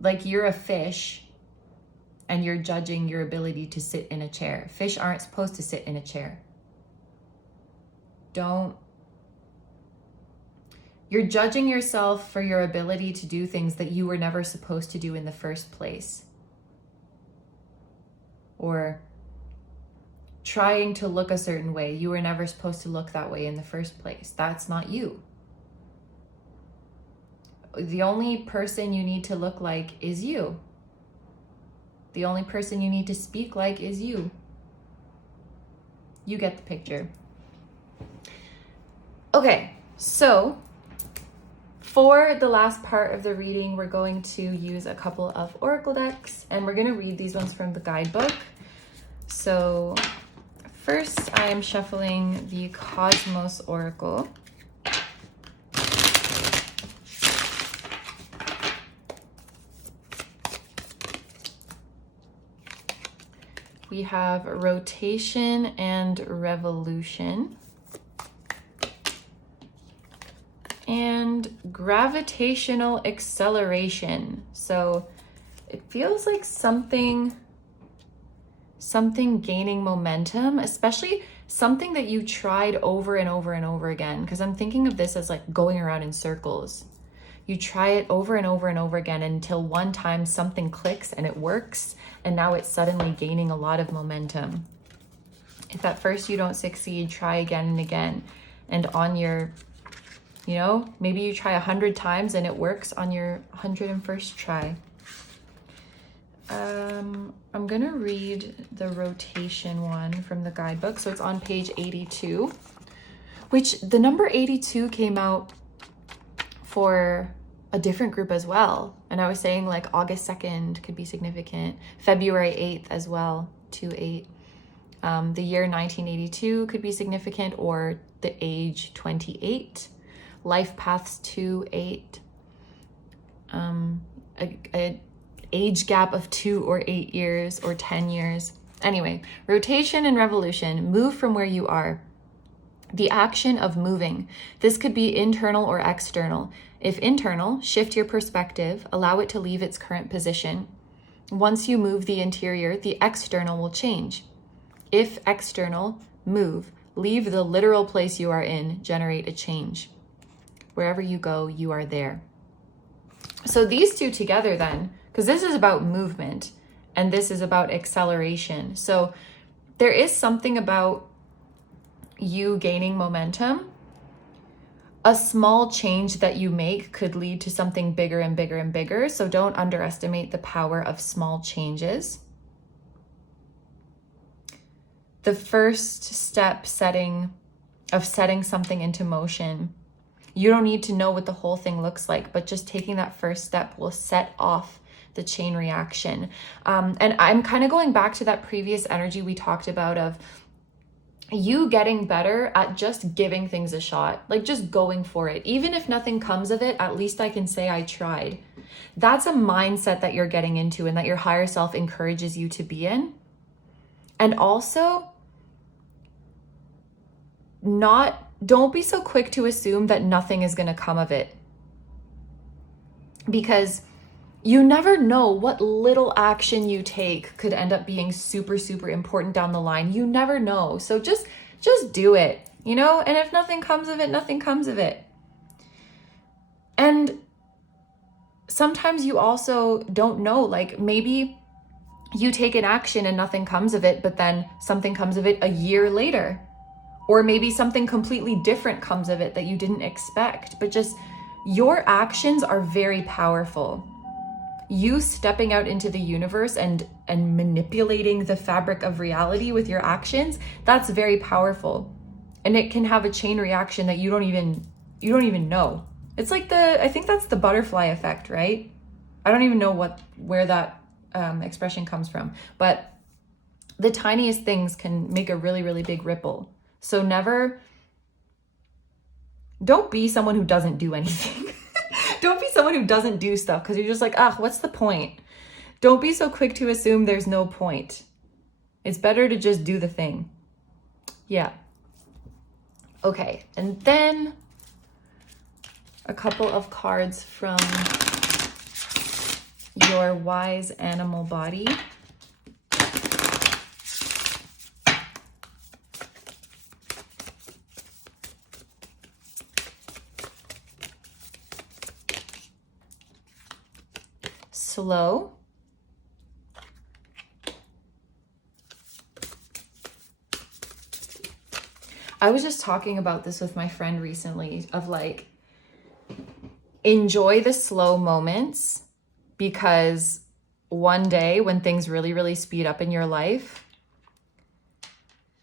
Like, you're a fish and you're judging your ability to sit in a chair. Fish aren't supposed to sit in a chair. You're judging yourself for your ability to do things that you were never supposed to do in the first place. Or trying to look a certain way. You were never supposed to look that way in the first place. That's not you. The only person you need to look like is you. The only person you need to speak like is you. You get the picture. Okay, so for the last part of the reading, we're going to use a couple of oracle decks, and we're going to read these ones from the guidebook. So first, I am shuffling the Cosmos Oracle. We have Rotation and Revolution. And Gravitational Acceleration. So it feels like something gaining momentum, especially something that you tried over and over and over again, because I'm thinking of this as like going around in circles. You try it over and over and over again until one time something clicks and it works, and now it's suddenly gaining a lot of momentum. If at first you don't succeed, try again and again. And on your, you know, maybe you try 100 times and it works on your 101st try. I'm gonna read the rotation one from the guidebook. So it's on page 82, which the number 82 came out for a different group as well. And I was saying like August 2nd could be significant. February 8th as well, 2-8. The year 1982 could be significant, or the age 28. Life paths 2-8. A age gap of 2 or 8 years or 10 years. Anyway, rotation and revolution. Move from where you are. The action of moving. This could be internal or external. If internal, shift your perspective, allow it to leave its current position. Once you move the interior, the external will change. If external, move, Leave the literal place you are in, generate a change. Wherever you go, you are there. So these two together then, because this is about movement and this is about acceleration. So there is something about you gaining momentum. A small change that you make could lead to something bigger and bigger and bigger. So don't underestimate the power of small changes. The first step setting something into motion, you don't need to know what the whole thing looks like, but just taking that first step will set off the chain reaction. And I'm kind of going back to that previous energy we talked about of you getting better at just giving things a shot, like just going for it. Even if nothing comes of it, at least I can say I tried. That's a mindset that you're getting into and that your higher self encourages you to be in. And also, don't be so quick to assume that nothing is going to come of it. Because you never know what little action you take could end up being super, super important down the line. You never know. So just do it, you know? And if nothing comes of it, nothing comes of it. And sometimes you also don't know, like maybe you take an action and nothing comes of it, but then something comes of it a year later. Or maybe something completely different comes of it that you didn't expect. But just your actions are very powerful. You stepping out into the universe and manipulating the fabric of reality with your actions, that's very powerful. And it can have a chain reaction that you don't even know. It's like I think that's the butterfly effect, right? I don't even know where that expression comes from, but the tiniest things can make a really, really big ripple. So don't be someone who doesn't do anything. Don't be someone who doesn't do stuff because you're just like, what's the point? Don't be so quick to assume there's no point. It's better to just do the thing. Yeah. Okay, and then a couple of cards from your wise animal body. Slow. I was just talking about this with my friend recently of like, enjoy the slow moments because one day when things really, really speed up in your life,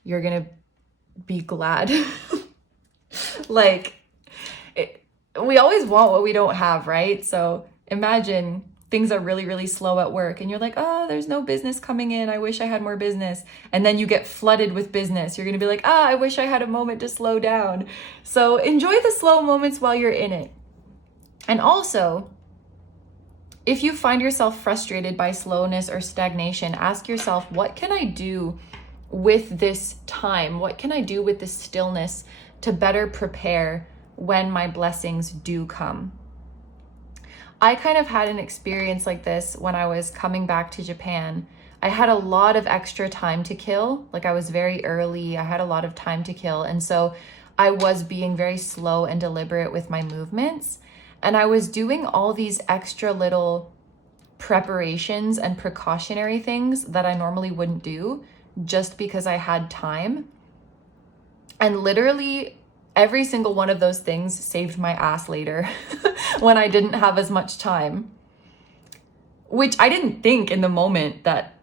you're going to be glad. We always want what we don't have, right? So imagine things are really, really slow at work and you're like, there's no business coming in. I wish I had more business. And then you get flooded with business. You're going to be like, I wish I had a moment to slow down. So enjoy the slow moments while you're in it. And also, if you find yourself frustrated by slowness or stagnation, ask yourself, what can I do with this time? What can I do with this stillness to better prepare when my blessings do come? I kind of had an experience like this when I was coming back to Japan. I had a lot of extra time to kill. Like I was very early. I had a lot of time to kill. And so I was being very slow and deliberate with my movements. And I was doing all these extra little preparations and precautionary things that I normally wouldn't do just because I had time. And literally every single one of those things saved my ass later when I didn't have as much time, which I didn't think in the moment that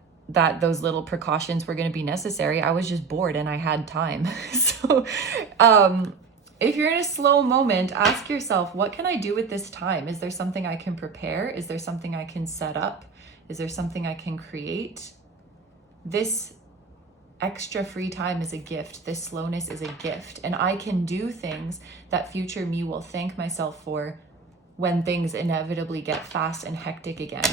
those little precautions were going to be necessary. I was just bored and I had time. So if you're in a slow moment, ask yourself, what can I do with this time? Is there something I can prepare? Is there something I can set up? Is there something I can create? This extra free time is a gift. This slowness is a gift. And I can do things that future me will thank myself for when things inevitably get fast and hectic again.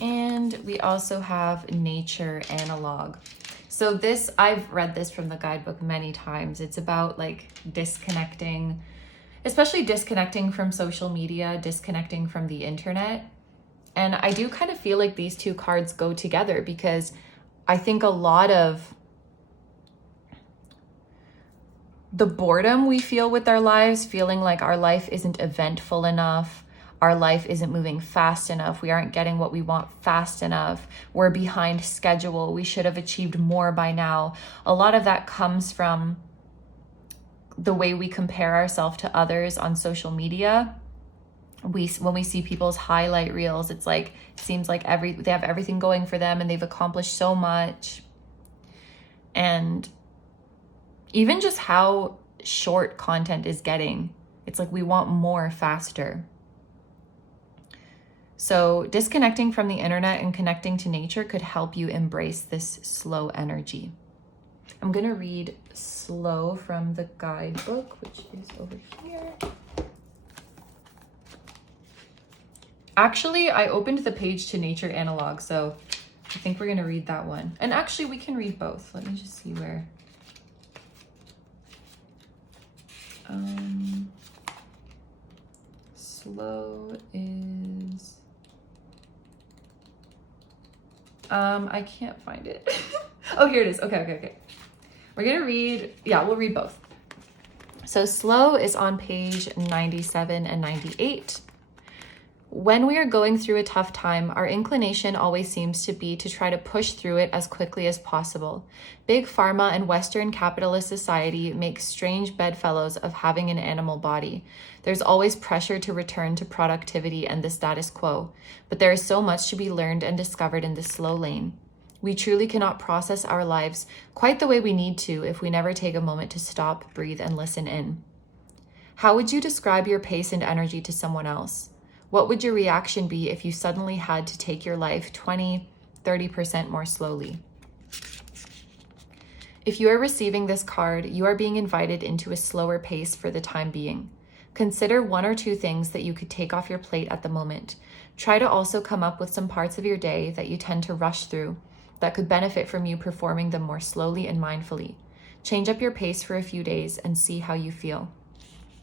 And we also have nature analog. So this, I've read this from the guidebook many times. It's about like disconnecting, especially disconnecting from social media, disconnecting from the internet. And I do kind of feel like these two cards go together, because I think a lot of the boredom we feel with our lives, feeling like our life isn't eventful enough, our life isn't moving fast enough, we aren't getting what we want fast enough, we're behind schedule, we should have achieved more by now. A lot of that comes from the way we compare ourselves to others on social media. When we see people's highlight reels, it's like, it seems like they have everything going for them and they've accomplished so much. And even just how short content is getting, it's like we want more faster. So disconnecting from the internet and connecting to nature could help you embrace this slow energy. I'm gonna read slow from the guidebook, which is over here. Actually, I opened the page to nature analog, so I think we're gonna read that one. And actually we can read both. Let me just see where. Slow is, I can't find it. Oh, here it is. Okay. We're gonna read, we'll read both. So slow is on page 97 and 98. When we are going through a tough time, our inclination always seems to be to try to push through it as quickly as possible. Big pharma and Western capitalist society make strange bedfellows of having an animal body. There's always pressure to return to productivity and the status quo, but there is so much to be learned and discovered in this slow lane. We truly cannot process our lives quite the way we need to if we never take a moment to stop, breathe, and listen in. How would you describe your pace and energy to someone else? What would your reaction be if you suddenly had to take your life 20, 30% more slowly? If you are receiving this card, you are being invited into a slower pace for the time being. Consider one or two things that you could take off your plate at the moment. Try to also come up with some parts of your day that you tend to rush through that could benefit from you performing them more slowly and mindfully. Change up your pace for a few days and see how you feel.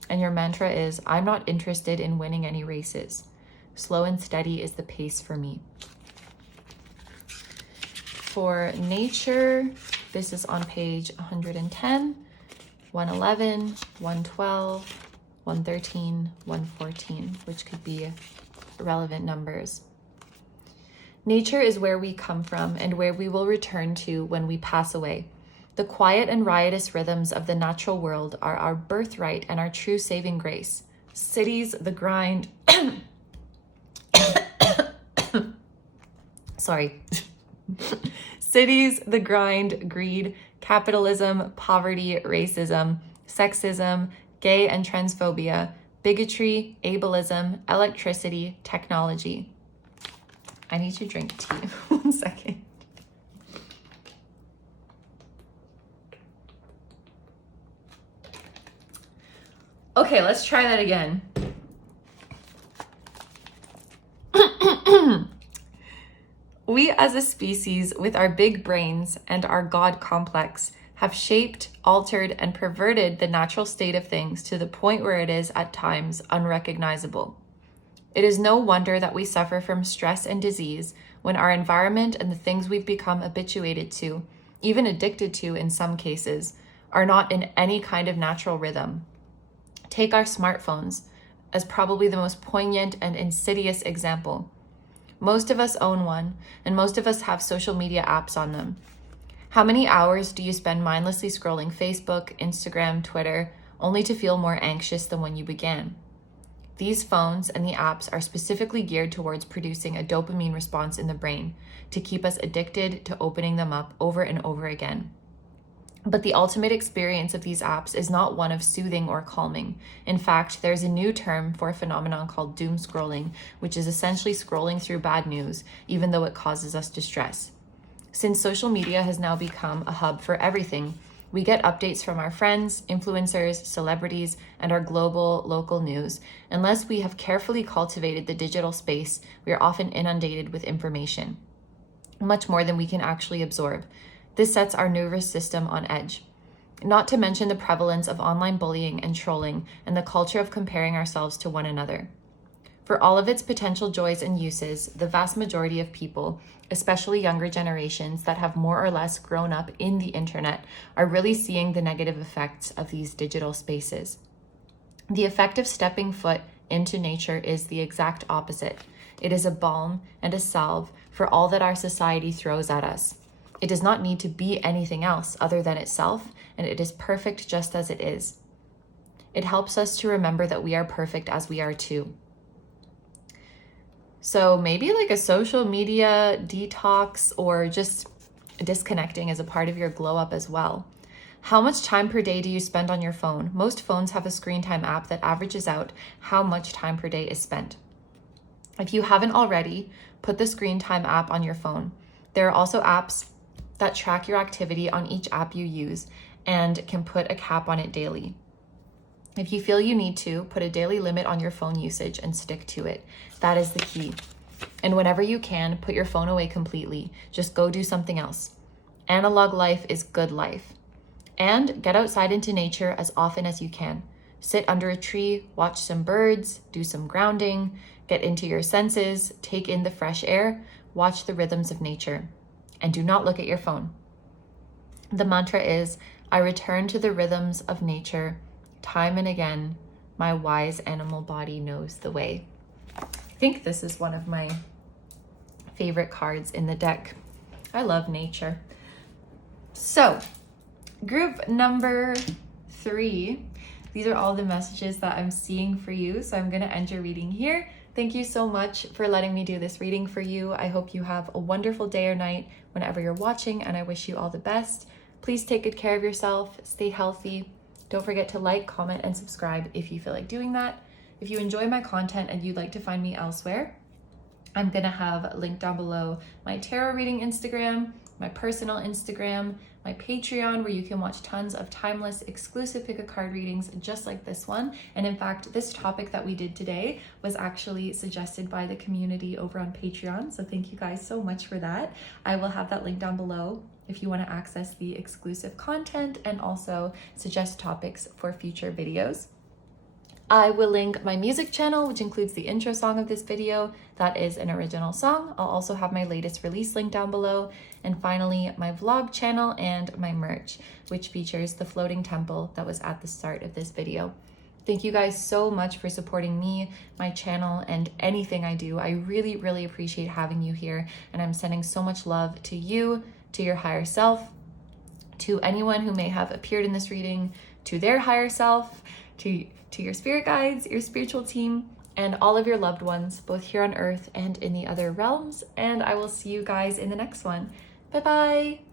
And your mantra is, I'm not interested in winning any races. Slow and steady is the pace for me. For nature, this is on page 110, 111, 112, 113, 114, which could be relevant numbers. Nature is where we come from and where we will return to when we pass away. The quiet and riotous rhythms of the natural world are our birthright and our true saving grace. Cities, the grind, Cities, the grind, greed, capitalism, poverty, racism, sexism, gay and transphobia, bigotry, ableism, electricity, technology. I need to drink tea. 1 second. Okay, let's try that again. We as a species, with our big brains and our God complex, have shaped, altered, and perverted the natural state of things to the point where it is, at times, unrecognizable. It is no wonder that we suffer from stress and disease when our environment and the things we've become habituated to, even addicted to in some cases, are not in any kind of natural rhythm. Take our smartphones as probably the most poignant and insidious example. Most of us own one, and most of us have social media apps on them. How many hours do you spend mindlessly scrolling Facebook, Instagram, Twitter, only to feel more anxious than when you began? These phones and the apps are specifically geared towards producing a dopamine response in the brain to keep us addicted to opening them up over and over again. But the ultimate experience of these apps is not one of soothing or calming. In fact, there's a new term for a phenomenon called doom scrolling, which is essentially scrolling through bad news, even though it causes us distress. Since social media has now become a hub for everything, we get updates from our friends, influencers, celebrities, and our global, local news. Unless we have carefully cultivated the digital space, we are often inundated with information, much more than we can actually absorb. This sets our nervous system on edge. Not to mention the prevalence of online bullying and trolling and the culture of comparing ourselves to one another. For all of its potential joys and uses, the vast majority of people, especially younger generations that have more or less grown up in the internet, are really seeing the negative effects of these digital spaces. The effect of stepping foot into nature is the exact opposite. It is a balm and a salve for all that our society throws at us. It does not need to be anything else other than itself, and it is perfect just as it is. It helps us to remember that we are perfect as we are too. So maybe like a social media detox or just disconnecting is a part of your glow up as well. How much time per day do you spend on your phone? Most phones have a screen time app that averages out how much time per day is spent. If you haven't already, put the screen time app on your phone. There are also apps that track your activity on each app you use and can put a cap on it daily. If you feel you need to, put a daily limit on your phone usage and stick to it. That is the key. And whenever you can, put your phone away completely. Just go do something else. Analog life is good life. And get outside into nature as often as you can. Sit under a tree, watch some birds, do some grounding, get into your senses, take in the fresh air, watch the rhythms of nature. And do not look at your phone. The mantra is, I return to the rhythms of nature. Time and again, my wise animal body knows the way. I think this is one of my favorite cards in the deck. I love nature. So, group number 3. These are all the messages that I'm seeing for you. So I'm going to end your reading here. Thank you so much for letting me do this reading for you. I hope you have a wonderful day or night whenever you're watching, and I wish you all the best. Please take good care of yourself. Stay healthy. Don't forget to like, comment, and subscribe if you feel like doing that. If you enjoy my content and you'd like to find me elsewhere, I'm going to have linked down below my tarot reading Instagram, my personal Instagram, my Patreon, where you can watch tons of timeless, exclusive pick a card readings just like this one. And in fact, this topic that we did today was actually suggested by the community over on Patreon. So thank you guys so much for that. I will have that link down below if you want to access the exclusive content and also suggest topics for future videos. I will link my music channel, which includes the intro song of this video. That is an original song. I'll also have my latest release link down below. And finally, my vlog channel and my merch, which features the floating temple that was at the start of this video. Thank you guys so much for supporting me, my channel, and anything I do. I really, really appreciate having you here. And I'm sending so much love to you, to your higher self, to anyone who may have appeared in this reading, to their higher self, to your spirit guides, your spiritual team, and all of your loved ones, both here on earth and in the other realms. And I will see you guys in the next one. Bye-bye.